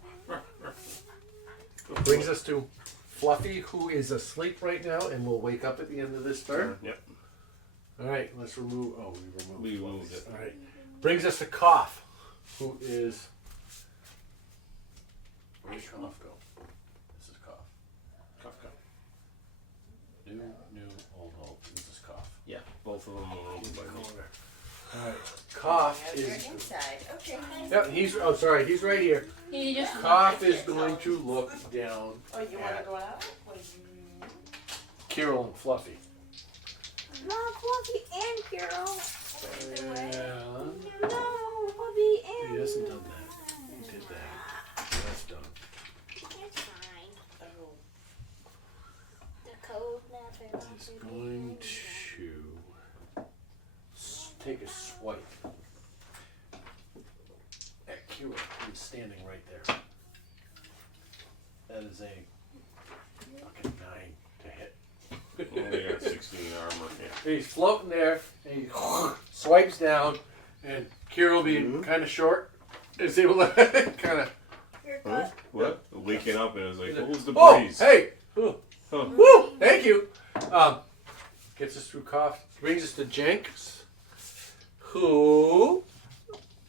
Brings us to Fluffy, who is asleep right now and will wake up at the end of this turn. Yep. All right, let's remove. Oh, we removed it. All right. Brings us to Cough, who is. Where did Cough go? This is Cough. Cough, Cough. New, old. This is Cough. Yeah, both of them are over by me. All right. Cough You're is. inside. Okay. Yep, he's. Oh, sorry, he's right here. He just. Cough is going to look down Oh, you want to at go out? Kirill and Fluffy. Not Fluffy and Carol. Yeah. No, Fluffy and. He hasn't done that. He did that. That's done. It's fine. Oh. The code map He's going to take a swipe at Kirill, who's standing right there. That is a fucking 9 to hit. Only got 16 armor. Yeah. He's floating there, and he swipes down, and Kirill, being kind of short, is able to kind of. Huh? What? Waking up and it was like, what was the Oh, breeze? hey! Ooh. Huh. Woo! Thank you. Gets us through Cough. Brings us to Jenks, who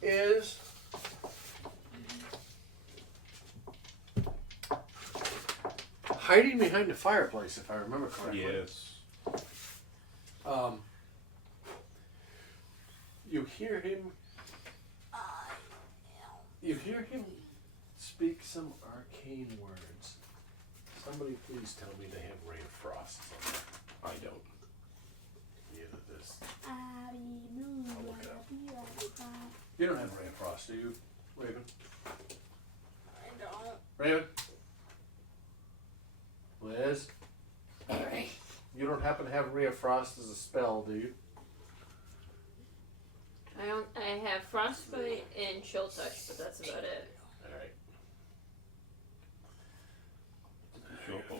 is hiding behind the fireplace, if I remember correctly. Yes. You hear him. You hear him speak some arcane words. Somebody please tell me they have Ray of Frost somewhere. I don't. Neither this. You don't have Ray of Frost, do you, Raven? I don't. Raven? Liz? You don't happen to have Ray of Frost as a spell, do you? I don't. I have frostbite and chill touch, but that's about it. Alright.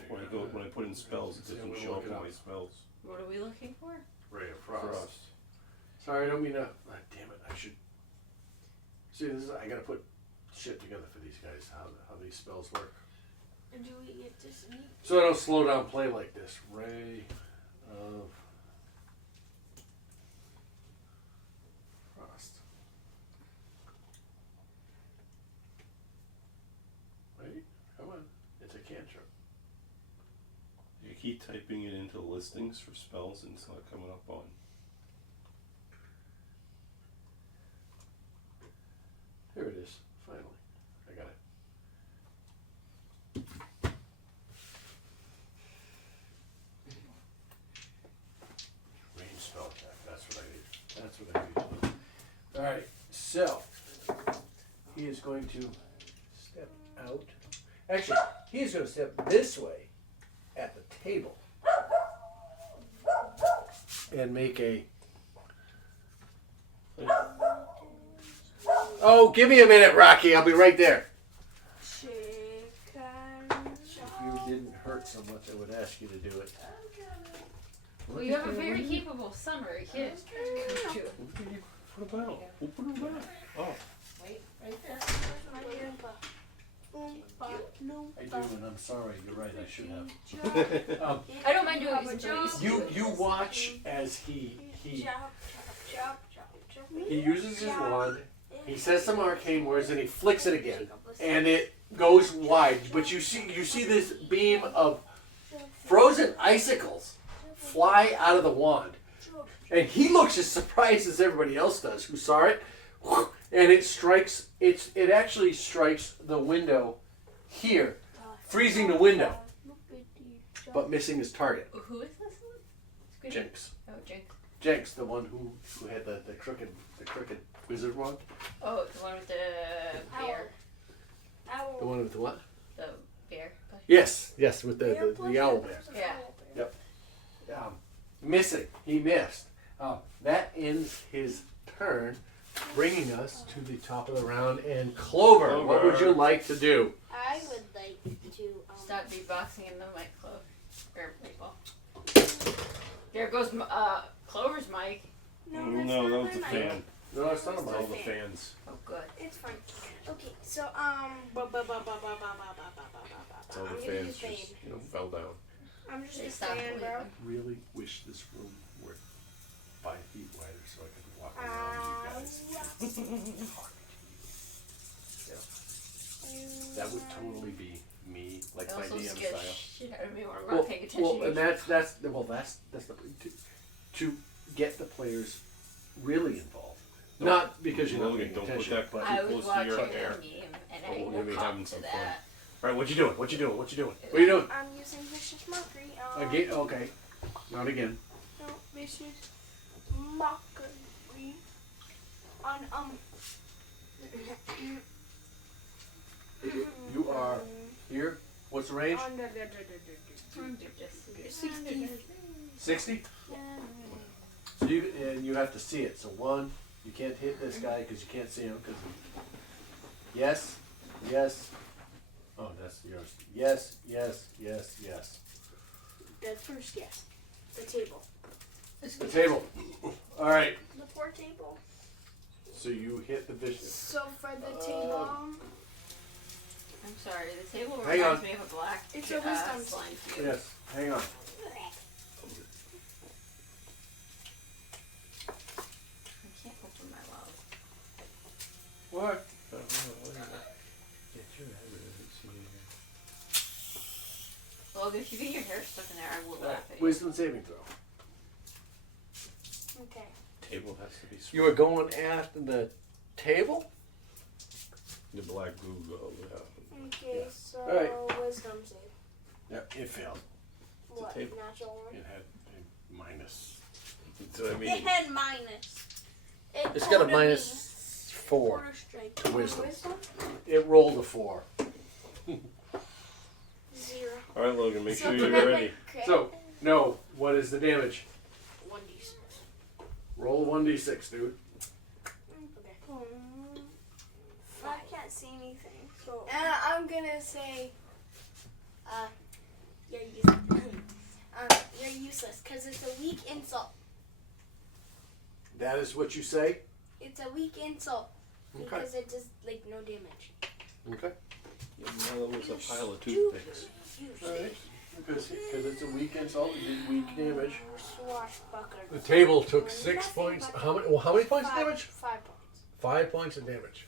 When I put in spells, it doesn't show up in my spells. What are we looking for? Ray of Frost. Frost. Sorry, I don't mean to. Damn it, I should. See, this is. I gotta put shit together for these guys, how these spells work. Do we get to sneak? So I don't slow down play like this. Ray of Frost. Wait, come on. It's a cantrip. You keep typing it into listings for spells and it's not coming up on. Here it is. Finally. I got it. Range spell attack. That's what I need. That's what I need. Alright, so he is going to step out. Actually, he is going to step this way at the table and make a. Oh, give me a minute, Rocky. I'll be right there. Chicken. If you didn't hurt so much, I would ask you to do it. Well, you have a very capable son right here. put them out? Who put them back? Oh. Wait, right there. My grandpa. I do, and I'm sorry. You're right. I should have. I don't mind doing it since You watch as he Chop, chop, chop, chop. he uses his wand. He says some arcane words and he flicks it again, and it goes wide. But you see this beam of frozen icicles fly out of the wand, and he looks as surprised as everybody else does who saw it. And it strikes. It actually strikes the window here, freezing the window, but missing his target. Who is this one? Squiddy? Jinx. Oh, Jinx. Jinx, the one who had the crooked wizard wand. Oh, the one with the bear. Owl. The one with the what? The bear. Yes, with the owl bear. Yeah. Missing. He missed. That ends his turn, bringing us to the top of the round. And Clover, what would you like to do? I would like to. Start beatboxing in the mic, Clover. Or people. There goes Clover's mic. No, No, that was the fan. No, it's not a It's all mic. the fans. Oh, good. It's fine. Okay, so It's all the I'm gonna fans use just fell down. I'm just They a stopped fan, bro. believing. Really wish this room were 5 feet wider so I could walk around you guys. That would totally be me, like It my also DM scares style. shit out of me when I'm not paying attention. Well, and that's the to get the players really involved. Not because you're not Logan, paying don't put attention, that but I too was close to your watching a hair. meme and Oh, I we're gonna be woke having up some to fun. that. all right, what you doing? What you doing? I'm using vicious mockery. Again? Okay, not again. No, vicious mockery. On You are here. What's the range? On the 60. So you have to see it. So 1, you can't hit this guy because you can't see him. Yes. Oh, that's yours. Yes. the first yes. The table. The table. All right. The poor table. So you hit the vicious. So for the table, I'm sorry, the table Hang reminds on. me of a black It's a wisdom slime cube. Yes. Hang on. I can't open my mouth. What? Logan, if you get your hair stuck in there, I will laugh at you. Wisdom saving throw. okay. Table has to be You are going after the table? the black Google. Yeah. Okay, so All right. wisdom save. Yep, it failed. What? table. Natural one. It had a minus. That's what I mean. It had minus. It's got a minus 4. Quarter strike. to wisdom. Wisdom? It rolled a 4. 0. All right, Logan, make So sure can you're I ready. make crit? So, no. What is the damage? 1d6. Roll 1d6, dude. Okay. I can't see anything. So I'm gonna say, you're useless. You're useless because it's a weak insult. That is what you say? It's a weak insult Okay. because it does like no damage. Okay. Your mother was a pile of toothpicks. Alright. Because it's a weak insult, it did weak damage. Swashbuckler. The table took 6 points. How many points of damage? 5 points. 5 points of damage.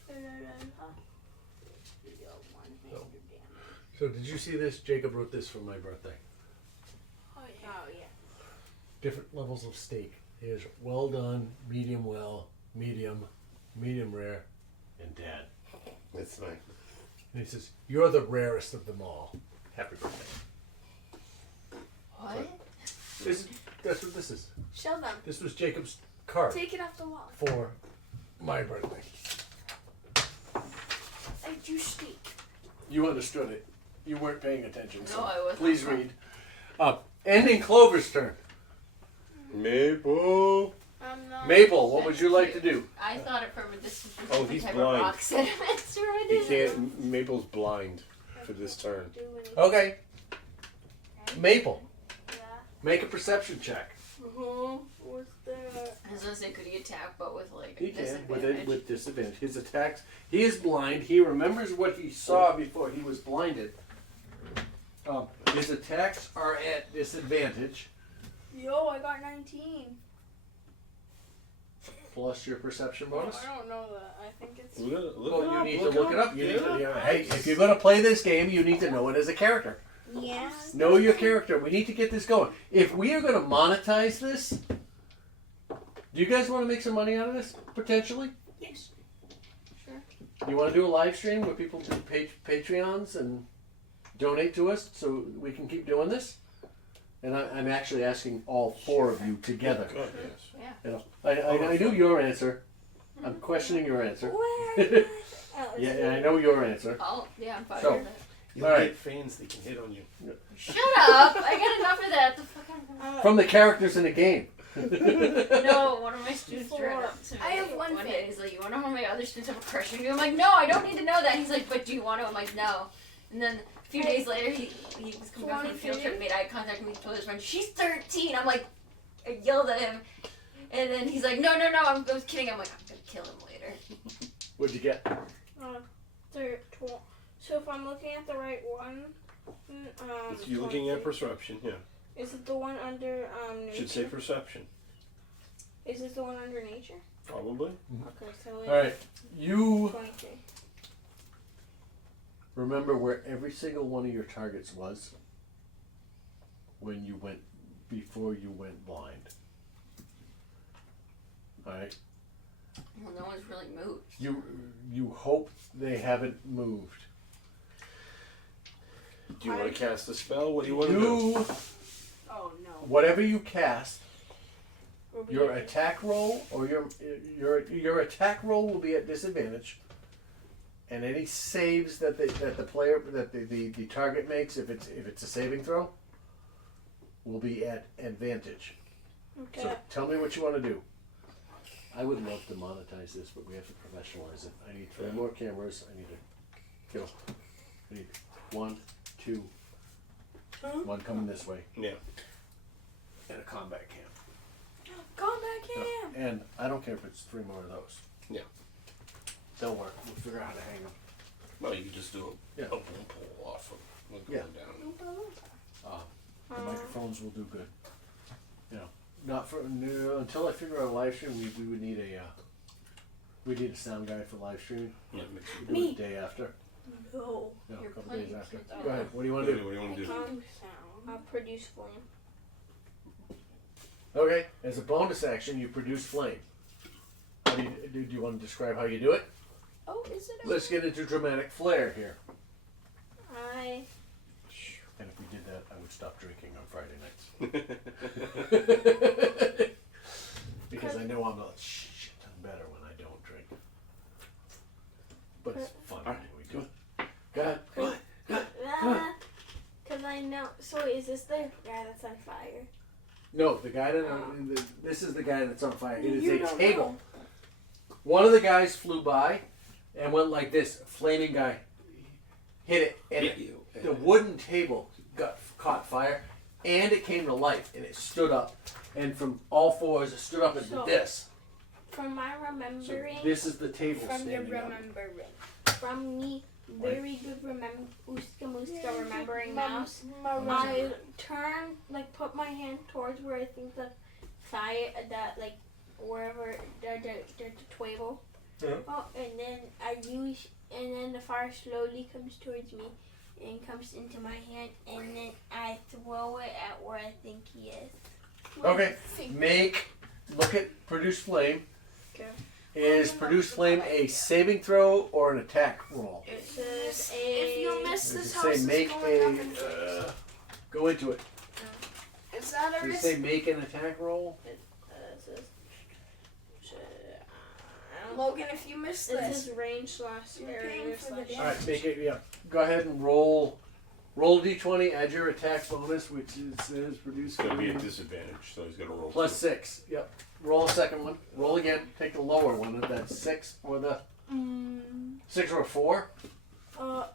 So did you see this? Jacob wrote this for my birthday. Oh yeah. Different levels of steak. Here's well done, medium well, medium rare, and dead. That's nice. And he says, "You're the rarest of them all. Happy birthday." What? That's what this is. Show them. This was Jacob's card Take it off the wall. for my birthday. I do speak. You understood it. You weren't paying attention. So No, I wasn't. Please read. Ending Clover's turn. Maple. Maple, what would you like to do? I thought it from a distance was Oh, the he's type blind. of rock sediments or I He didn't. can't. Maple's blind for this turn. Do anything. Okay. Maple, Yeah. make a perception check. What's that? I was gonna say, could he attack, but with like He can disadvantage? with disadvantage. His attacks. He is blind. He remembers what he saw before he was blinded. His attacks are at disadvantage. Yo, I got 19. Plus your perception bonus. I don't know that. I think it's. Look Oh, you need to look look it up. You need to, hey, if you're going to play this game, you need to know it as a character. Yeah. Know your character. We need to get this going. If we are going to monetize this, do you guys want to make some money out of this, potentially? Yes. You want to do a live stream where people do Patreons and donate to us so we can keep doing this? And I'm actually asking all four of you together. God, yes. You know, I knew your answer. I'm questioning your answer. Where? Yeah, I know your answer. Oh, yeah, I'm fine So- with that. You All right. get fans that can hit on you. Shut up! I got enough of that. The fuck From the characters in the game. No, one of my students ran up to me. I have one day. He's like, "You want to know how my other students have a crush on you?" I'm like, "No, I don't need to know that." He's like, "But do you want to?" I'm like, "No." And then a few days later, he was coming back from a field trip, made eye contact with me, told his friend, "She's 13." I'm like, I yelled at him, and then he's like, "No, I was kidding." I'm like, "I'm gonna kill him later." What'd you get? So if I'm looking at the right one, If you're looking at perception, yeah. is it the one under nature? Should say perception. Is it the one under nature? Probably. Okay, so All right, you 23. remember where every single one of your targets was when you went before you went blind. All right. Well, no one's really moved. You hope they haven't moved. Do you want to cast a spell? What do you want to do? You Oh no. whatever you cast, Will be your okay. attack roll or your attack roll will be at disadvantage, and any saves that the target makes, if it's a saving throw, will be at advantage. Okay. So tell me what you want to do. I would love to monetize this, but we have to professionalize it. I need 3 more cameras. I need to go. I need 1, 2, one coming this way, Yeah. and a combat cam. Combat cam. And I don't care if it's 3 more of those. Yeah. They'll work. We'll figure out how to hang them. Well, you can just do Yeah. a boom pull off of one Yeah. going down. The microphones will do good. You know, not for until I figure out a live stream. We would need a sound guy for live streaming. Yeah, makes We do it the day after. No. No, a You're couple days playing after. kids. Go ahead. What do you want What to do do? you want to do? Sound. Produce flame. Okay. As a bonus action, you produce flame. How do you want to describe how you do it? Oh, is it? Let's get into dramatic flair here. I And if we did that, I would stop drinking on Friday nights. Because I know I'm a shit ton better when I don't drink. But it's fun when we do it. Go ahead. Because I know. So is this the guy that's on fire? No, the guy this is the guy that's on fire. It is You a don't table. know. One of the guys flew by and went like this. Flaming guy hit it, and the wooden table caught fire, and it came to life, and it stood up, and from all fours it stood up and did this. From my So remembering. this is the table From your standing up. remembering. From me, very good remembering mouse. I turn, put my hand towards where I think the fire, wherever the table. Yeah. Oh, and then the fire slowly comes towards me and comes into my hand, and then I throw it at where I think he is. Okay, produce flame. Okay. Is produce flame a saving throw or an attack roll? It says If you miss Does this it house, say is make going up in a? flames. Go into it. Is that a Does it risk? say make an attack roll? it says Logan, if you miss it this, says range / You're area paying for the / All right, make it. Yeah. Go ahead and roll. Roll d20. Add your attack bonus, which says produce It's going to be flame. a disadvantage, so he's going to roll. Plus 2. 6. Yep. Roll a second one. Roll again. Take the lower one. That's 6 or the 6 or a 4. 10.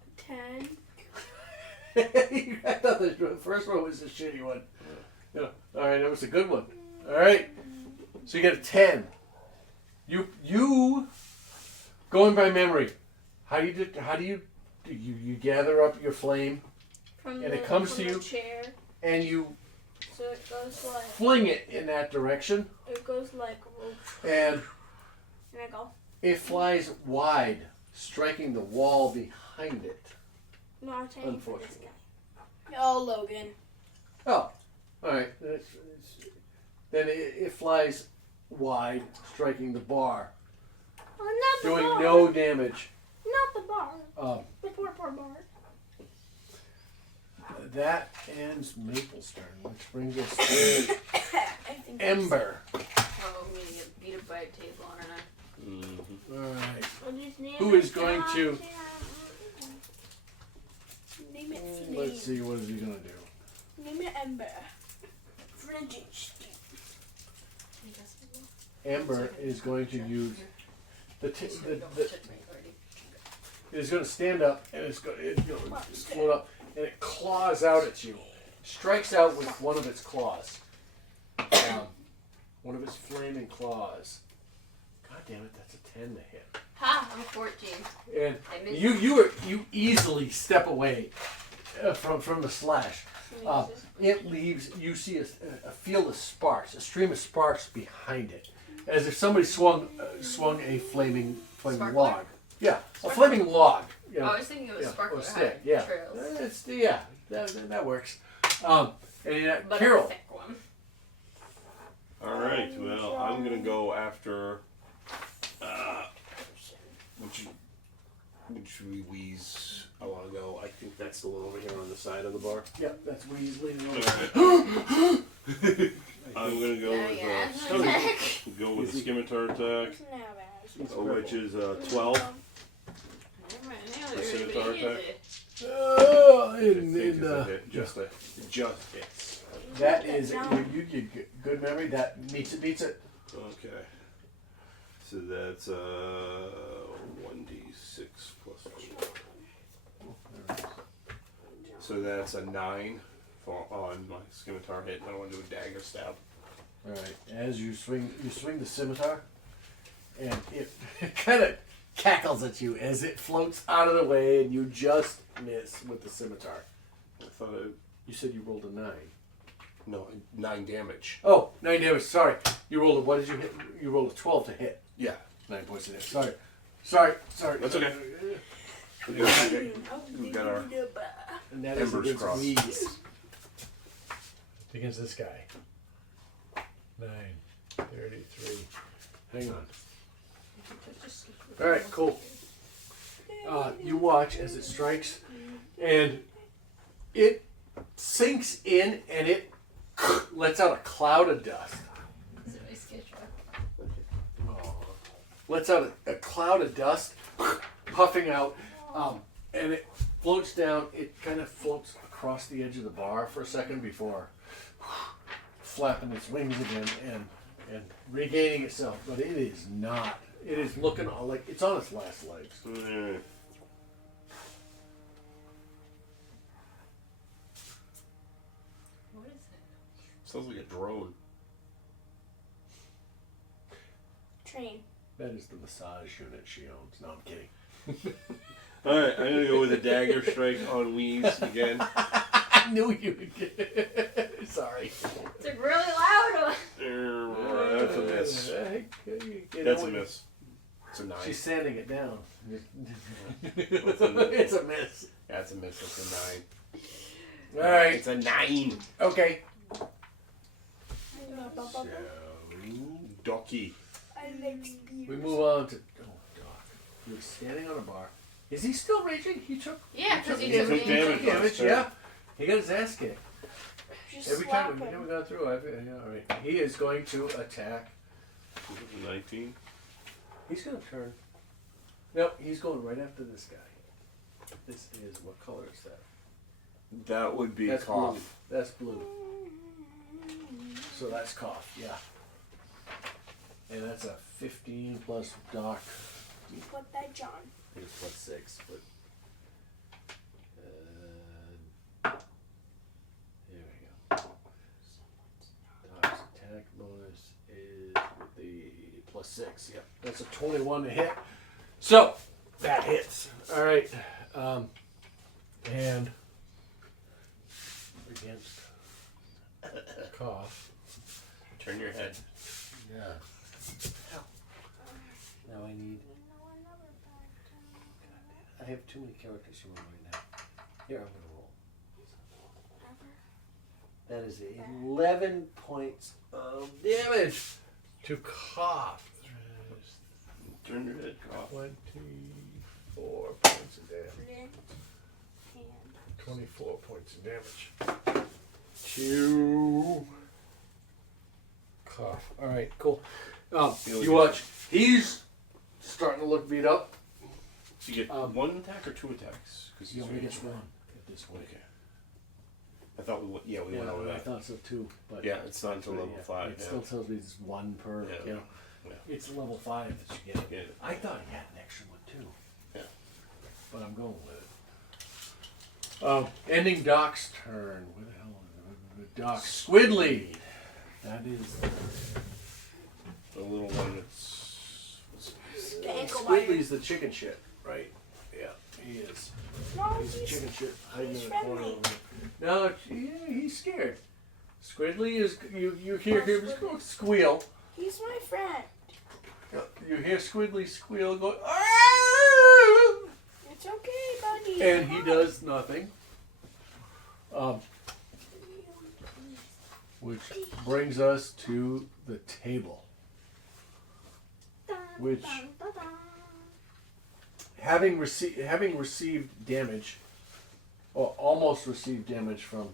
I thought the first one was a shitty one. Yeah. All right, that was a good one. All right. So you get a 10. You going by memory. How do you gather up your flame From and the, it comes from to the you chair. and you So it goes like. fling it in that direction It goes like. and And I go. it flies wide, striking the wall behind it. No, I'm saying for this Unfortunately. guy. Oh, Logan. Oh, all right. Then it flies wide, striking the bar, Oh, not the doing bar. no damage. Not the bar. Um, The poor bar. that ends Maple's turn, which brings us to I think Ember. Oh, I'm gonna get beat up by a table, aren't I? Mm-hmm. All right. I'll just name Who it is going to- Name it. Let's see. What is he gonna do? Name it Ember. Fridge. Ember is going to use it is going to stand up and it's going to float up and it claws out at you, strikes out with one of its claws, one of its flaming claws. God damn it, that's a 10 to hit. Ha! I'm 14. And I missed. you easily step away from the slash. It leaves. You see a field of sparks, a stream of sparks behind it, as if somebody swung a flaming Sparkler? log. Yeah, a Sparkler? flaming log. You know, Oh, I was thinking it was yeah, sparkler. or It stick. had Yeah, trails. that works. And But Carol. a thick one. All right. Well, I'm gonna go after. Which we wheeze. I want to go. I think that's the one over here on the side of the bar. Yeah, that's where he's leaning All over. right. I'm gonna go Yeah, with yeah. go with the scimitar attack, It's which is 12. The scimitar attack. Oh, I think is a hit. Just hits. that is you good memory. That beats it. Okay. So that's 1d6 plus 2. So that's a 9 on my scimitar hit. And I want to do a dagger stab. All right. As you swing the scimitar, and it kind of cackles at you as it floats out of the way, and you just miss with the scimitar. I thought You said you rolled a 9. no 9 damage. Oh, 9 damage. Sorry. You rolled a. What did you hit? You rolled a 12 to hit. Yeah. 9 points of hit. Sorry. That's okay. We got our And that is Embers against crossed. Weeds. Against this guy. 9, 33. Hang on. All right, cool. You watch as it strikes, and it sinks in, and it lets out a cloud of dust. Is it my sketch? Lets out a cloud of dust, puffing out, and it floats down. It kind of floats across the edge of the bar for a second before flapping its wings again and regaining itself. But it is not. It is looking like it's on its last legs. Mm. What is it? Sounds like a drone. Train. That is the massage unit she owns. No, I'm kidding. Alright, I'm gonna go with a dagger strike on Wheeze again. I knew you would get it. Sorry. It's a really loud one. That's a miss. That's a miss. It's a 9. She's sanding it down. It's a miss. It's a miss. That's a miss. It's a 9. All right. It's a 9. Okay. So, Docky. We move on to. Oh, Doc. He was standing on a bar. Is he still raging? He took. Yeah, because he took took damage. damage. Yeah. He got his ass kicked. Just Every slap time him. we've gone through, all right. He is going to attack. 19. He's going to turn. No, he's going right after this guy. This is, what color is that? That would be That's cough. blue. That's blue. So that's cough, yeah. And that's a 15 plus Doc. You put that John. I think it's plus 6, but. There we go. Doc's attack bonus. plus 6. Yep, that's a 21 to hit. So that hits. All right, and against cough. Turn your head. Yeah. Now I need. I have too many characters to roll right now. Here, I'm gonna roll. That is 11 points of damage to cough. Turn your head, cough. 24 points of damage. 24 points of damage. To cough. All right, cool. You watch. He's starting to look beat up. So you get one attack or 2 attacks? Because He only gets one at this point. Okay. I thought we went. Yeah, we went over I that. thought so too. But Yeah, it's not until level 5. It still tells me it's 1 per. Yeah. You know, Yeah. it's level 5 that you get. Yeah. I thought he had an extra one too. Yeah. But I'm going with it. Ending Doc's turn. Where the hell is it? Doc Squidly. That is The little one that's. The ankle biter. Squidly's the chicken shit, right? Yeah, he is. No, He's a chicken shit hiding he's in the corner. friendly. over there. No, he's scared. Squidly is. You hear him squeal. he's my friend. You hear Squidly squeal, go. "Ah!" It's okay, buddy. And he does nothing. Which brings us to the table. Which, having received damage, or almost received damage from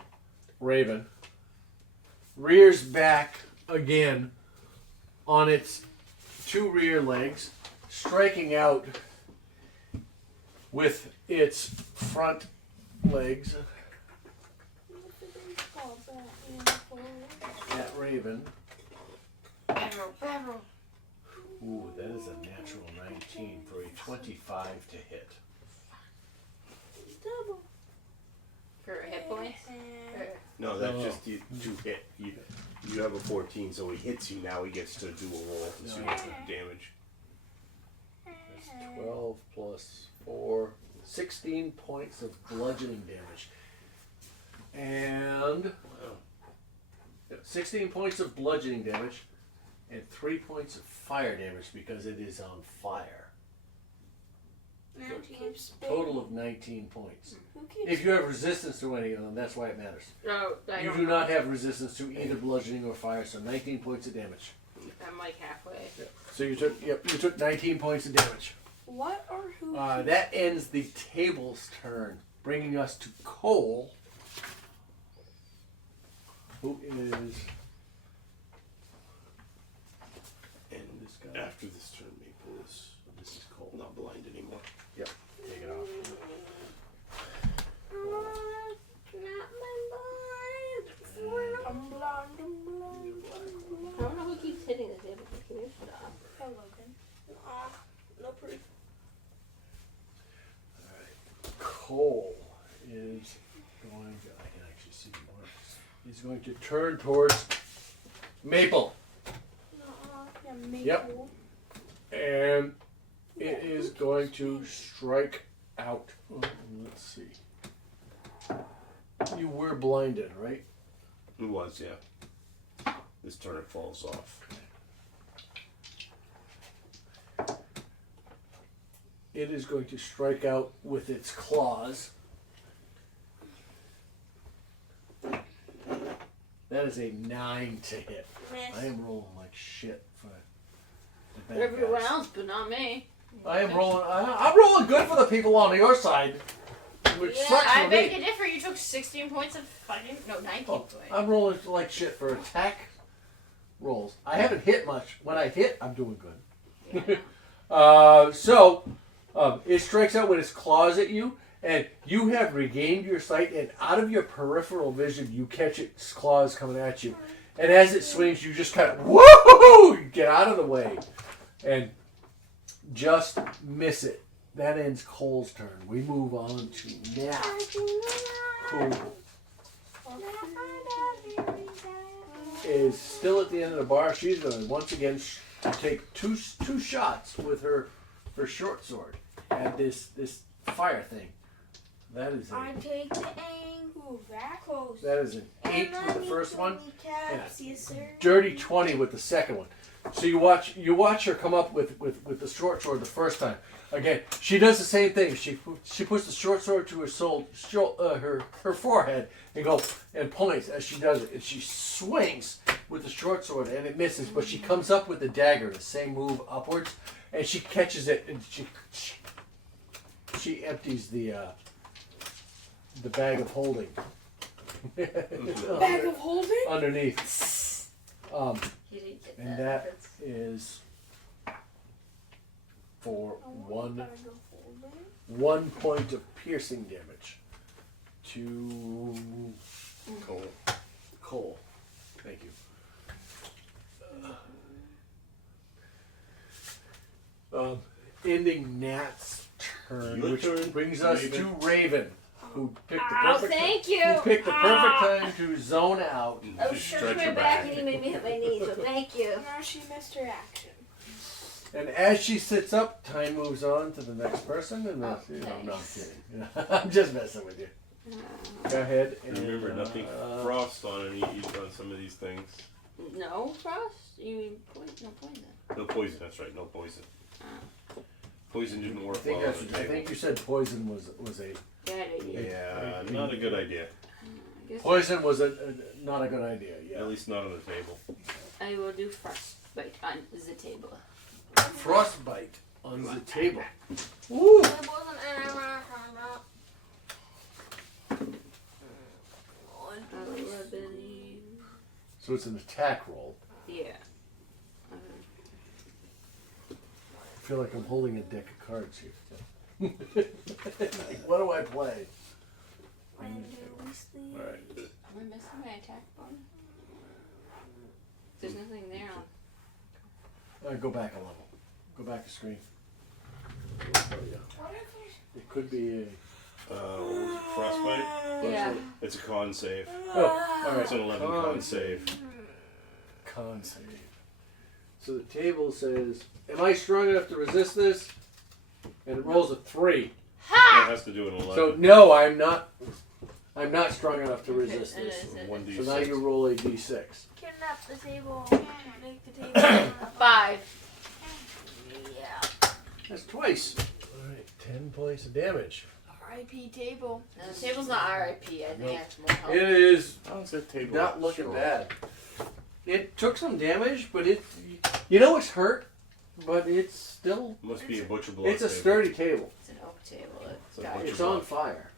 Raven, rears back again on its 2 rear legs, striking out with its front legs at Raven. Ooh, that is a natural 19 for a 25 to hit. Double. For hit points? No, that's No. just you hit. You have a 14, so he hits you. Now he gets to do a roll to see No. what's the damage. That's 12 plus 4, 16 points of bludgeoning damage. And Wow. 16 points of bludgeoning damage and 3 points of fire damage because it is on fire. Total of 19 points. Who keeps If you have resistance to any of them, that's why it matters. Oh, I You don't do know. not have resistance to either bludgeoning or fire, so 19 points of damage. I'm like halfway. So you took 19 points of damage. What or who? That ends the table's turn, bringing us to Cole, who is And this guy. after this turn, Maple is This is Cole. not blind anymore. Yep, take it off. I'm blonde. I don't know who keeps hitting the table. Can you stop? Hey, Logan. No proof. Cole is going to, I can actually see the marks. He's going to turn towards Maple. Yeah, Maple. Yep. And it is going to strike out. Let's see. You were blinded, right? It was, yeah. This turn it falls off. It is going to strike out with its claws. That is a 9 to hit. I am rolling like shit for the bad Everyone guys. else, but not me. I'm rolling good for the people on your side, which sucks I for beg me. to differ. You took 16 points of fighting. No, 19 Oh, points. I'm rolling like shit for attack rolls. I haven't hit much. When I hit, I'm doing good. It strikes out with its claws at you, and you have regained your sight, and out of your peripheral vision, you catch its claws coming at you. And as it swings, you just kind of, whoa, get out of the way, and just miss it. That ends Cole's turn. We move on to Nat. Who is still at the end of the bar. She's going to once again to take two shots with her short sword at this fire thing. That is I take the angle that close. that is an 8 with the first one, and Caps, yes, sir. dirty 20 with the second one. So you watch her come up with the short sword the first time. Again, she does the same thing. She puts the short sword to her forehead and points as she does it. And she swings with the short sword and it misses, but she comes up with the dagger, the same move upwards, and she catches it and she empties the bag of holding. Bag of holding? Underneath. He didn't get And that. that is for one point of piercing damage to Cole. Thank you. Ending Nat's turn, Your which turn, brings us Raven. to Raven, who picked the Oh, perfect thank you. who picked the perfect time to zone out. I was Just stretching stretch my her back and he made me hit my knees, so thank you. Now she missed her action. And as she sits up, time moves on to the next person. And no, I'm kidding. I'm just messing with you. Go ahead. And And, remember, nothing frost on on some of these things. No frost? You mean poison? No poison. No poison. That's right. No poison. Poison didn't work I think, well on that's, the I table. think you said poison was a Bad idea. Yeah, not a good idea. I guess poison was not a good idea. Yeah. At least not on the table. I will do frostbite on the table. Frostbite on the table. Woo! I believe. So it's an attack roll. Yeah. I feel like I'm holding a deck of cards here. Like, what do I play? All right. Am I missing my attack bonus? There's nothing there. Go back a level. Go back a screen. Oh, yeah. It could be a. What was it, frostbite? Yeah. It's a con save. Oh, all right. It's an 11 con save. Con save. So the table says, "Am I strong enough to resist this?" And it rolls a 3. It has to do an 11. So no, I'm not. I'm not strong enough to resist It this. is, it is. 1d6. So now you roll a d6. Kidnap the table. Make the table. 5. Yeah. That's twice. All right, 10 points of damage. R.I.P. table. No, the table's not RIP. I think that's more help. It is How's that table? not looking Sure. bad. It took some damage, but it's hurt, but it's still. Must be a butcher block. It's a sturdy table. It's an oak table. It's a Got bunch it. It's on fire.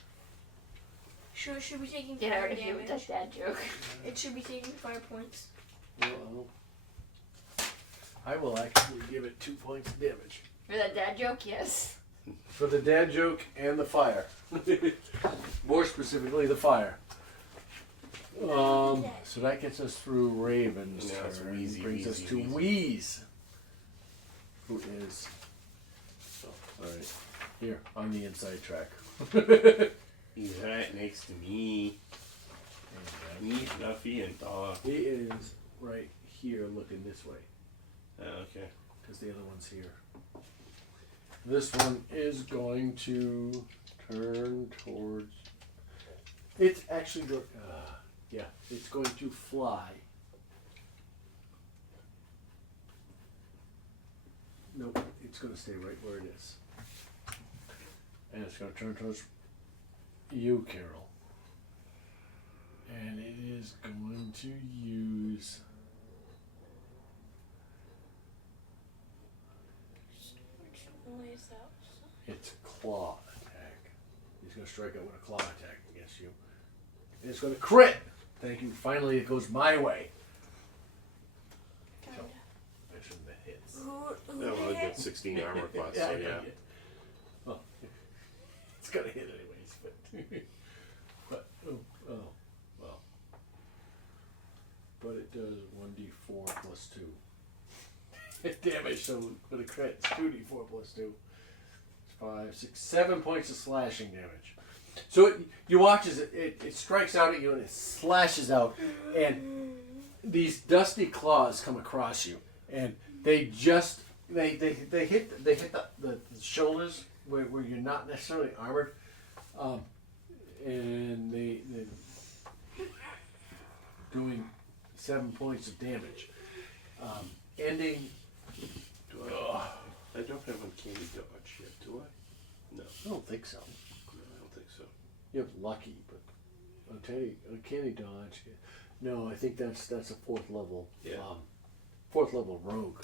Should be taking Get out fire of here with damage. that dad joke. It should be taking 5 points. Well, I will actually give it 2 points of damage. For that dad joke, yes. For the dad joke and the fire. More specifically, the fire. So that gets us through Raven's Yeah, it's turn. Wheezy, Brings us Wheezy, to Wheezy. Wheeze, who is all right here on the inside track. He's right next to me. Me, Fluffy, and Dog. He is right here, looking this way, Okay. because the other one's here. This one is going to turn towards. It's actually yeah, it's going to fly. Nope, it's going to stay right where it is. And it's going to turn towards you, Carol. And it is going to use. Its claw attack. He's going to strike out with a claw attack against you. And it's going to crit! Thank you. Finally, it goes my way. So, I shouldn't have hits. Yeah, well, I get 16 armor class, so yeah. Oh, it's going to hit anyways, but oh, well. But it does 1d4 plus 2. Damage, so with a crit, it's 2d4 plus 2. 5, 6, 7 points of slashing damage. So you watch as it strikes out at you and it slashes out, and these dusty claws come across you, and They just they hit the shoulders where you're not necessarily armored, and they doing 7 points of damage, ending. I don't have uncanny dodge yet, do I? No, I don't think so. I don't think so. You have lucky, but uncanny dodge. No, I think that's a 4th level. Yeah. 4th level rogue.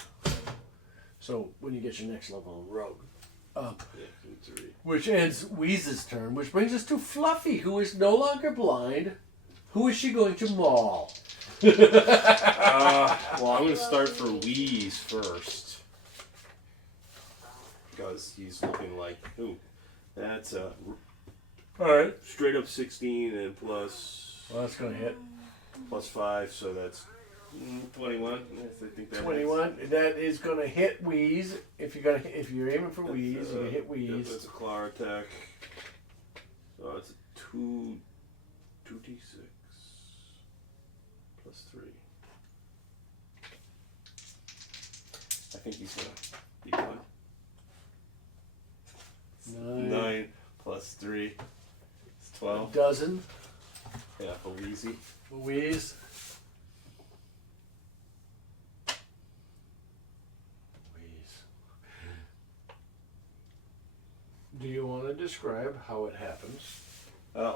So when you get your next level rogue, Yeah, 3. which ends Wheeze's turn, which brings us to Fluffy, who is no longer blind. Who is she going to maul? Well, I'm going to start for Wheeze first. Because he's looking like, ooh, that's a Alright. straight up 16 and plus Well, that's going to hit. plus 5, so that's 21. Yes, I think that 21. That is going to hit Wheeze. If you're aiming for Wheeze, you're going to hit Yep, Wheeze. that's a claw attack. So it's a 2d6 plus 3. I think he's going to be good. 9 plus 3 is 12. Dozen. Yeah, for Wheezy. Wheeze. Do you want to describe how it happens?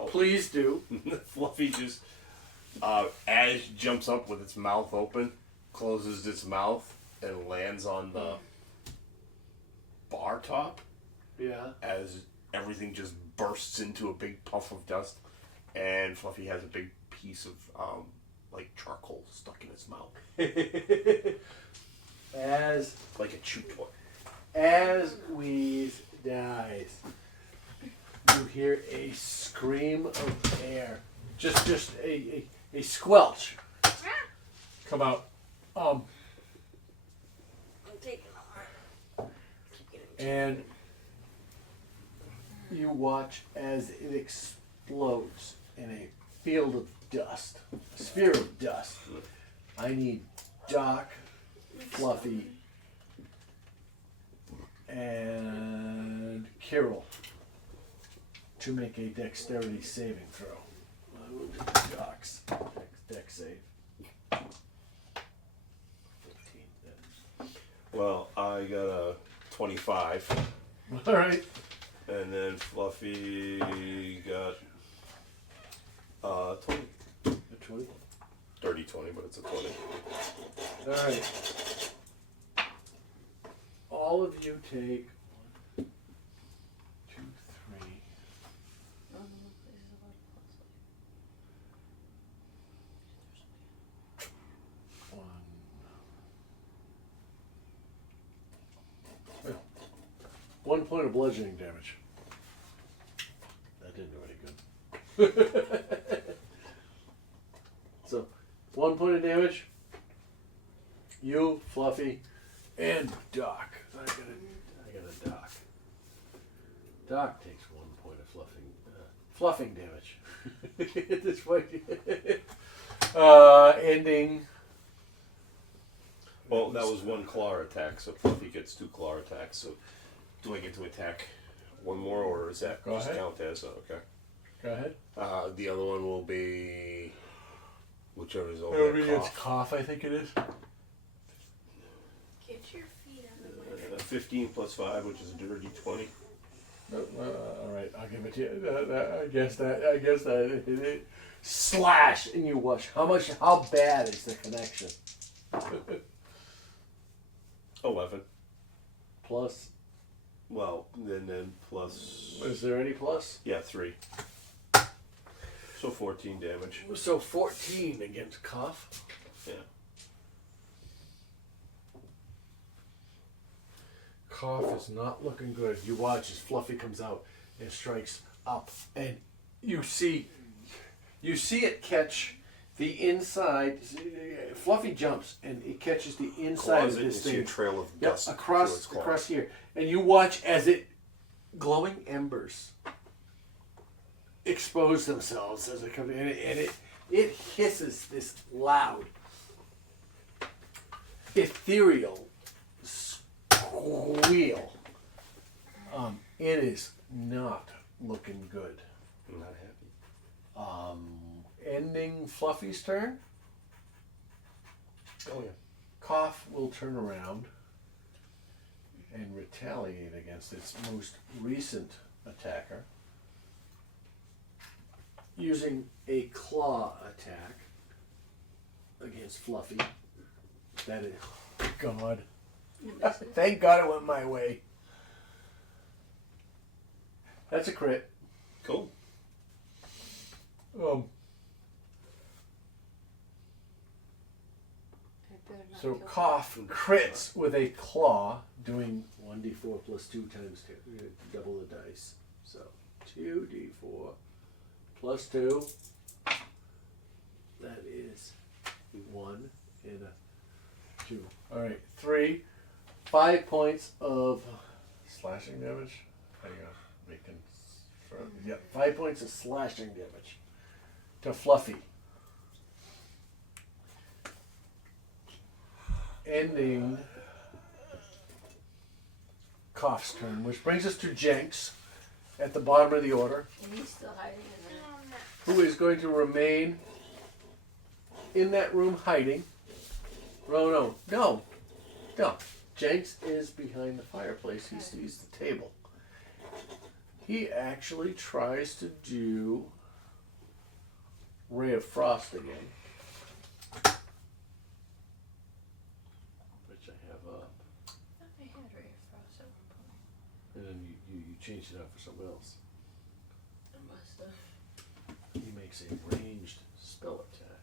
Please do. Fluffy just, as jumps up with its mouth open, closes its mouth, and lands on the bar top Yeah. as everything just bursts into a big puff of dust, and Fluffy has a big piece of, like, charcoal stuck in its mouth. As Like a chew toy. Wheeze dies, you hear a scream of air. Just a squelch come out. I'm taking it. And you watch as it explodes in a field of dust, a sphere of dust. I need Doc, Fluffy, and Kirill to make a dexterity saving throw. I will do Doc's dex save. 15. Then. Well, I got a 25. All right. And then Fluffy got 20. A 20. Dirty 20, but it's a 20. All right. All of you take 1, 2, 3. One point of bludgeoning damage. That didn't do any good. So, 1 point of damage. You, Fluffy, and Doc. I got a Doc. Doc takes 1 point of fluffing damage. At this point, ending. Well, that was one claw attack, so Fluffy gets 2 claw attacks. So, do I get to attack one more, or is that Go just ahead. count as okay? Go ahead. The other one will be whichever is over It'll there. be its cough, I think it is. Get your feet out of my 15 plus 5, which is a dirty 20. All right, I'll give it to you. I guess that. Slash, and you watch. How bad is the connection? 11. Plus, Well, then plus. is there any plus? Yeah, 3. So 14 damage. So 14 against cough. Yeah. Cough is not looking good. You watch as Fluffy comes out and strikes up, and you see it catch the inside. Fluffy jumps and it catches the inside Claws of it, this you see a thing. trail of Yep, dust. through its claw. across here, and you watch as it glowing embers expose themselves as it comes in, and it hisses this loud, ethereal squeal. It is not looking good. I'm not happy. Ending Fluffy's turn. Oh yeah. Cough will turn around and retaliate against its most recent attacker using a claw attack against Fluffy. That is, God. Thank God it went my way. That's a crit. Cool. So Cough crits with a claw, doing 1d4 plus 2 times 2, double the dice. So 2d4 plus 2. That is 1 and a 2. All right, 3. 5 points of slashing damage. Hang on, making. Yeah, 5 points of slashing damage to Fluffy. Ending Cough's turn, which brings us to Jenks at the bottom of the order, And he's still hiding in there. who is going to remain in that room hiding. No. Jenks is behind the fireplace. He sees the table. He actually tries to do Ray of Frost again. Which I have up. I had Ray of Frost at one point. And then you changed it out for something else. I must have. He makes a ranged spell attack.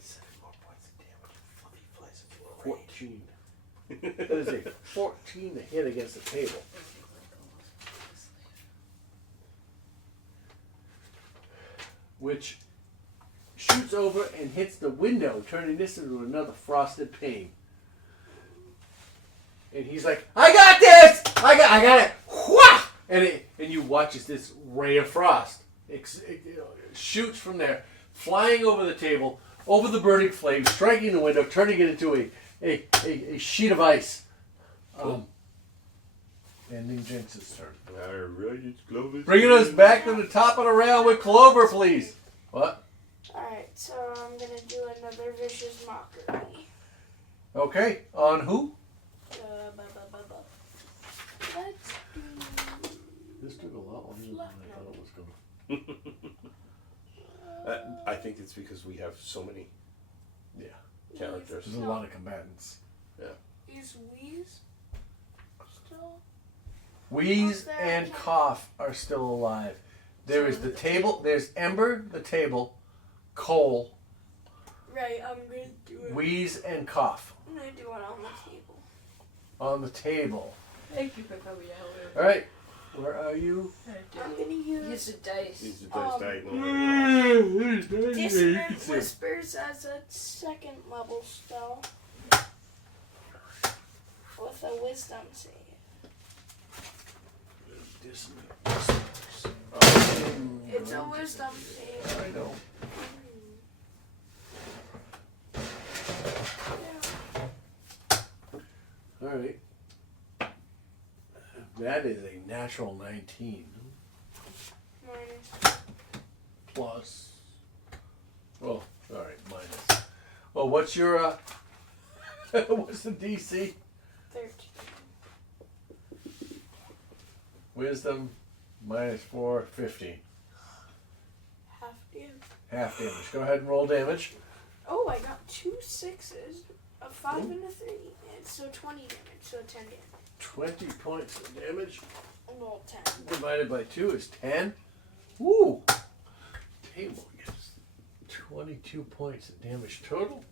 7 more points of damage. Fluffy flies into a 14. That is a 14 to hit against the table. Which shoots over and hits the window, turning this into another frosted pane. And he's like, I got this! I got it! Whah! And you watch as this ray of frost it shoots from there, flying over the table, over the burning flames, striking the window, turning it into a sheet of ice. Ending Jenks' turn. Alright, it's Clovis. Bringing us back to the top of the rail with Clover, please. What? Alright, so I'm gonna do another vicious mockery. Okay, on who? Let's do. This took a lot longer than I thought it was going. I think it's because we have so many characters. There's a lot of combatants. Is Wheeze still? Wheeze and Cough are still alive. There is the table. There's Ember, the table, Cole, Right, I'm gonna do it. Wheeze, and Cough I'm gonna do it on the table. on the table. Thank you for coming out. All right, where are you? I'm gonna Use use the dice. Use the dice diagonal. Dissonant Whispers as a second level spell with a wisdom save. It's a wisdom save. I know. All right. That is a natural 19 Minus. plus. Well, all right, minus. Well, what's your what's the DC? 13. Wisdom minus 4, 15. Half damage. Half damage. Go ahead and roll damage. Oh, I got 2 6s, a 5 and a 3, and so 20 damage, so 10 damage. 20 points of damage Well, 10. divided by 2 is 10. Woo! Table gets 22 points of damage total.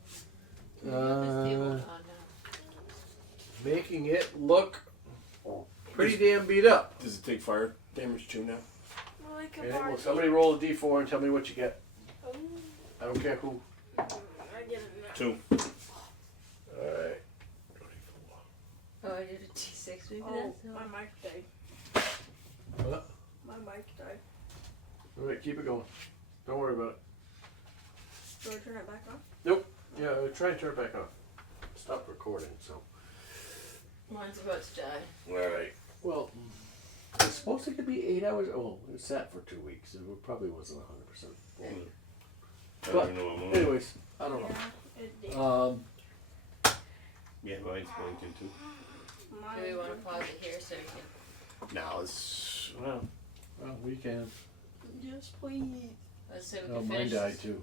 Making it look pretty damn beat up. Does it take fire damage too now? Well, like a And bard. will somebody roll a d4 and tell me what you get? Oh, I don't care who. I get it. 2. Alright. Oh, I did a T6 maybe Oh, that's my mic died. What? My mic died. Alright, keep it going. Don't worry about it. Do I turn it back on? Nope. Yeah, try and turn it back on. Stop recording, so. Mine's about to die. Alright. Well, it's supposed to be 8 hours. Oh, it sat for 2 weeks. It probably wasn't 100% full. I But, don't even know what I'm on. anyways, I don't know. Yeah, it did. Yeah, mine's blinking too. Do we want to pause it here so we can? Now it's well. Well, we can. Just please. Let's see if we Oh, can mine finish. died too.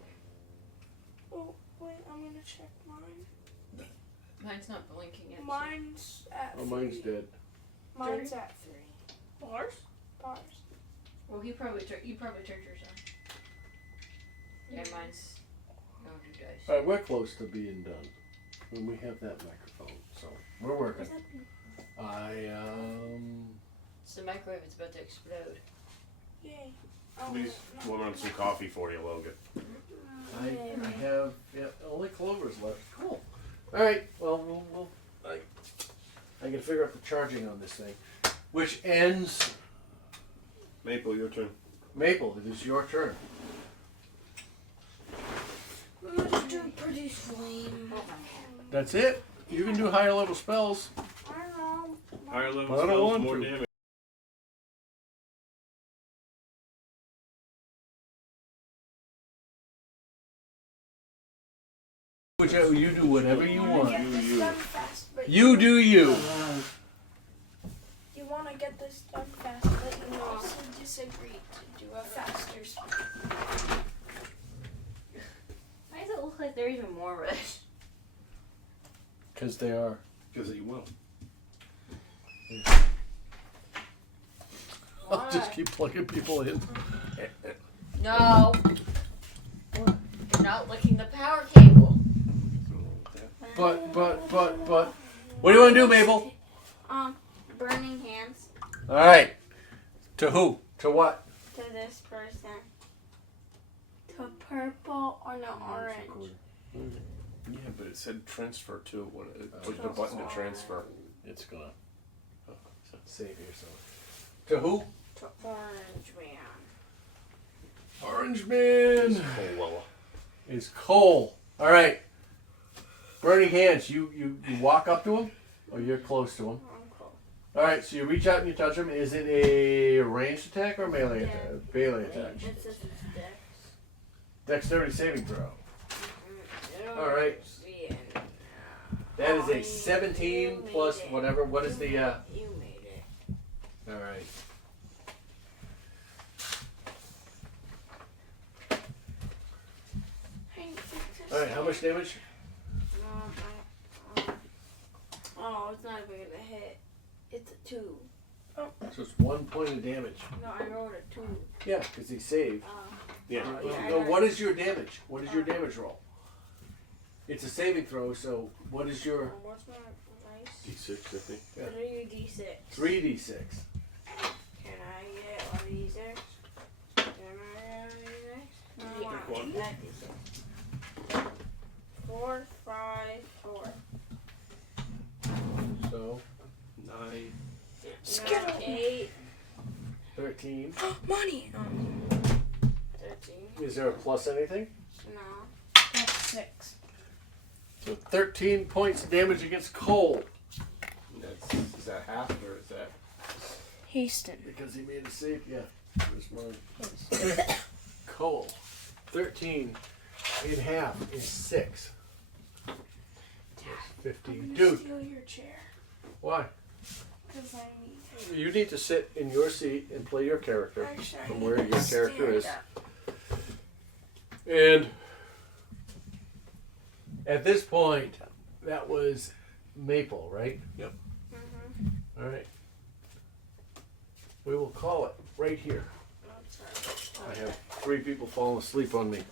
Oh, wait, I'm gonna check mine. Mine's not blinking yet. Mine's at Oh, mine's 3. dead. Mine's at 3. Bars? Bars. Well, you probably turned yours on. Yeah, mine's going to dice. Alright, we're close to being done. When we have that microphone, so we're working. It's the microwave. It's about to explode. Yay. Please, we'll run some coffee for you, Logan. I have only Clover's left. Cool. All right. Well, I can figure out the charging on this thing, which ends. Maple, your turn. Maple, it is your turn. Let's do pretty flame. That's it. You can do higher level spells. I don't know. Higher level I don't spells, want more to. damage. Whichever you do, whatever you want. Get this done fast, but You do you. you want to get this done fast, but you also disagree to do a faster speed. Why does it look like they're even more red? Because they are. Because you will. I'll just keep plugging people in. No. You're not licking the power cable. But. What do you want to do, Mabel? Burning hands All right. To who? To what? to this person. To purple or no orange. Yeah, but it said transfer too. When it clicked the button to transfer. It's gonna save yourself. To who? To orange man. Orange Man Cola. is Cole. All right. Burning hands. You walk up to him, or you're close to him. I'm cool. All right. So you reach out and you touch him. Is it a ranged attack or melee Yeah. attack? Melee attack. It's just dex. Dexterity saving throw. All right. That is a 17 plus whatever. What is the? You made it. All right. All right. How much damage? Oh, it's not even gonna hit. It's a 2. So it's 1 point of damage. No, I rolled a 2. Yeah, because he saved. Yeah. No, what is your damage? What is your damage roll? It's a saving throw, so what is your What's my dice? D6, I think. 3d6. 3d6? Can I get one of these six? Can I get one of these six? No, I want Pick one. that d6. 4, 5, 4. So 9. Skittle. 8. 13. Money. 13. Is there a plus anything? No. That's 6. So 13 points of damage against Cole. Is that half or is that? Haston. Because he made a save, yeah. Where's mine? Cole. 13 in half is 6. That's 15. Dude, Steal your chair. why? Because I need to. You need to sit in your seat and play your character Actually, I from need where to your character stand is. up. And at this point, that was Maple, right? Yep. Mm-hmm. All right. We will call it right here. I'm sorry. I have 3 people falling asleep on me.